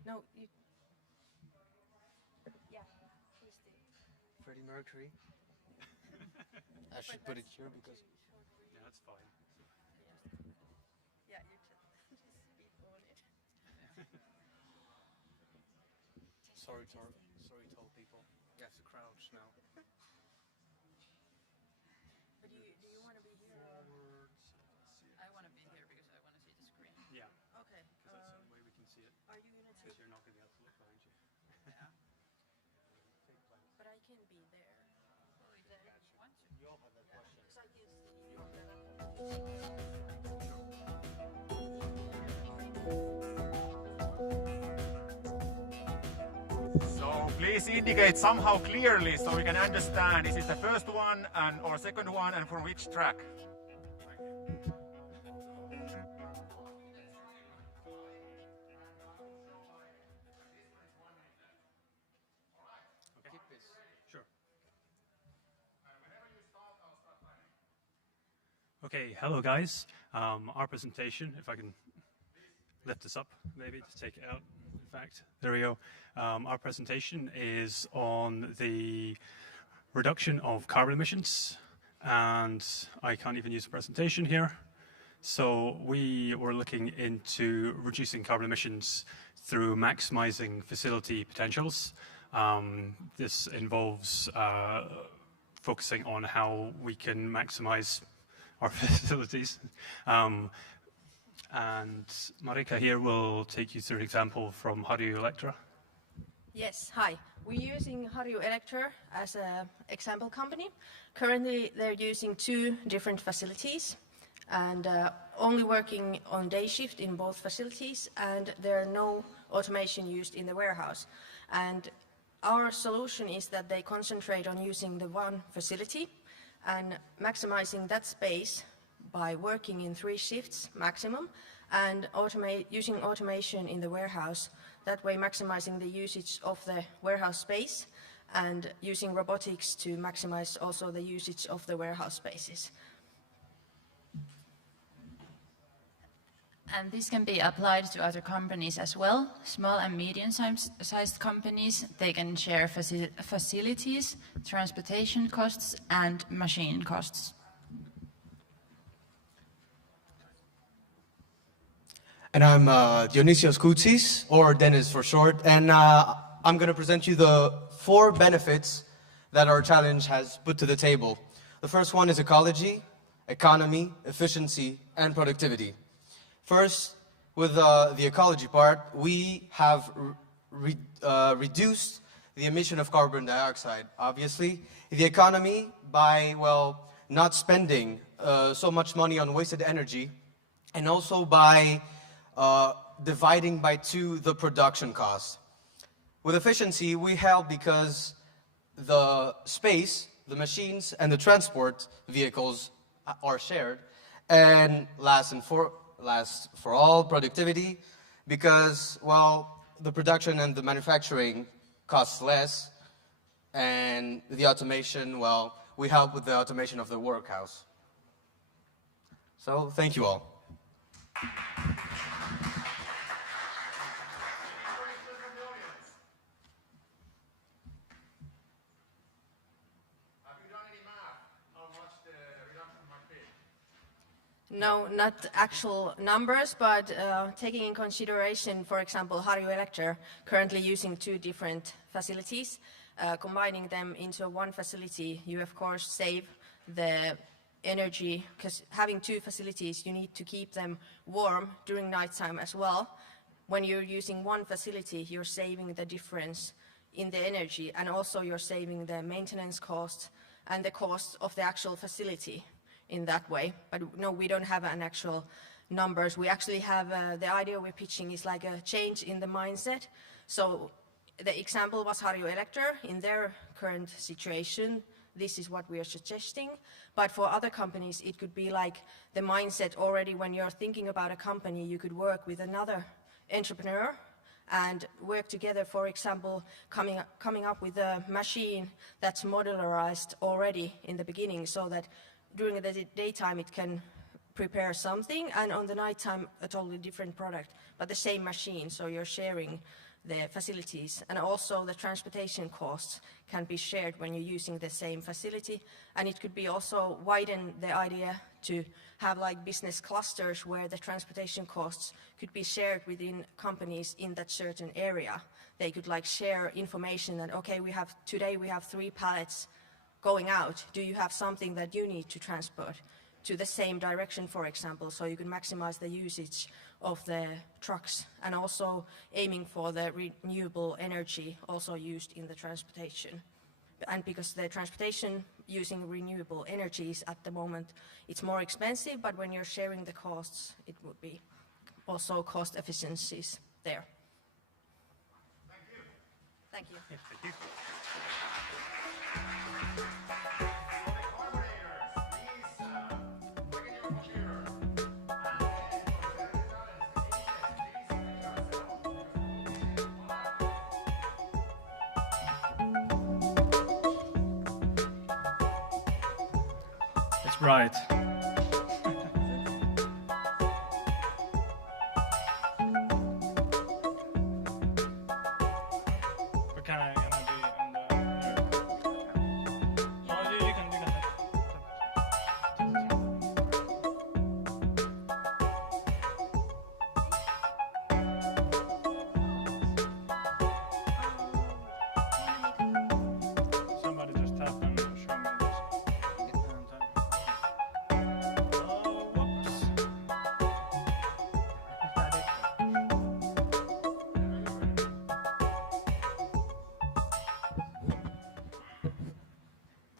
No, you. Yeah, please do. Freddie Mercury. I should put it here because. Yeah, that's fine. Yeah, you just speak on it. Sorry, tall people. You have to crouch now. But do you want to be here? I want to be here because I want to see the screen. Yeah, Okay. because that's the only way we can see it. Are you gonna take? Because you're not going to be able to look behind you. But I can be there. Want to? You all have that question. Because I can see you on the laptop. So please indicate somehow clearly so we can understand, is it the first one or second one and from which track? Sure. Okay, hello guys. Our presentation, if I can lift this up, maybe to take it out. In fact, there we go. Our presentation is on the reduction of carbon emissions, and I can't even use the presentation here. So we were looking into reducing carbon emissions through maximizing facility potentials. This involves focusing on how we can maximize our facilities. And Marika here will take you through an example from Harju Electra. Yes, hi. We're using Harju Electra as an example company. Currently, they're using 2 different facilities and only working on day shift in both facilities, and there are no automation used in the warehouse. And our solution is that they concentrate on using the one facility and maximizing that space by working in 3 shifts maximum and using automation in the warehouse, that way maximizing the usage of the warehouse space and using robotics to maximize also the usage of the warehouse spaces. And this can be applied to other companies as well. Small and medium-sized companies, they can share facilities, transportation costs, and machine costs. And I'm Dionysios Koutsis, or Dennis for short, and I'm going to present you the 4 benefits that our challenge has put to the table. The first one is ecology, economy, efficiency, and productivity. First, with the ecology part, we have reduced the emission of carbon dioxide, obviously. The economy by, well, not spending so much money on wasted energy, and also by dividing by 2 the production cost. With efficiency, we help because the space, the machines, and the transport vehicles are shared. And last for all, productivity, because, well, the production and the manufacturing costs less, and the automation, well, we help with the automation of the workhouse. So, thank you all. No, not actual numbers, but taking in consideration, for example, Harju Elector currently using 2 different facilities, combining them into one facility, you of course save the energy, because having 2 facilities, you need to keep them warm during nighttime as well. When you're using one facility, you're saving the difference in the energy, and also you're saving the maintenance cost and the cost of the actual facility in that way. But no, we don't have an actual numbers. We actually have, the idea we're pitching is like a change in the mindset. So the example was Harju Elector. In their current situation, this is what we are suggesting. But for other companies, it could be like the mindset already when you're thinking about a company, you could work with another entrepreneur and work together, for example, coming up with a machine that's modularized already in the beginning, so that during the daytime it can prepare something, and on the nighttime a totally different product, but the same machine, so you're sharing the facilities. And also the transportation costs can be shared when you're using the same facility, and it could be also widen the idea to have like business clusters where the transportation costs could be shared within companies in that certain area. They could like share information that, okay, today we have 3 pallets going out. Do you have something that you need to transport to the same direction, for example, so you can maximize the usage of the trucks, and also aiming for the renewable energy also used in the transportation. And because the transportation using renewable energies at the moment, it's more expensive, but when you're sharing the costs, it would be also cost efficiencies there. Thank you. Thank you. Yes, thank you. That's right. But can I be on the... No, you can. Somebody just tap and show me this. Oh, whoops. Is that it?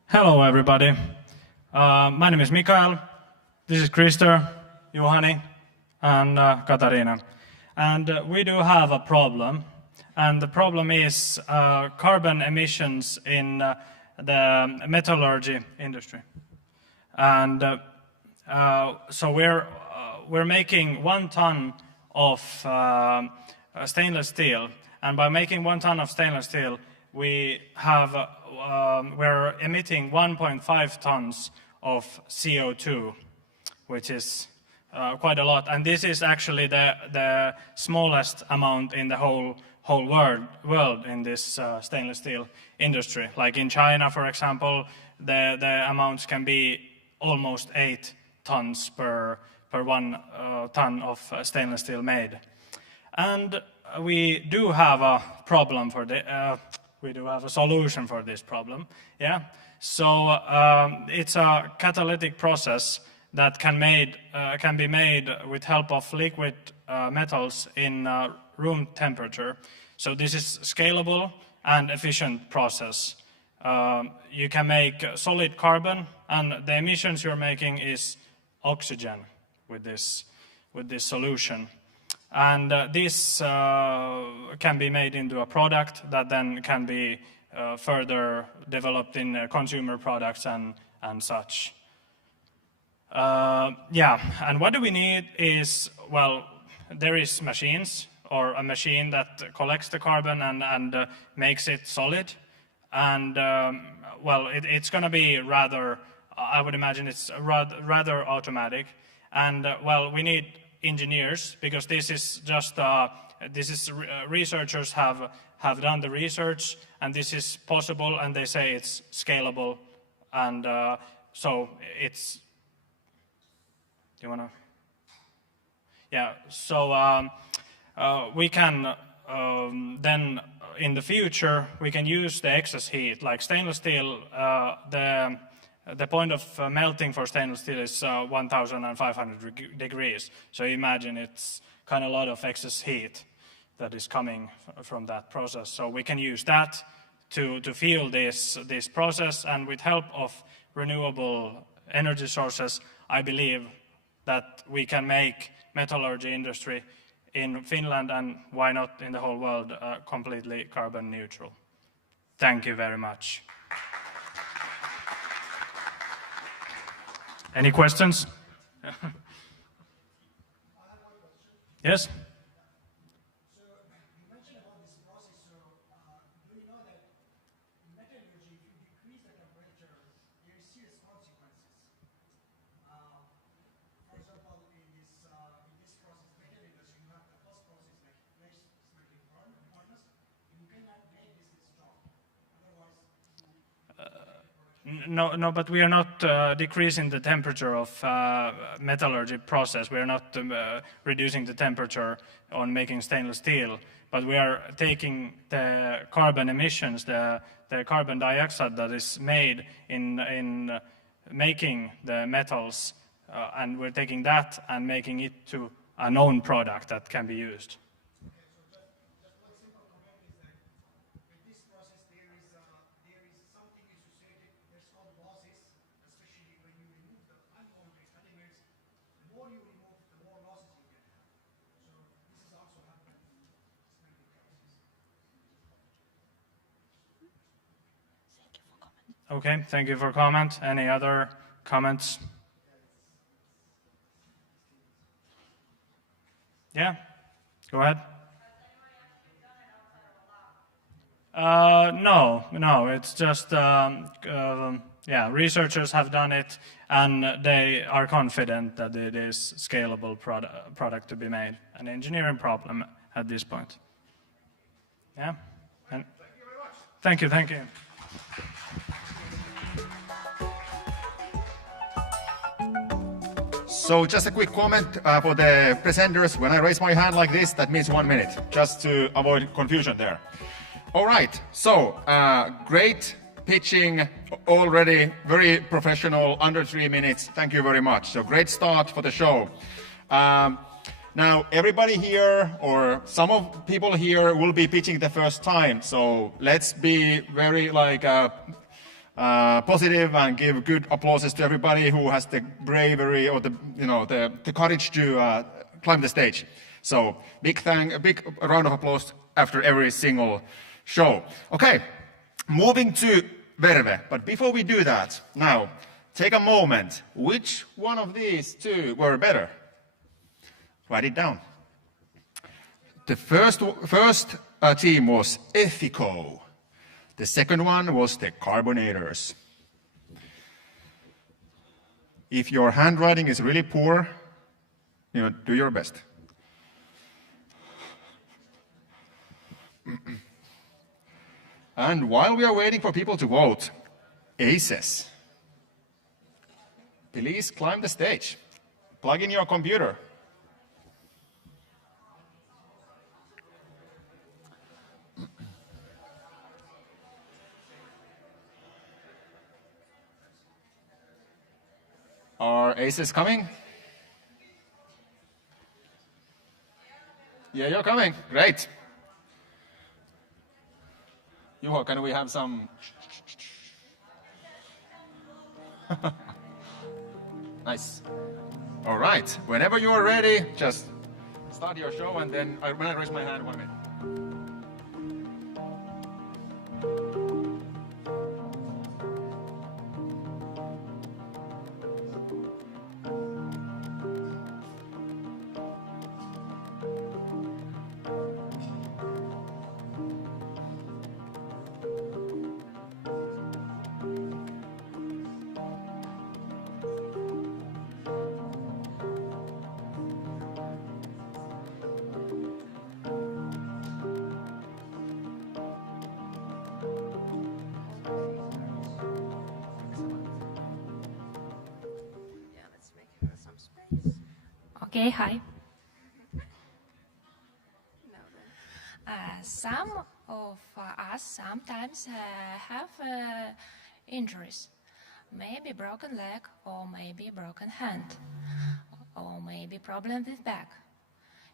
Hello, everybody. My name is Mikael. This is Krister, Juhani, and Katarina. And we do have a problem. And the problem is carbon emissions in the metallurgy industry. And so we're making 1 ton of stainless steel. And by making 1 ton of stainless steel, we're emitting 1.5 tons of CO2, which is quite a lot. And this is actually the smallest amount in the whole world in this stainless steel industry. Like in China, for example, the amounts can be almost 8 tons per per 1 ton of stainless steel made. And we do have a problem for we do have a solution for this problem. Yeah. So it's a catalytic process that can be made with help of liquid metals in room temperature. So this is scalable and efficient process. You can make solid carbon, and the emissions you're making is oxygen with this solution. And this can be made into a product that then can be further developed in consumer products and such. Yeah, and what do we need is, well, there is machines, or a machine that collects the carbon and makes it solid. And, well, it's going to be rather, I would imagine it's rather automatic. And, well, we need engineers, because this is just, researchers have done the research, and this is possible, and they say it's scalable. And so it's, do you want to? Yeah, so we can then in the future we can use the excess heat. Like stainless steel, the point of melting for stainless steel is 1,500 degrees. So imagine it's kind of a lot of excess heat that is coming from that process. So we can use that to fuel this process, and with help of renewable energy sources, I believe that we can make metallurgy industry in Finland, and why not in the whole world, completely carbon neutral. Thank you very much. Any questions? Yes? No, but we are not decreasing the temperature of metallurgy process. We are not reducing the temperature on making stainless steel, but we are taking the carbon emissions, the carbon dioxide that is made in making the metals, and we're taking that and making it to a known product that can be used. Okay, thank you for comment. Any other comments? Yeah, go ahead. No, it's just, yeah, researchers have done it, and they are confident that it is scalable product to be made. An engineering problem at this point. Yeah? And thank you very much. Thank you. So just a quick comment for the presenters. When I raise my hand like this, that means 1 minute, just to avoid confusion there. All right, so great pitching already, very professional, under 3 minutes. Thank you very much. So great start for the show. Now everybody here, or some of people here, will be pitching the first time. So let's be very positive and give good applauses to everybody who has the bravery or the courage to climb the stage. So a big round of applause after every single show. Okay, moving to Verve. But before we do that, now take a moment. Which one of these two were better? Write it down. The first team was Ethico. The second one was the Carbonators. If your handwriting is really poor, do your best. And while we are waiting for people to vote, Aces, please climb the stage. plug in your computer. Are aces coming? Yeah, you're coming. Great. Juho, can we have some? Nice. All right. Whenever you are ready, just start your show, and then when I raise my hand, 1 minute. Okay, hi. Some of us sometimes have injuries. Maybe broken leg, or maybe broken hand, or maybe problem with back.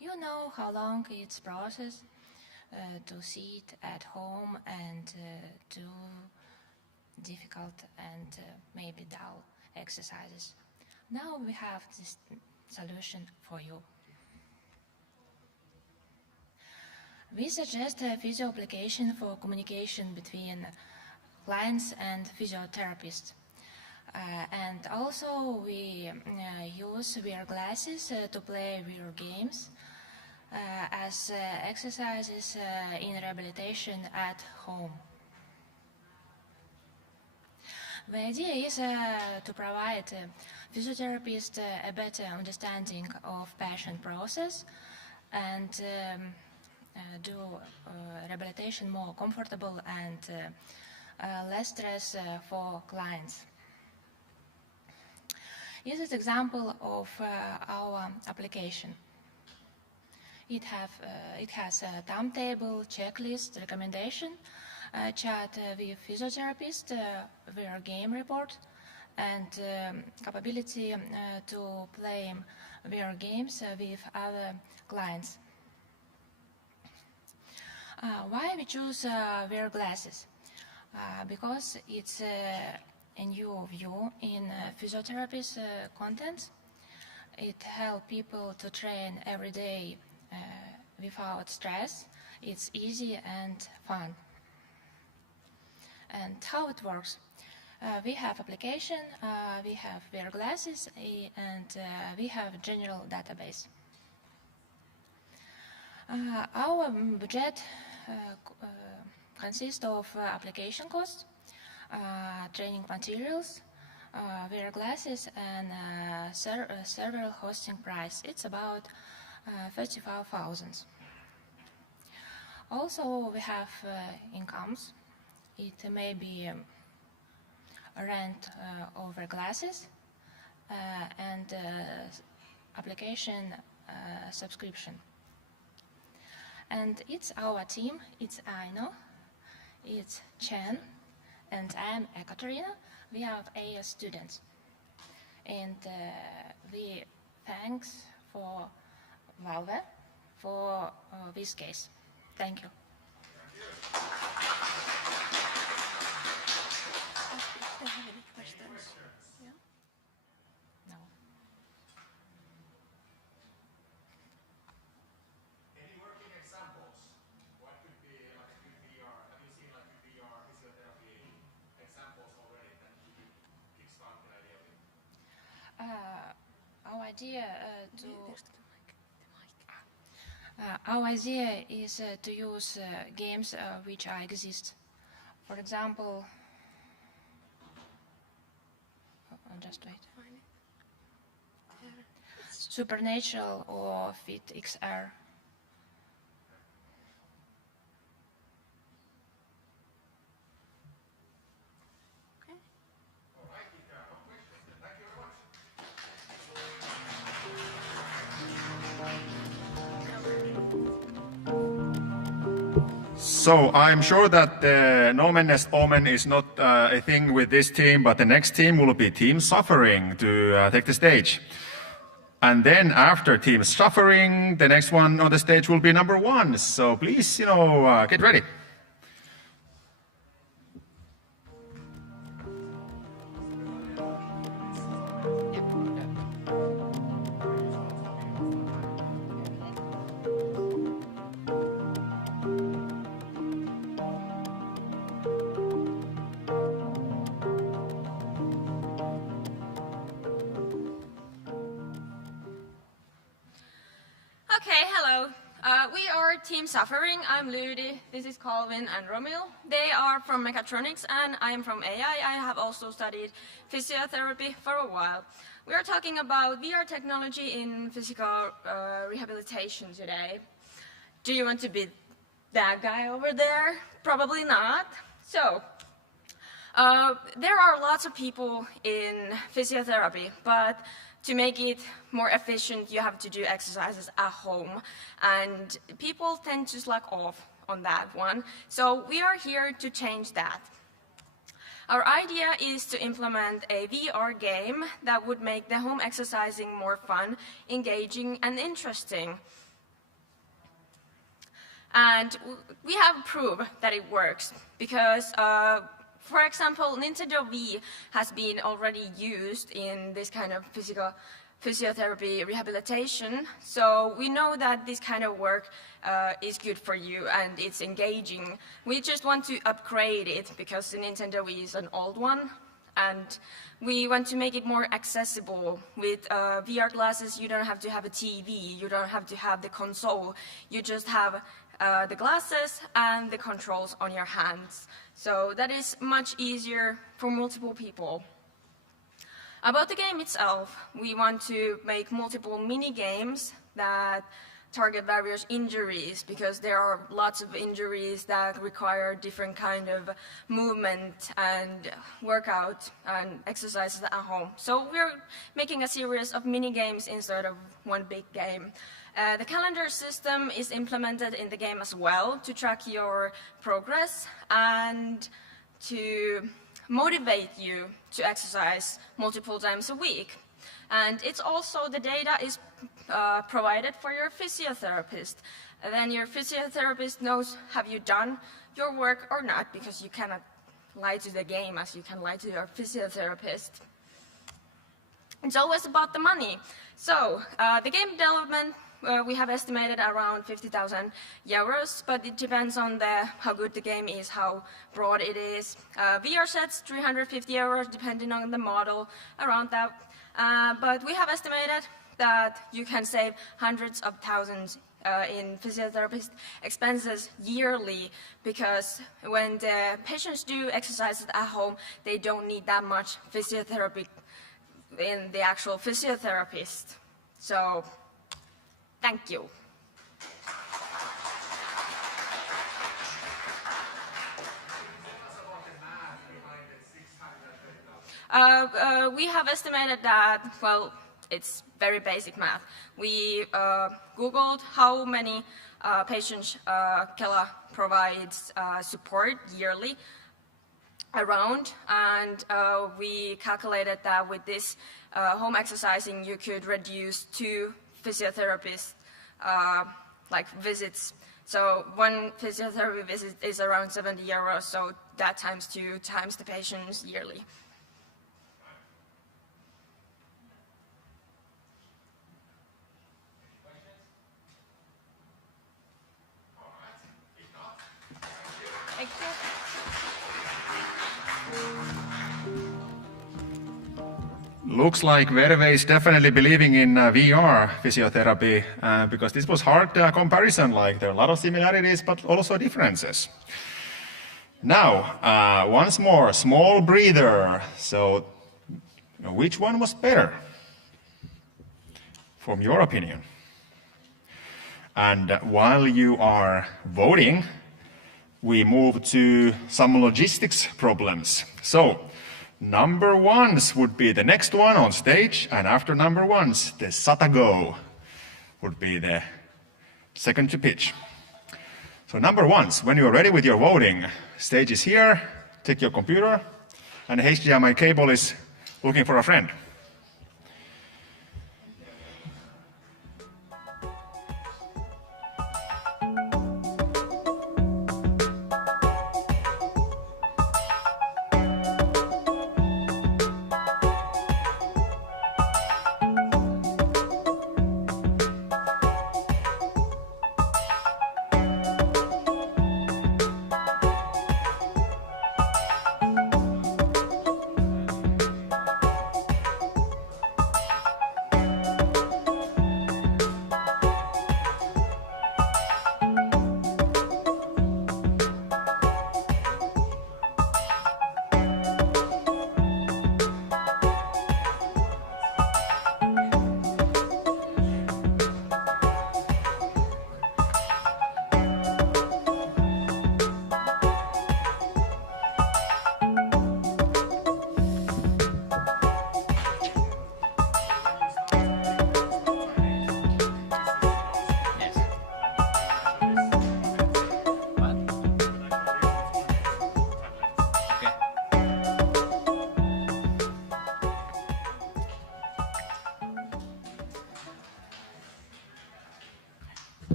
You know how long it's process to sit at home and do difficult and maybe dull exercises. Now we have this solution for you. We suggest a physio application for communication between clients and physiotherapists. And also we use VR glasses to play VR games as exercises in rehabilitation at home. The idea is to provide physiotherapists a better understanding of patient process and do rehabilitation more comfortable and less stress for clients. This is an example of our application. It has a timetable, checklist, recommendation, chat with physiotherapist, VR game report, and capability to play VR games with other clients. Why we choose VR glasses? Because it's a new view in physiotherapy's content. It helps people to train every day without stress. It's easy and fun. And how it works? We have application, we have VR glasses, and we have general database. Our budget consists of application costs, training materials, VR glasses, and server hosting price. It's about 35,000. Also, we have incomes. It may be rent over glasses and application subscription. And it's our team, it's Aino, it's Chen, and I'm Ekaterina. We have 8 students. And we thanks for Valve for this case. Thank you. Do you have any questions? Yeah? No. Any working examples? What could be like good VR? Have you seen like good VR physiotherapy examples already that you could kickstart the idea with? Our idea is to use games which exist. For example, just wait. Supernatural or Fit XR. All right, if there are no questions, then thank you very much. So I'm sure that the Nomen Nest Omen is not a thing with this team, but the next team will be Team Suffering to take the stage. And then after Team Suffering, the next one on the stage will be number 1. So please, get ready. Okay, hello. We are Team Suffering. I'm Ludi, this is Colvin and Romil. They are from Mechatronics and I am from AI. I have also studied physiotherapy for a while. We are talking about VR technology in physical rehabilitation today. Do you want to be that guy over there? Probably not. So, there are lots of people in physiotherapy, but to make it more efficient, you have to do exercises at home, and people tend to slack off on that one. So we are here to change that. Our idea is to implement a VR game that would make the home exercising more fun, engaging, and interesting. And we have proof that it works because for example, Nintendo Wii has been already used in this kind of physiotherapy rehabilitation. So we know that this kind of work is good for you and it's engaging. We just want to upgrade it because the Nintendo Wii is an old one. And we want to make it more accessible. With VR glasses, you don't have to have a TV, you don't have to have the console. You just have the glasses and the controls on your hands. So that is much easier for multiple people. About the game itself, we want to make multiple mini-games that target various injuries because there are lots of injuries that require different kind of movement and workout and exercises at home. So we're making a series of mini-games instead of one big game. The calendar system is implemented in the game as well to track your progress and to motivate you to exercise multiple times a week. And it's also the data is provided for your physiotherapist. And then your physiotherapist knows have you done your work or not, because you cannot lie to the game as you can lie to your physiotherapist. It's always about the money. So the game development, we have estimated around 50,000 euros, but it depends on how good the game is, how broad it is. VR sets, 350 euros, depending on the model, around that. But we have estimated that you can save hundreds of thousands in physiotherapist expenses yearly, because when the patients do exercises at home, they don't need that much physiotherapy in the actual physiotherapist. So, thank you. We have estimated that, well, it's very basic math. We Googled how many patients Kela provides support yearly around, and we calculated that with this home exercising you could reduce 2 physiotherapist visits. So one physiotherapy visit is around 70 euros, so that times 2 times the patients yearly. Looks like Verve is definitely believing in VR physiotherapy because this was hard comparison. Like there are a lot of similarities, but also differences. Now, once more, small breather. So, which one was better, from your opinion? And while you are voting, we move to some logistics problems. So, number ones would be the next one on stage, and after number ones, the SATA Go would be the second to pitch. So number ones, when you're ready with your voting, stage is here, take your computer, and HDMI cable is looking for a friend.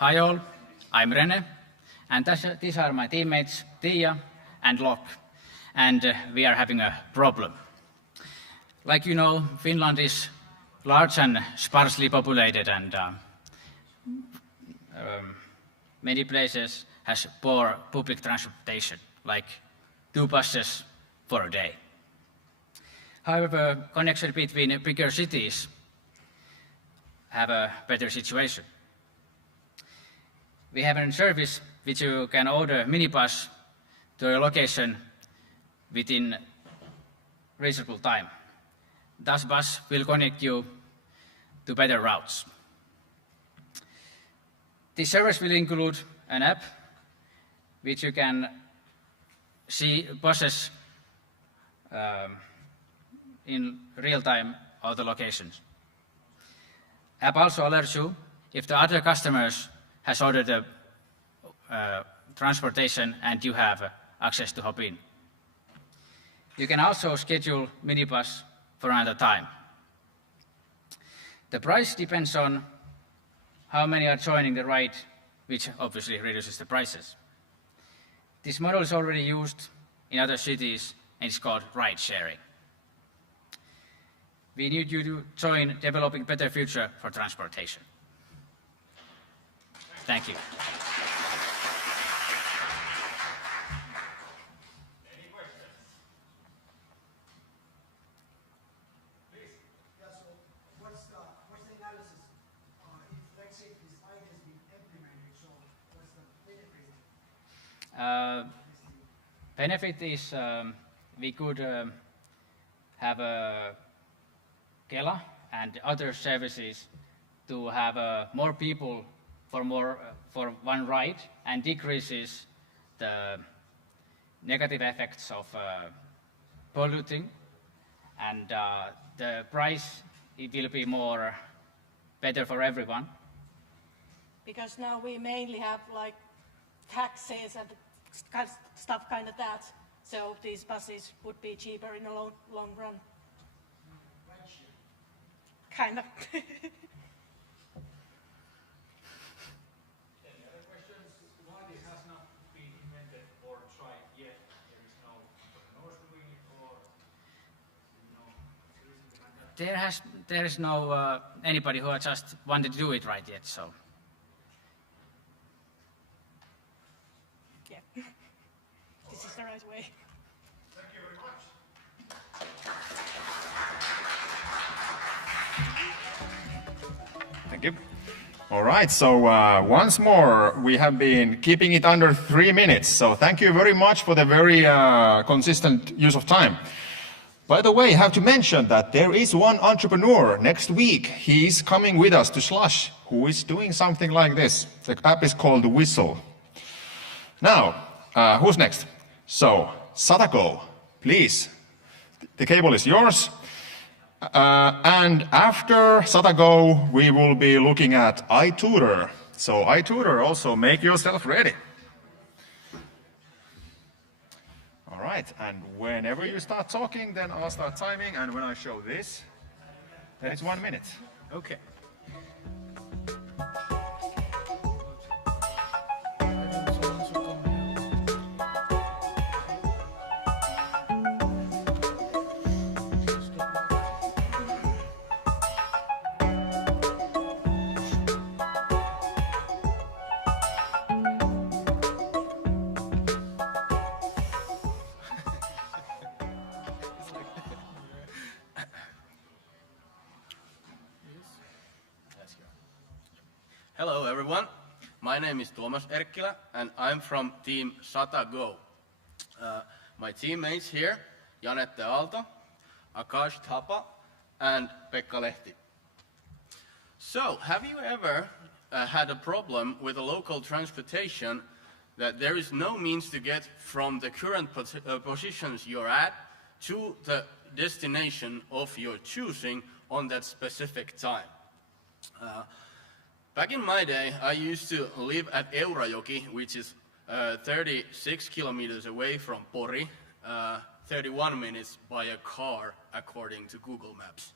Hi all, I'm Rene, and these are my teammates Tia and Locke, and we are having a problem. Like you know, Finland is large and sparsely populated, and many places has poor public transportation, like 2 buses for a day. However, connection between bigger cities have a better situation. We have a service which you can order a minibus to your location within reasonable time. This bus will connect you to better routes. This service will include an app which you can see buses in real time of the locations. App also alerts you if the other customers has ordered the transportation and you have access to hop in. You can also schedule minibus for another time. The price depends on how many are joining the ride, which obviously reduces the prices. This model is already used in other cities and it's called ride sharing. We need you to join developing better future for transportation. Thank you. Any questions? Please. Yeah, so what's the analysis? If, let's say, this idea has been implemented, so what's the benefit? Benefit is we could have a Kela and other services to have more people for one ride and decreases the negative effects of polluting, and the price it will be more better for everyone. Because now we mainly have like taxes and stuff kind of that, so these buses would be cheaper in the long run. Kind of. There is no anybody who just wanted to do it right yet, so. Yeah, this is the right way. Thank you very much. Thank you. All right, so once more, we have been keeping it under 3 minutes. So thank you very much for the very consistent use of time. By the way, I have to mention that there is one entrepreneur next week. He is coming with us to Slush, who is doing something like this. The app is called Whistle. Now, who's next? So, Satako, please. The cable is yours. And after Satago, we will be looking at iTutor. So iTutor, also make yourself ready. All right, and whenever you start talking, then I'll start timing, and when I show this, then it's 1 minute. Okay. Hello everyone, my name is Tuomas Erkkilä and I'm from team Satago. My teammates here, Janette Aalto, Akash Thapa and Pekka Lehti. So, have you ever had a problem with a local transportation that there is no means to get from the current positions you're at to the destination of your choosing on that specific time? Back in my day, I used to live at Eurajoki, which is 36 kilometers away from Pori, 31 minutes by a car, according to Google Maps.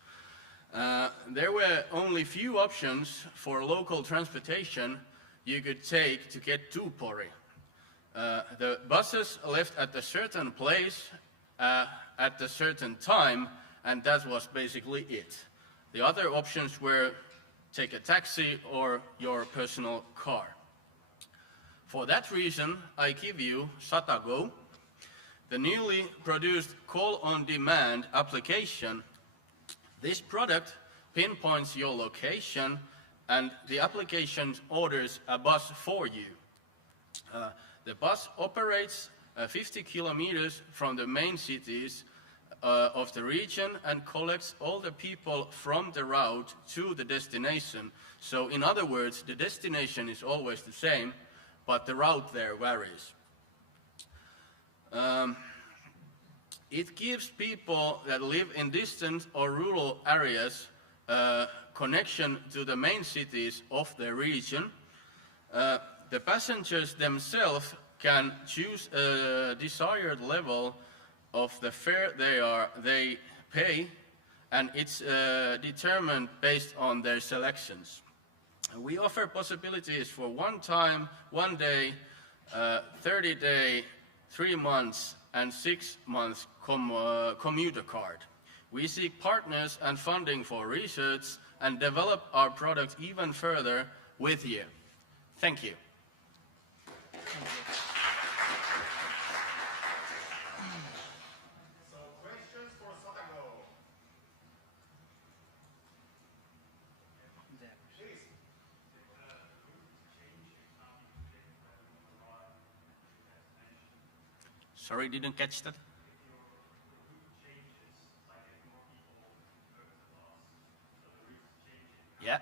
There were only few options for local transportation you could take to get to Pori. The buses left at a certain place at a certain time, and that was basically it. The other options were take a taxi or your personal car. For that reason, I give you Satago, the newly produced call-on-demand application. This product pinpoints your location and the application orders a bus for you. The bus operates 50 kilometers from the main cities of the region and collects all the people from the route to the destination. So in other words, the destination is always the same, but the route there varies. It gives people that live in distant or rural areas connection to the main cities of their region. The passengers themselves can choose a desired level of the fare they pay, and it's determined based on their selections. We offer possibilities for 1 time, 1 day, 30-day, 3 months, and 6 months commuter card. We seek partners and funding for research and develop our product even further with you. Thank you. Sorry, didn't catch that. Yeah.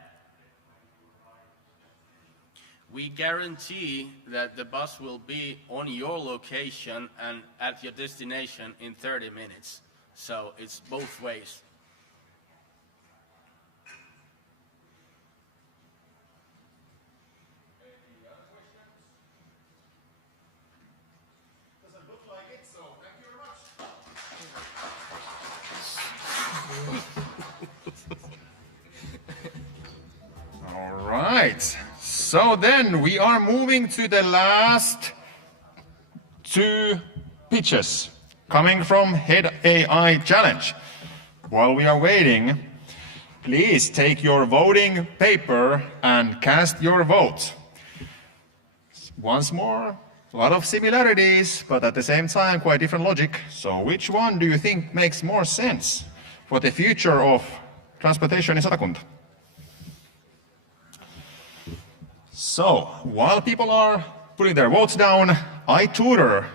We guarantee that the bus will be on your location and at your destination in 30 minutes. So it's both ways. All right. So then we are moving to the last 2 pitches coming from Head AI Challenge. While we are waiting, please take your voting paper and cast your vote. Once more, a lot of similarities, but at the same time quite different logic. So which one do you think makes more sense for the future of transportation in Satakunta? So, while people are putting their votes down, iTutor.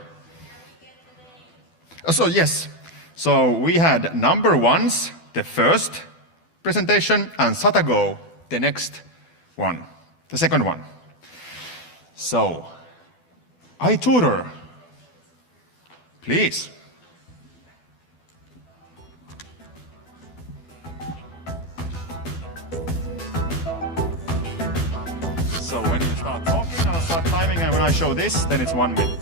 So yes, so we had number ones, the first presentation, and Satago, the next one, the second one. So, iTutor, please. So when you start talking, I'll start timing, and when I show this, then it's 1 minute.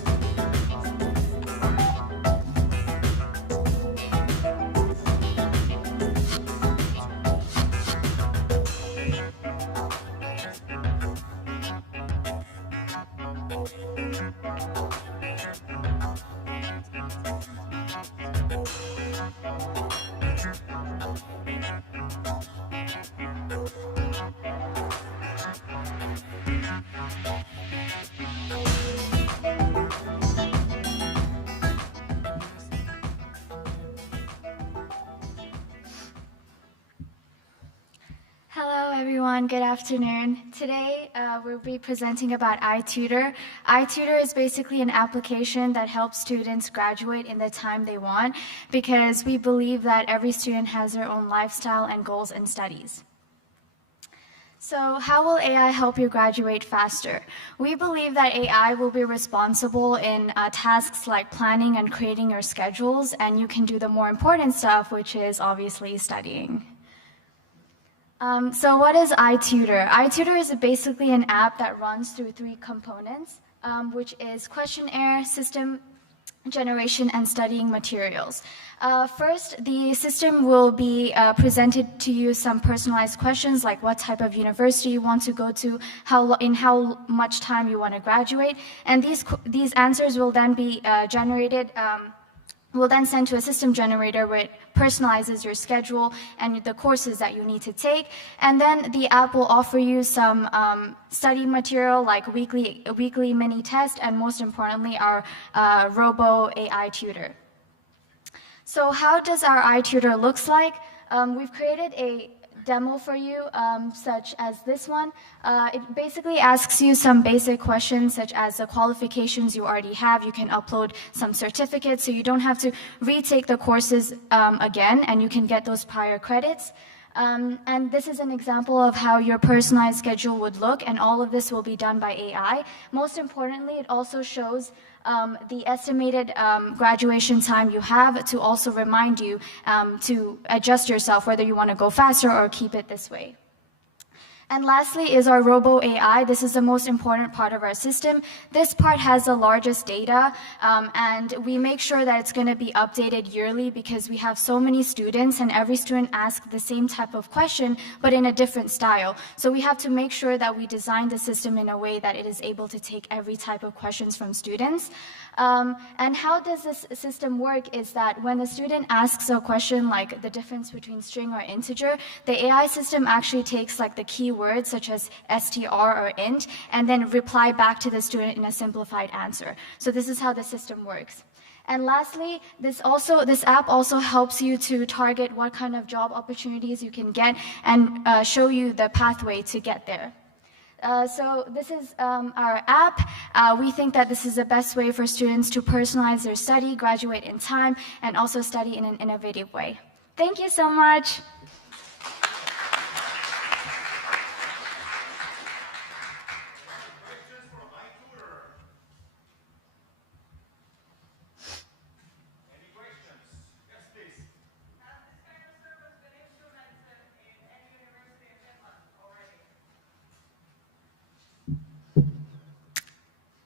Hello everyone, good afternoon. Today we'll be presenting about iTutor. iTutor is basically an application that helps students graduate in the time they want because we believe that every student has their own lifestyle and goals in studies. So how will AI help you graduate faster? We believe that AI will be responsible in tasks like planning and creating your schedules, and you can do the more important stuff, which is obviously studying. So what is iTutor? iTutor is basically an app that runs through 3 components, which is questionnaire, system generation, and studying materials. First, the system will be presented to you some personalized questions like what type of university you want to go to, in how much time you want to graduate, and these answers will then be generated will then send to a system generator where it personalizes your schedule and the courses that you need to take. And then the app will offer you some study material like a weekly mini test, and most importantly, our Robo AI tutor. So how does our iTutor looks like? We've created a demo for you, such as this one. It basically asks you some basic questions such as the qualifications you already have. You can upload some certificates so you don't have to retake the courses again, and you can get those prior credits. And this is an example of how your personalized schedule would look, and all of this will be done by AI. Most importantly, it also shows the estimated graduation time you have to also remind you to adjust yourself, whether you want to go faster or keep it this way. And lastly is our Robo AI. This is the most important part of our system. This part has the largest data, and we make sure that it's going to be updated yearly because we have so many students, and every student asks the same type of question, but in a different style. So we have to make sure that we design the system in a way that it is able to take every type of questions from students. And how does this system work is that when a student asks a question like the difference between string or integer, the AI system actually takes like the keywords such as str or int and then reply back to the student in a simplified answer. So this is how the system works. And lastly, this app also helps you to target what kind of job opportunities you can get and show you the pathway to get there. So this is our app. We think that this is the best way for students to personalize their study, graduate in time, and also study in an innovative way. Thank you so much.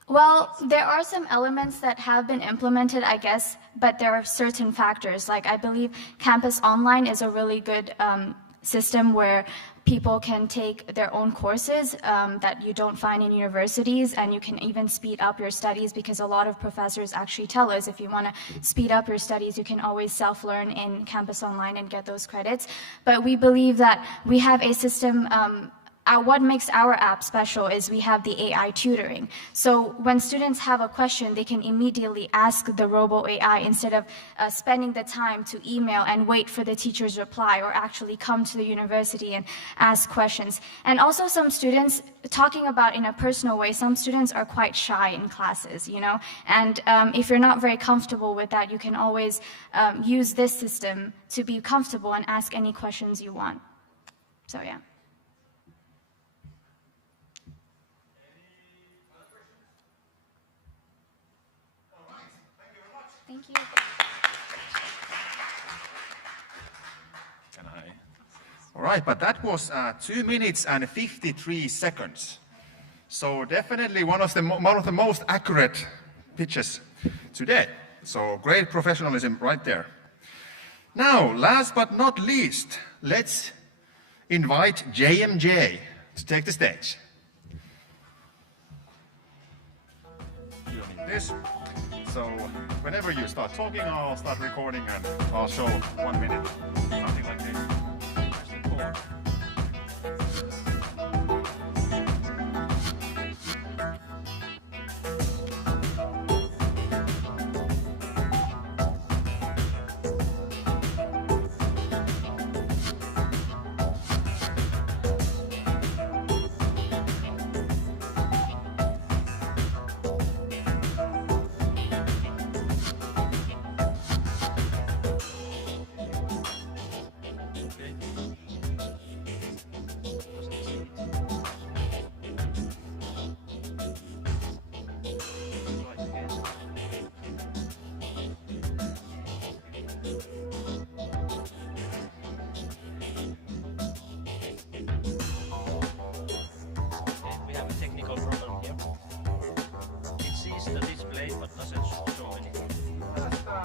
Well, there are some elements that have been implemented, I guess, but there are certain factors. Like I believe Campus Online is a really good system where people can take their own courses that you don't find in universities, and you can even speed up your studies because a lot of professors actually tell us if you want to speed up your studies, you can always self-learn in Campus Online and get those credits. But we believe that we have a system what makes our app special is we have the AI tutoring. So when students have a question, they can immediately ask the Robo AI instead of spending the time to email and wait for the teacher's reply or actually come to the university and ask questions. And also some students, talking about in a personal way, some students are quite shy in classes, you know? And if you're not very comfortable with that, you can always use this system to be comfortable and ask any questions you want. So yeah. Thank you. All right, but that was 2 minutes and 53 seconds. So definitely one of the most accurate pitches today. So great professionalism right there. Now, last but not least, let's invite JMJ to take the stage. You need this. So whenever you start talking, I'll start recording and I'll show 1 minute, something like this.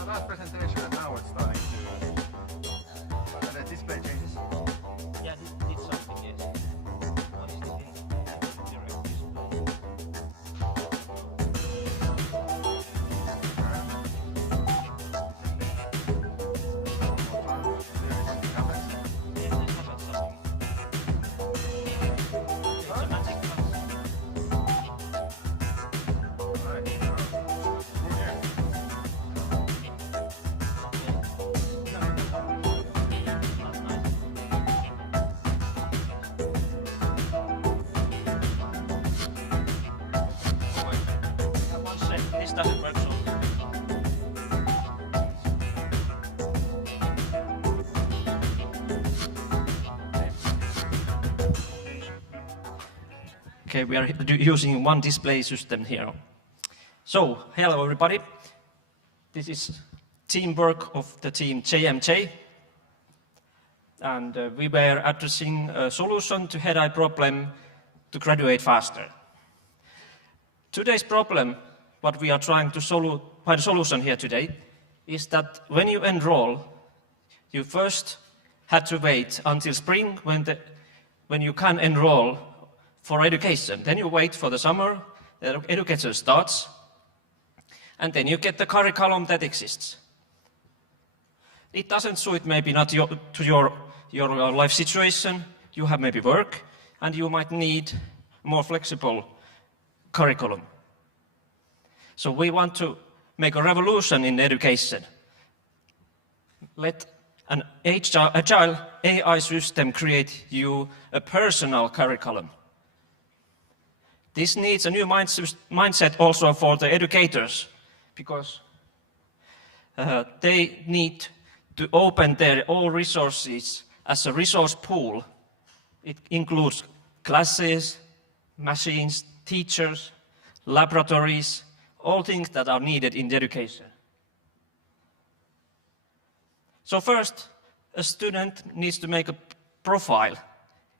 Last presentation and now it's starting to... the display changes. Yeah, did something, yes. What is the thing? Direct display. This doesn't work so. Okay, we are using one display system here. So, hello everybody. This is teamwork of the team JMJ. And we were addressing a solution to head-eye problem to graduate faster. Today's problem, what we are trying to find a solution here today, is that when you enroll, you first had to wait until spring when you can enroll for education. Then you wait for the summer, the education starts, and then you get the curriculum that exists. It doesn't suit maybe not to your life situation. You have maybe work, and you might need more flexible curriculum. So we want to make a revolution in education. Let an agile AI system create you a personal curriculum. This needs a new mindset also for the educators, because they need to open their all resources as a resource pool. It includes classes, machines, teachers, laboratories, all things that are needed in the education. So first, a student needs to make a profile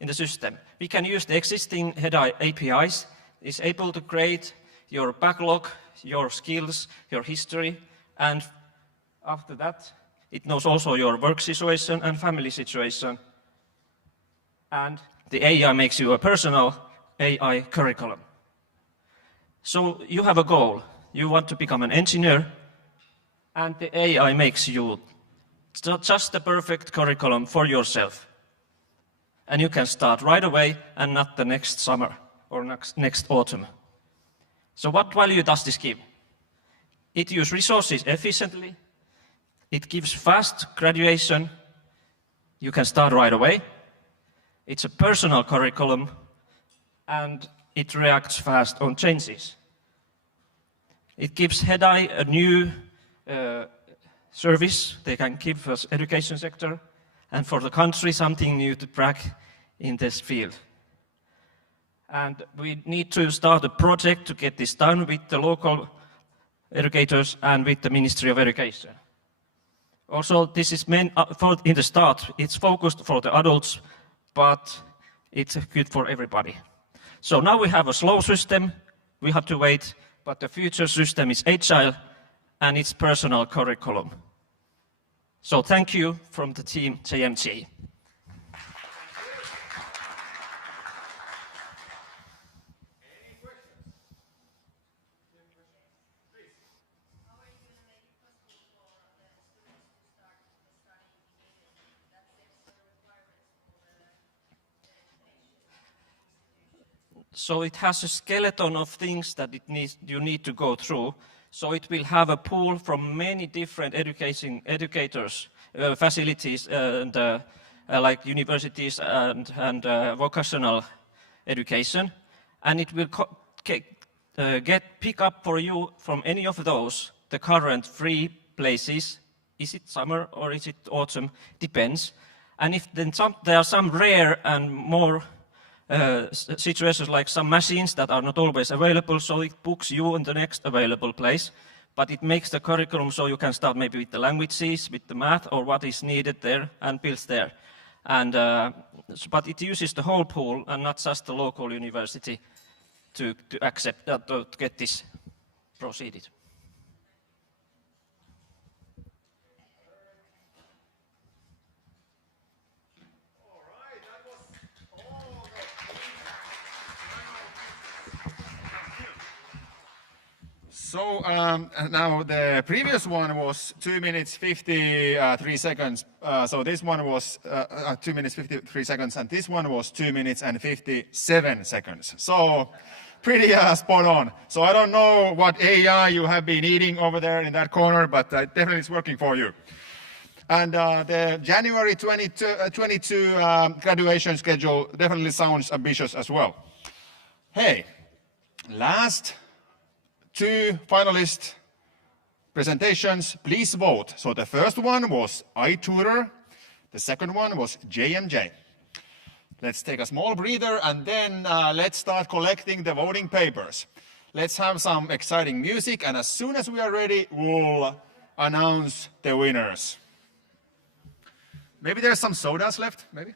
in the system. We can use the existing head-eye APIs. It's able to create your backlog, your skills, your history, and after that, it knows also your work situation and family situation. And the AI makes you a personal AI curriculum. So you have a goal. You want to become an engineer, and the AI makes you just the perfect curriculum for yourself. And you can start right away and not the next summer or next autumn. So what value does this give? It uses resources efficiently. It gives fast graduation. You can start right away. It's a personal curriculum, and it reacts fast on changes. It gives head-eye a new service they can give for the education sector, and for the country something new to brag in this field. And we need to start a project to get this done with the local educators and with the Ministry of Education. Also, this is meant in the start, it's focused for the adults, but it's good for everybody. So now we have a slow system, we have to wait, but the future system is agile and it's personal curriculum. So thank you from the team JMG. So it has a skeleton of things that you need to go through. So it will have a pool from many different educators, facilities, and like universities and vocational education. And it will pick up for you from any of those the current free places. Is it summer or is it autumn? Depends. And if then there are some rare and more situations like some machines that are not always available, so it books you in the next available place. But it makes the curriculum so you can start maybe with the languages, with the math, or what is needed there, and builds there. And, but it uses the whole pool and not just the local university to accept that, to get this proceeded. So now the previous one was 2 minutes 53 seconds. So this one was 2 minutes 53 seconds, and this one was 2 minutes and 57 seconds. So pretty spot on. So I don't know what AI you have been eating over there in that corner, but definitely it's working for you. And the January 22 graduation schedule definitely sounds ambitious as well. Hey, last 2 finalist presentations, please vote. So the first one was iTutor, the second one was JMJ. Let's take a small breather and then let's start collecting the voting papers. Let's have some exciting music, and as soon as we are ready, we'll announce the winners. Maybe there's some sodas left, maybe?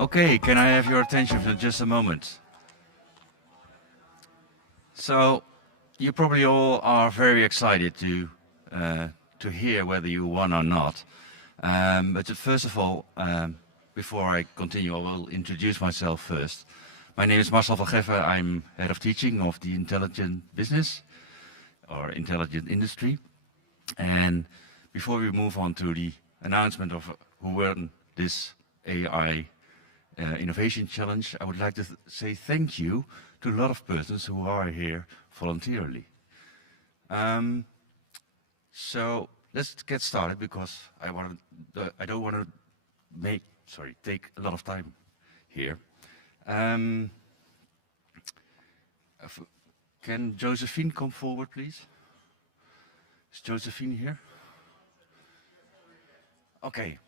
Okay, can I have your attention for just a moment? So, you probably all are very excited to hear whether you won or not. But first of all, before I continue, I will introduce myself first. My name is Marcel van Geffer. I'm head of teaching of the Intelligent Business or Intelligent Industry. And before we move on to the announcement of who won this AI Innovation Challenge, I would like to say thank you to a lot of persons who are here voluntarily. So let's get started because I don't want to take a lot of time here. Can Josephine come forward, please? Is Josephine here? Okay.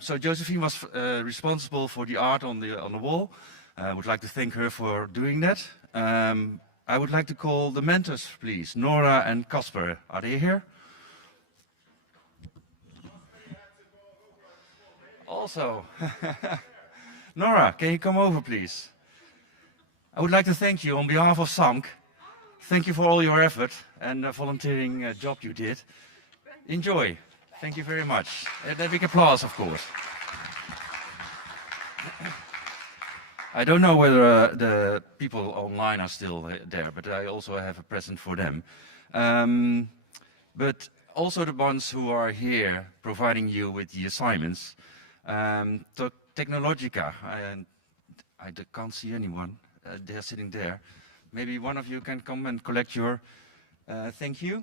So Josephine was responsible for the art on the wall. I would like to thank her for doing that. I would like to call the mentors, please. Nora and Casper, are they here? Also. Nora, can you come over, please? I would like to thank you on behalf of SAMK. Thank you for all your effort and the volunteering job you did. Enjoy. Thank you very much. A big applause, of course. I don't know whether the people online are still there, but I also have a present for them. But also the ones who are here providing you with the assignments. Technologica, I can't see anyone. They're sitting there. Maybe one of you can come and collect your thank you.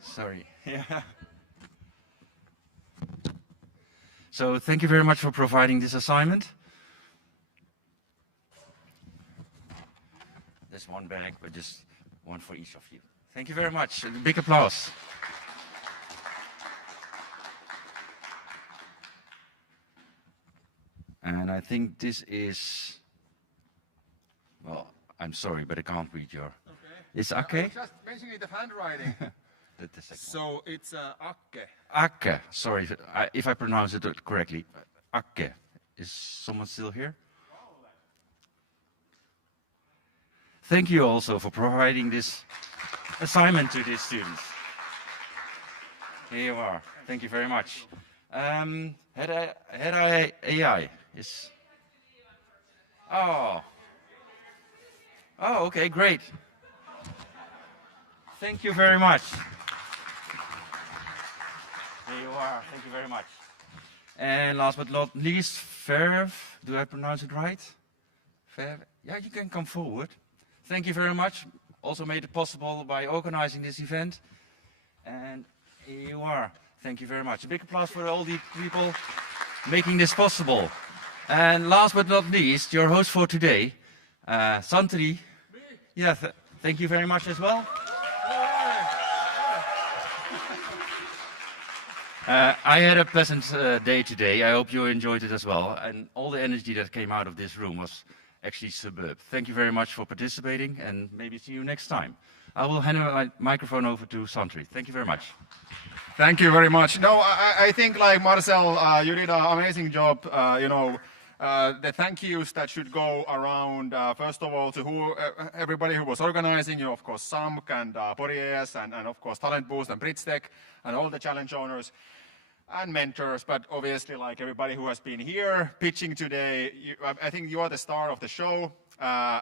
Sorry. Yeah. So thank you very much for providing this assignment. There's one bag, but just one for each of you. Thank you very much. A big applause. And I think this is, well, I'm sorry, but I can't read your. Okay. It's I Ake? was just mentioning the handwriting. So it's Ake. Ake. Sorry if I pronounce it correctly. Ake. Is someone still here? Thank you also for providing this assignment to these students. Here you are. Thank you very much. Head AI is. Oh, okay, great. Thank you very much. Here you are. Thank you very much. And last but not least, Ferv. Do I pronounce it right? Ferv. Yeah, you can come forward. Thank you very much. Also made it possible by organizing this event. And here you are. Thank you very much. A big applause for all the people making this possible. And last but not least, your host for today, Santri. Yeah, thank you very much as well. I had a pleasant day today. I hope you enjoyed it as well. And all the energy that came out of this room was actually superb. Thank you very much for participating, and maybe see you next time. I will hand my microphone over to Santri. Thank you very much. Thank you very much. No, I think like Marcel, you did an amazing job. The thank yous that should go around, first of all, to everybody who was organizing, of course, SAMK and Pori.es and of course, Talent Boost and BridgeTech and all the challenge owners and mentors, but obviously like everybody who has been here pitching today, I think you are the star of the show.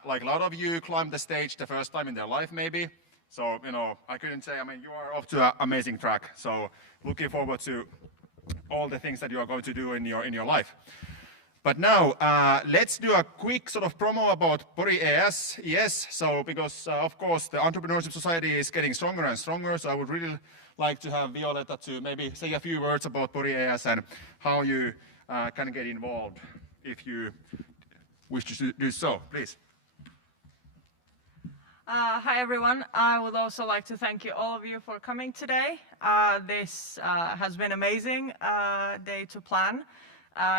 Like a lot of you climbed the stage the first time in their life maybe. So, I couldn't say, you are off to an amazing track. So looking forward to all the things that you are going to do in your life. But now, let's do a quick sort of promo about Pori.es. Yes, so because of course the entrepreneurship society is getting stronger and stronger, so I would really like to have Violetta to maybe say a few words about Pori.es and how you can get involved if you wish to do so. Please. Hi everyone. I would also like to thank you all of you for coming today. This has been amazing day to plan.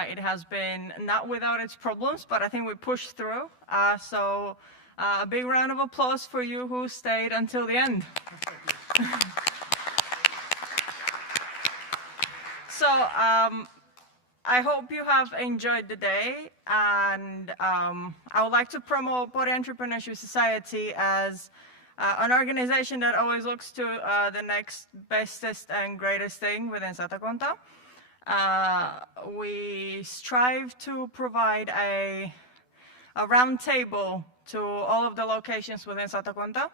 It has been not without its problems, but I think we pushed through. So a big round of applause for you who stayed until the end. So I hope you have enjoyed the day, and I would like to promote Pori Entrepreneurship Society as an organization that always looks to the next bestest and greatest thing within Satakunta. We strive to provide a round table to all of the locations within Satakunta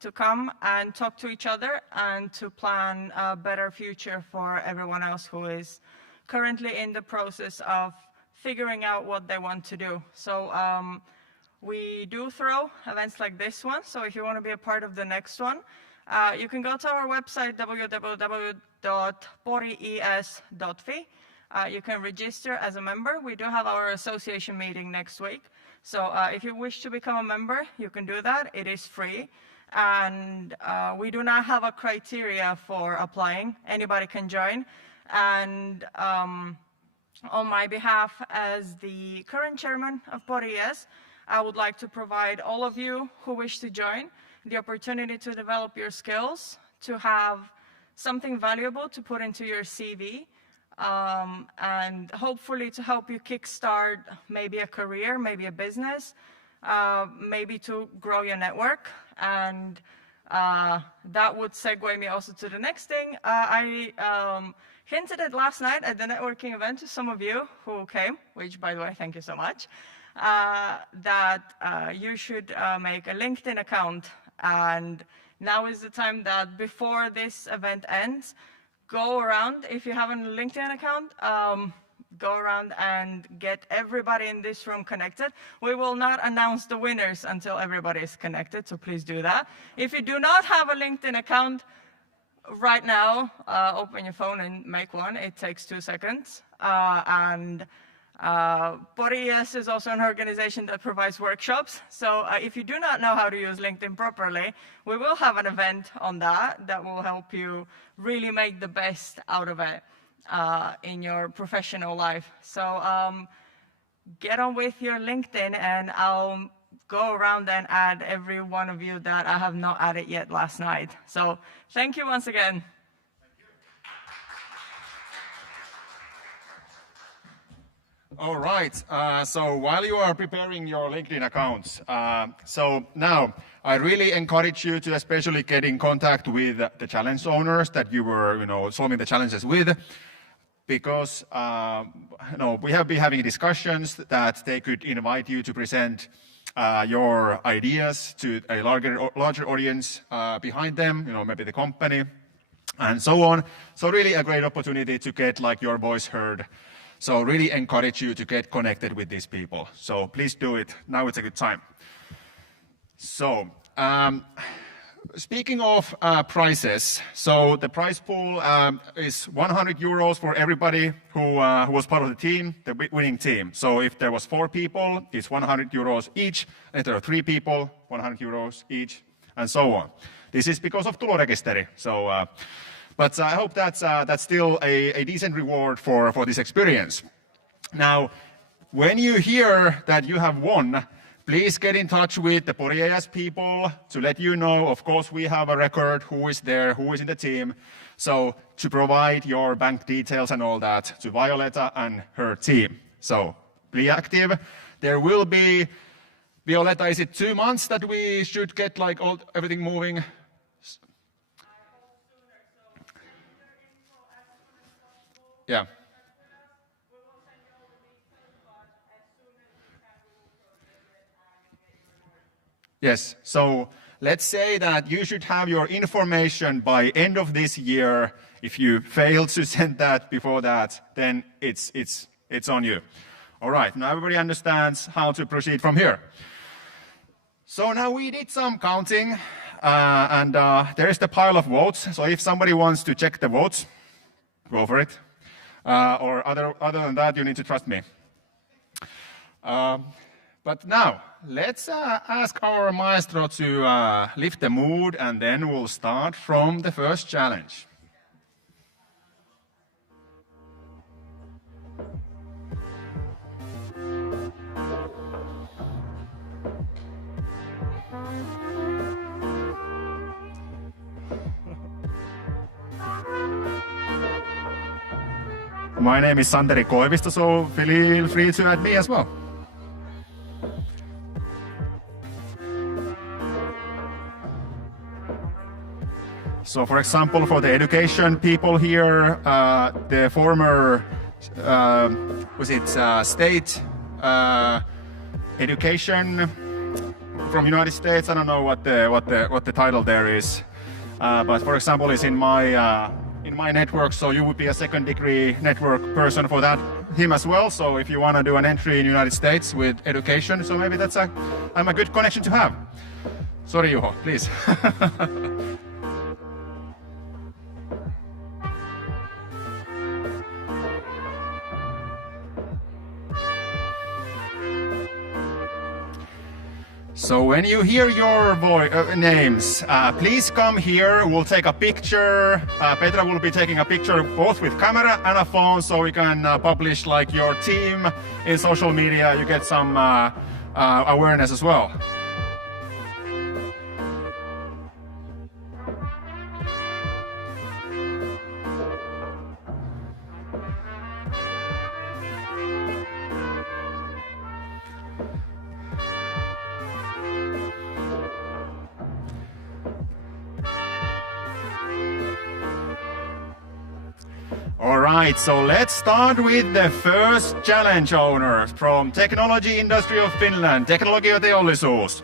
to come and talk to each other and to plan a better future for everyone else who is currently in the process of figuring out what they want to do. So we do throw events like this one, so if you want to be a part of the next one, you can go to our website, www.pori.es.fi. You can register as a member. We do have our association meeting next week. So if you wish to become a member, you can do that. It is free. And we do not have a criteria for applying. Anybody can join. And on my behalf, as the current chairman of Pori.es, I would like to provide all of you who wish to join the opportunity to develop your skills, to have something valuable to put into your CV, and hopefully to help you kickstart maybe a career, maybe a business, maybe to grow your network. And that would segue me also to the next thing. I hinted at last night at the networking event to some of you who came, which by the way, thank you so much, that you should make a LinkedIn account. And now is the time that before this event ends, go around, if you have a LinkedIn account, go around and get everybody in this room connected. We will not announce the winners until everybody is connected, so please do that. If you do not have a LinkedIn account, right now, open your phone and make one. It takes 2 seconds. Pori.es is also an organization that provides workshops. So if you do not know how to use LinkedIn properly, we will have an event on that will help you really make the best out of it in your professional life. So get on with your LinkedIn, and I'll go around and add every one of you that I have not added yet last night. So thank you once again. All right, so while you are preparing your LinkedIn accounts, so now I really encourage you to especially get in contact with the challenge owners that you were, solving the challenges with, because we have been having discussions that they could invite you to present your ideas to a larger audience behind them, maybe the company, and so on. So really a great opportunity to get your voice heard. So really encourage you to get connected with these people. So please do it. Now it's a good time. So speaking of prizes, so the prize pool is 100 euros for everybody who was part of the team, the winning team. So if there was 4 people, it's 100 euros each. And if there are 3 people, 100 euros each, and so on. This is because of tulorekisteri. So. But I hope that's still a decent reward for this experience. Now, when you hear that you have won, please get in touch with the Pori.es people to let you know. Of course, we have a record, who is there, who is in the team. So to provide your bank details and all that to Violeta and her team. So be active. There will be, Violeta, is it 2 months that we should get everything moving? Yeah. Yes, so let's say that you should have your information by end of this year. If you fail to send that before that, then it's on you. All right, now everybody understands how to proceed from here. So now we did some counting, and there is the pile of votes. So if somebody wants to check the votes, go for it. Or other than that, you need to trust me. But now, let's ask our maestro to lift the mood, and then we'll start from the first challenge. My name is Santeri Koivisto, so feel free to add me as well. So for example, for the education people here, the former, state education from United States, I don't know what the title there is, but for example, is in my network, so you would be a second degree network person for him as well. So if you want to do an entry in the United States with education, so maybe I'm a good connection to have. Sorry, Juho, please. So when you hear your names, please come here. We'll take a picture. Petra will be taking a picture both with camera and a phone, so we can publish your team in social media. You get some awareness as well. All right, so let's start with the first challenge owner from Technology Industry of Finland, Teknologia ja Teollisuus.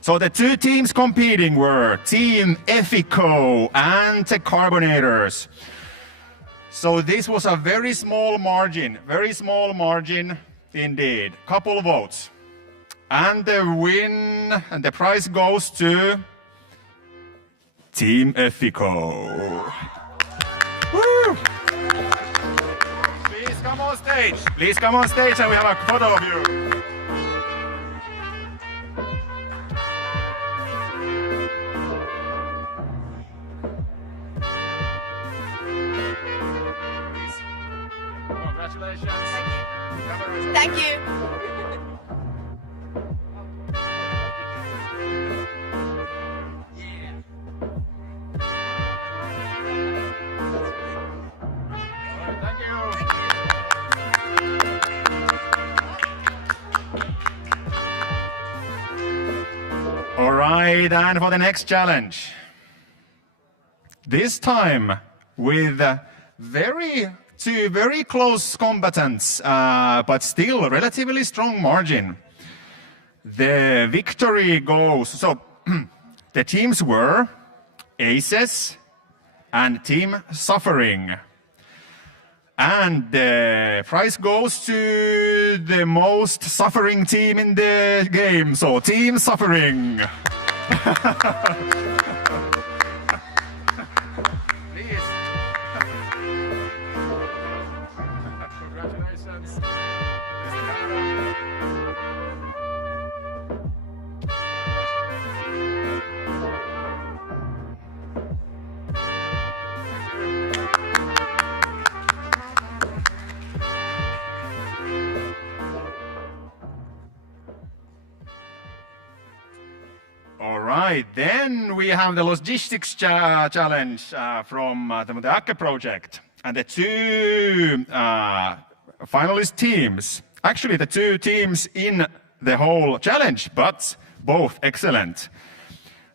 So the 2 teams competing were Team Effico and the Carbonators. So this was a very small margin indeed, couple of votes. And the prize goes to Team Ethico. Woo! Please come on stage. Please come on stage and we have a photo of you. Congratulations. Thank you. All right, and for the next challenge. This time with two very close combatants, but still relatively strong margin. The victory goes, so the teams were Aces and Team Suffering. And the prize goes to the most suffering team in the game, so Team Suffering. Please. Congratulations. All right, then we have the logistics challenge from the Akke project. And the two finalist teams, actually the two teams in the whole challenge, but both excellent.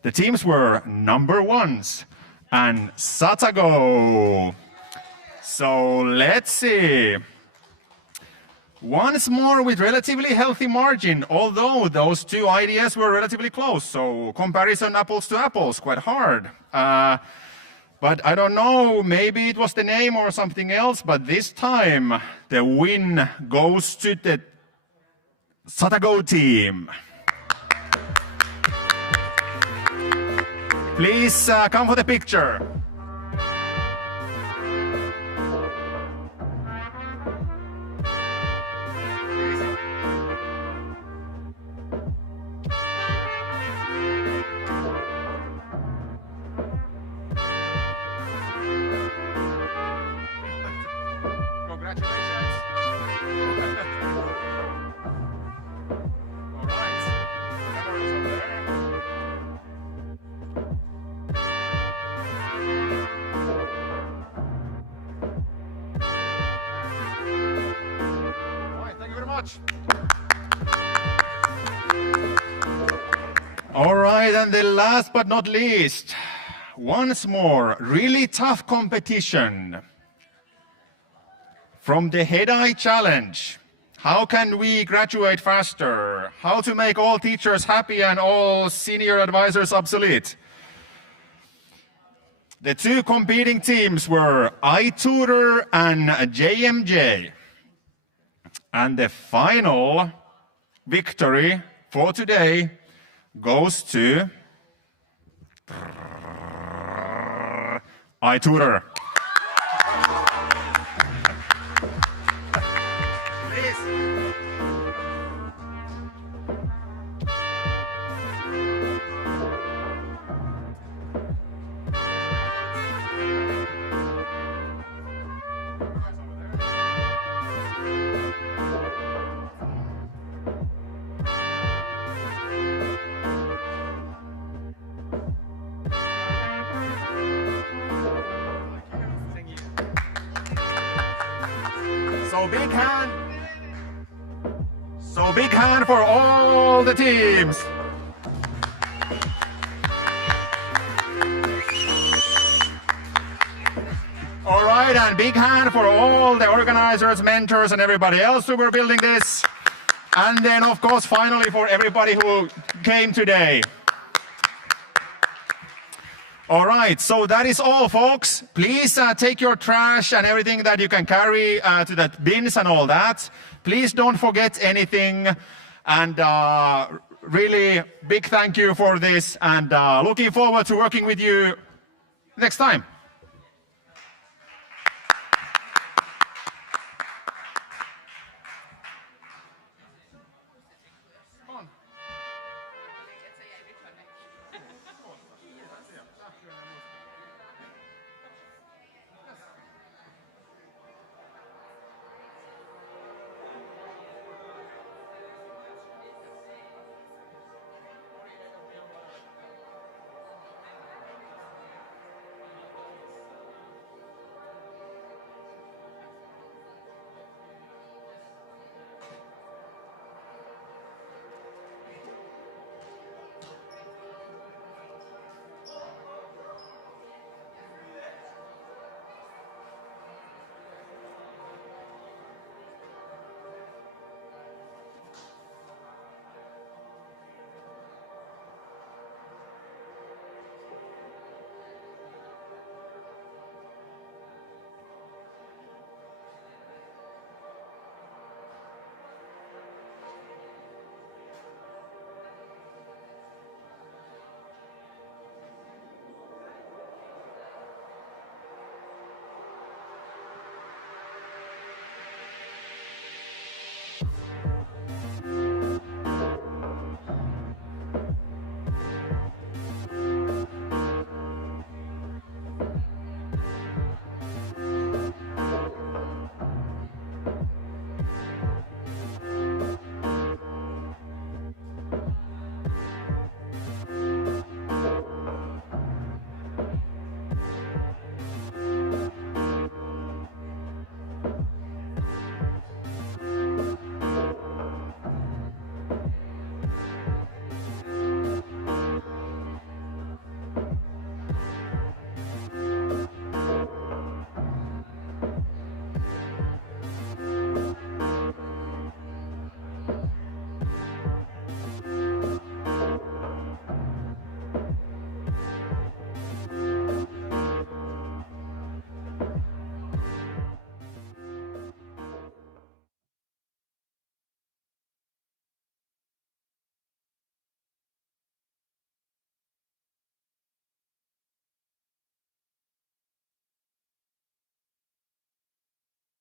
The teams were number ones and Satago. So let's see. Once more with relatively healthy margin, although those two ideas were relatively close, so comparison apples to apples, quite hard. But I don't know, maybe it was the name or something else, but this time the win goes to the Satago team. Please come for the picture. All right, and the last but not least, once more, really tough competition from the Head-Eye Challenge. How can we graduate faster? How to make all teachers happy and all senior advisors obsolete? The two competing teams were iTutor and JMJ. And the final victory for today goes to iTutor. So big hand for all the teams. All right, and big hand for all the organizers, mentors, and everybody else who were building this. And then, of course, finally for everybody who came today. All right, so that is all, folks. Please take your trash and everything that you can carry to that bins and all that. Please don't forget anything. And really big thank you for this. And looking forward to working with you next time.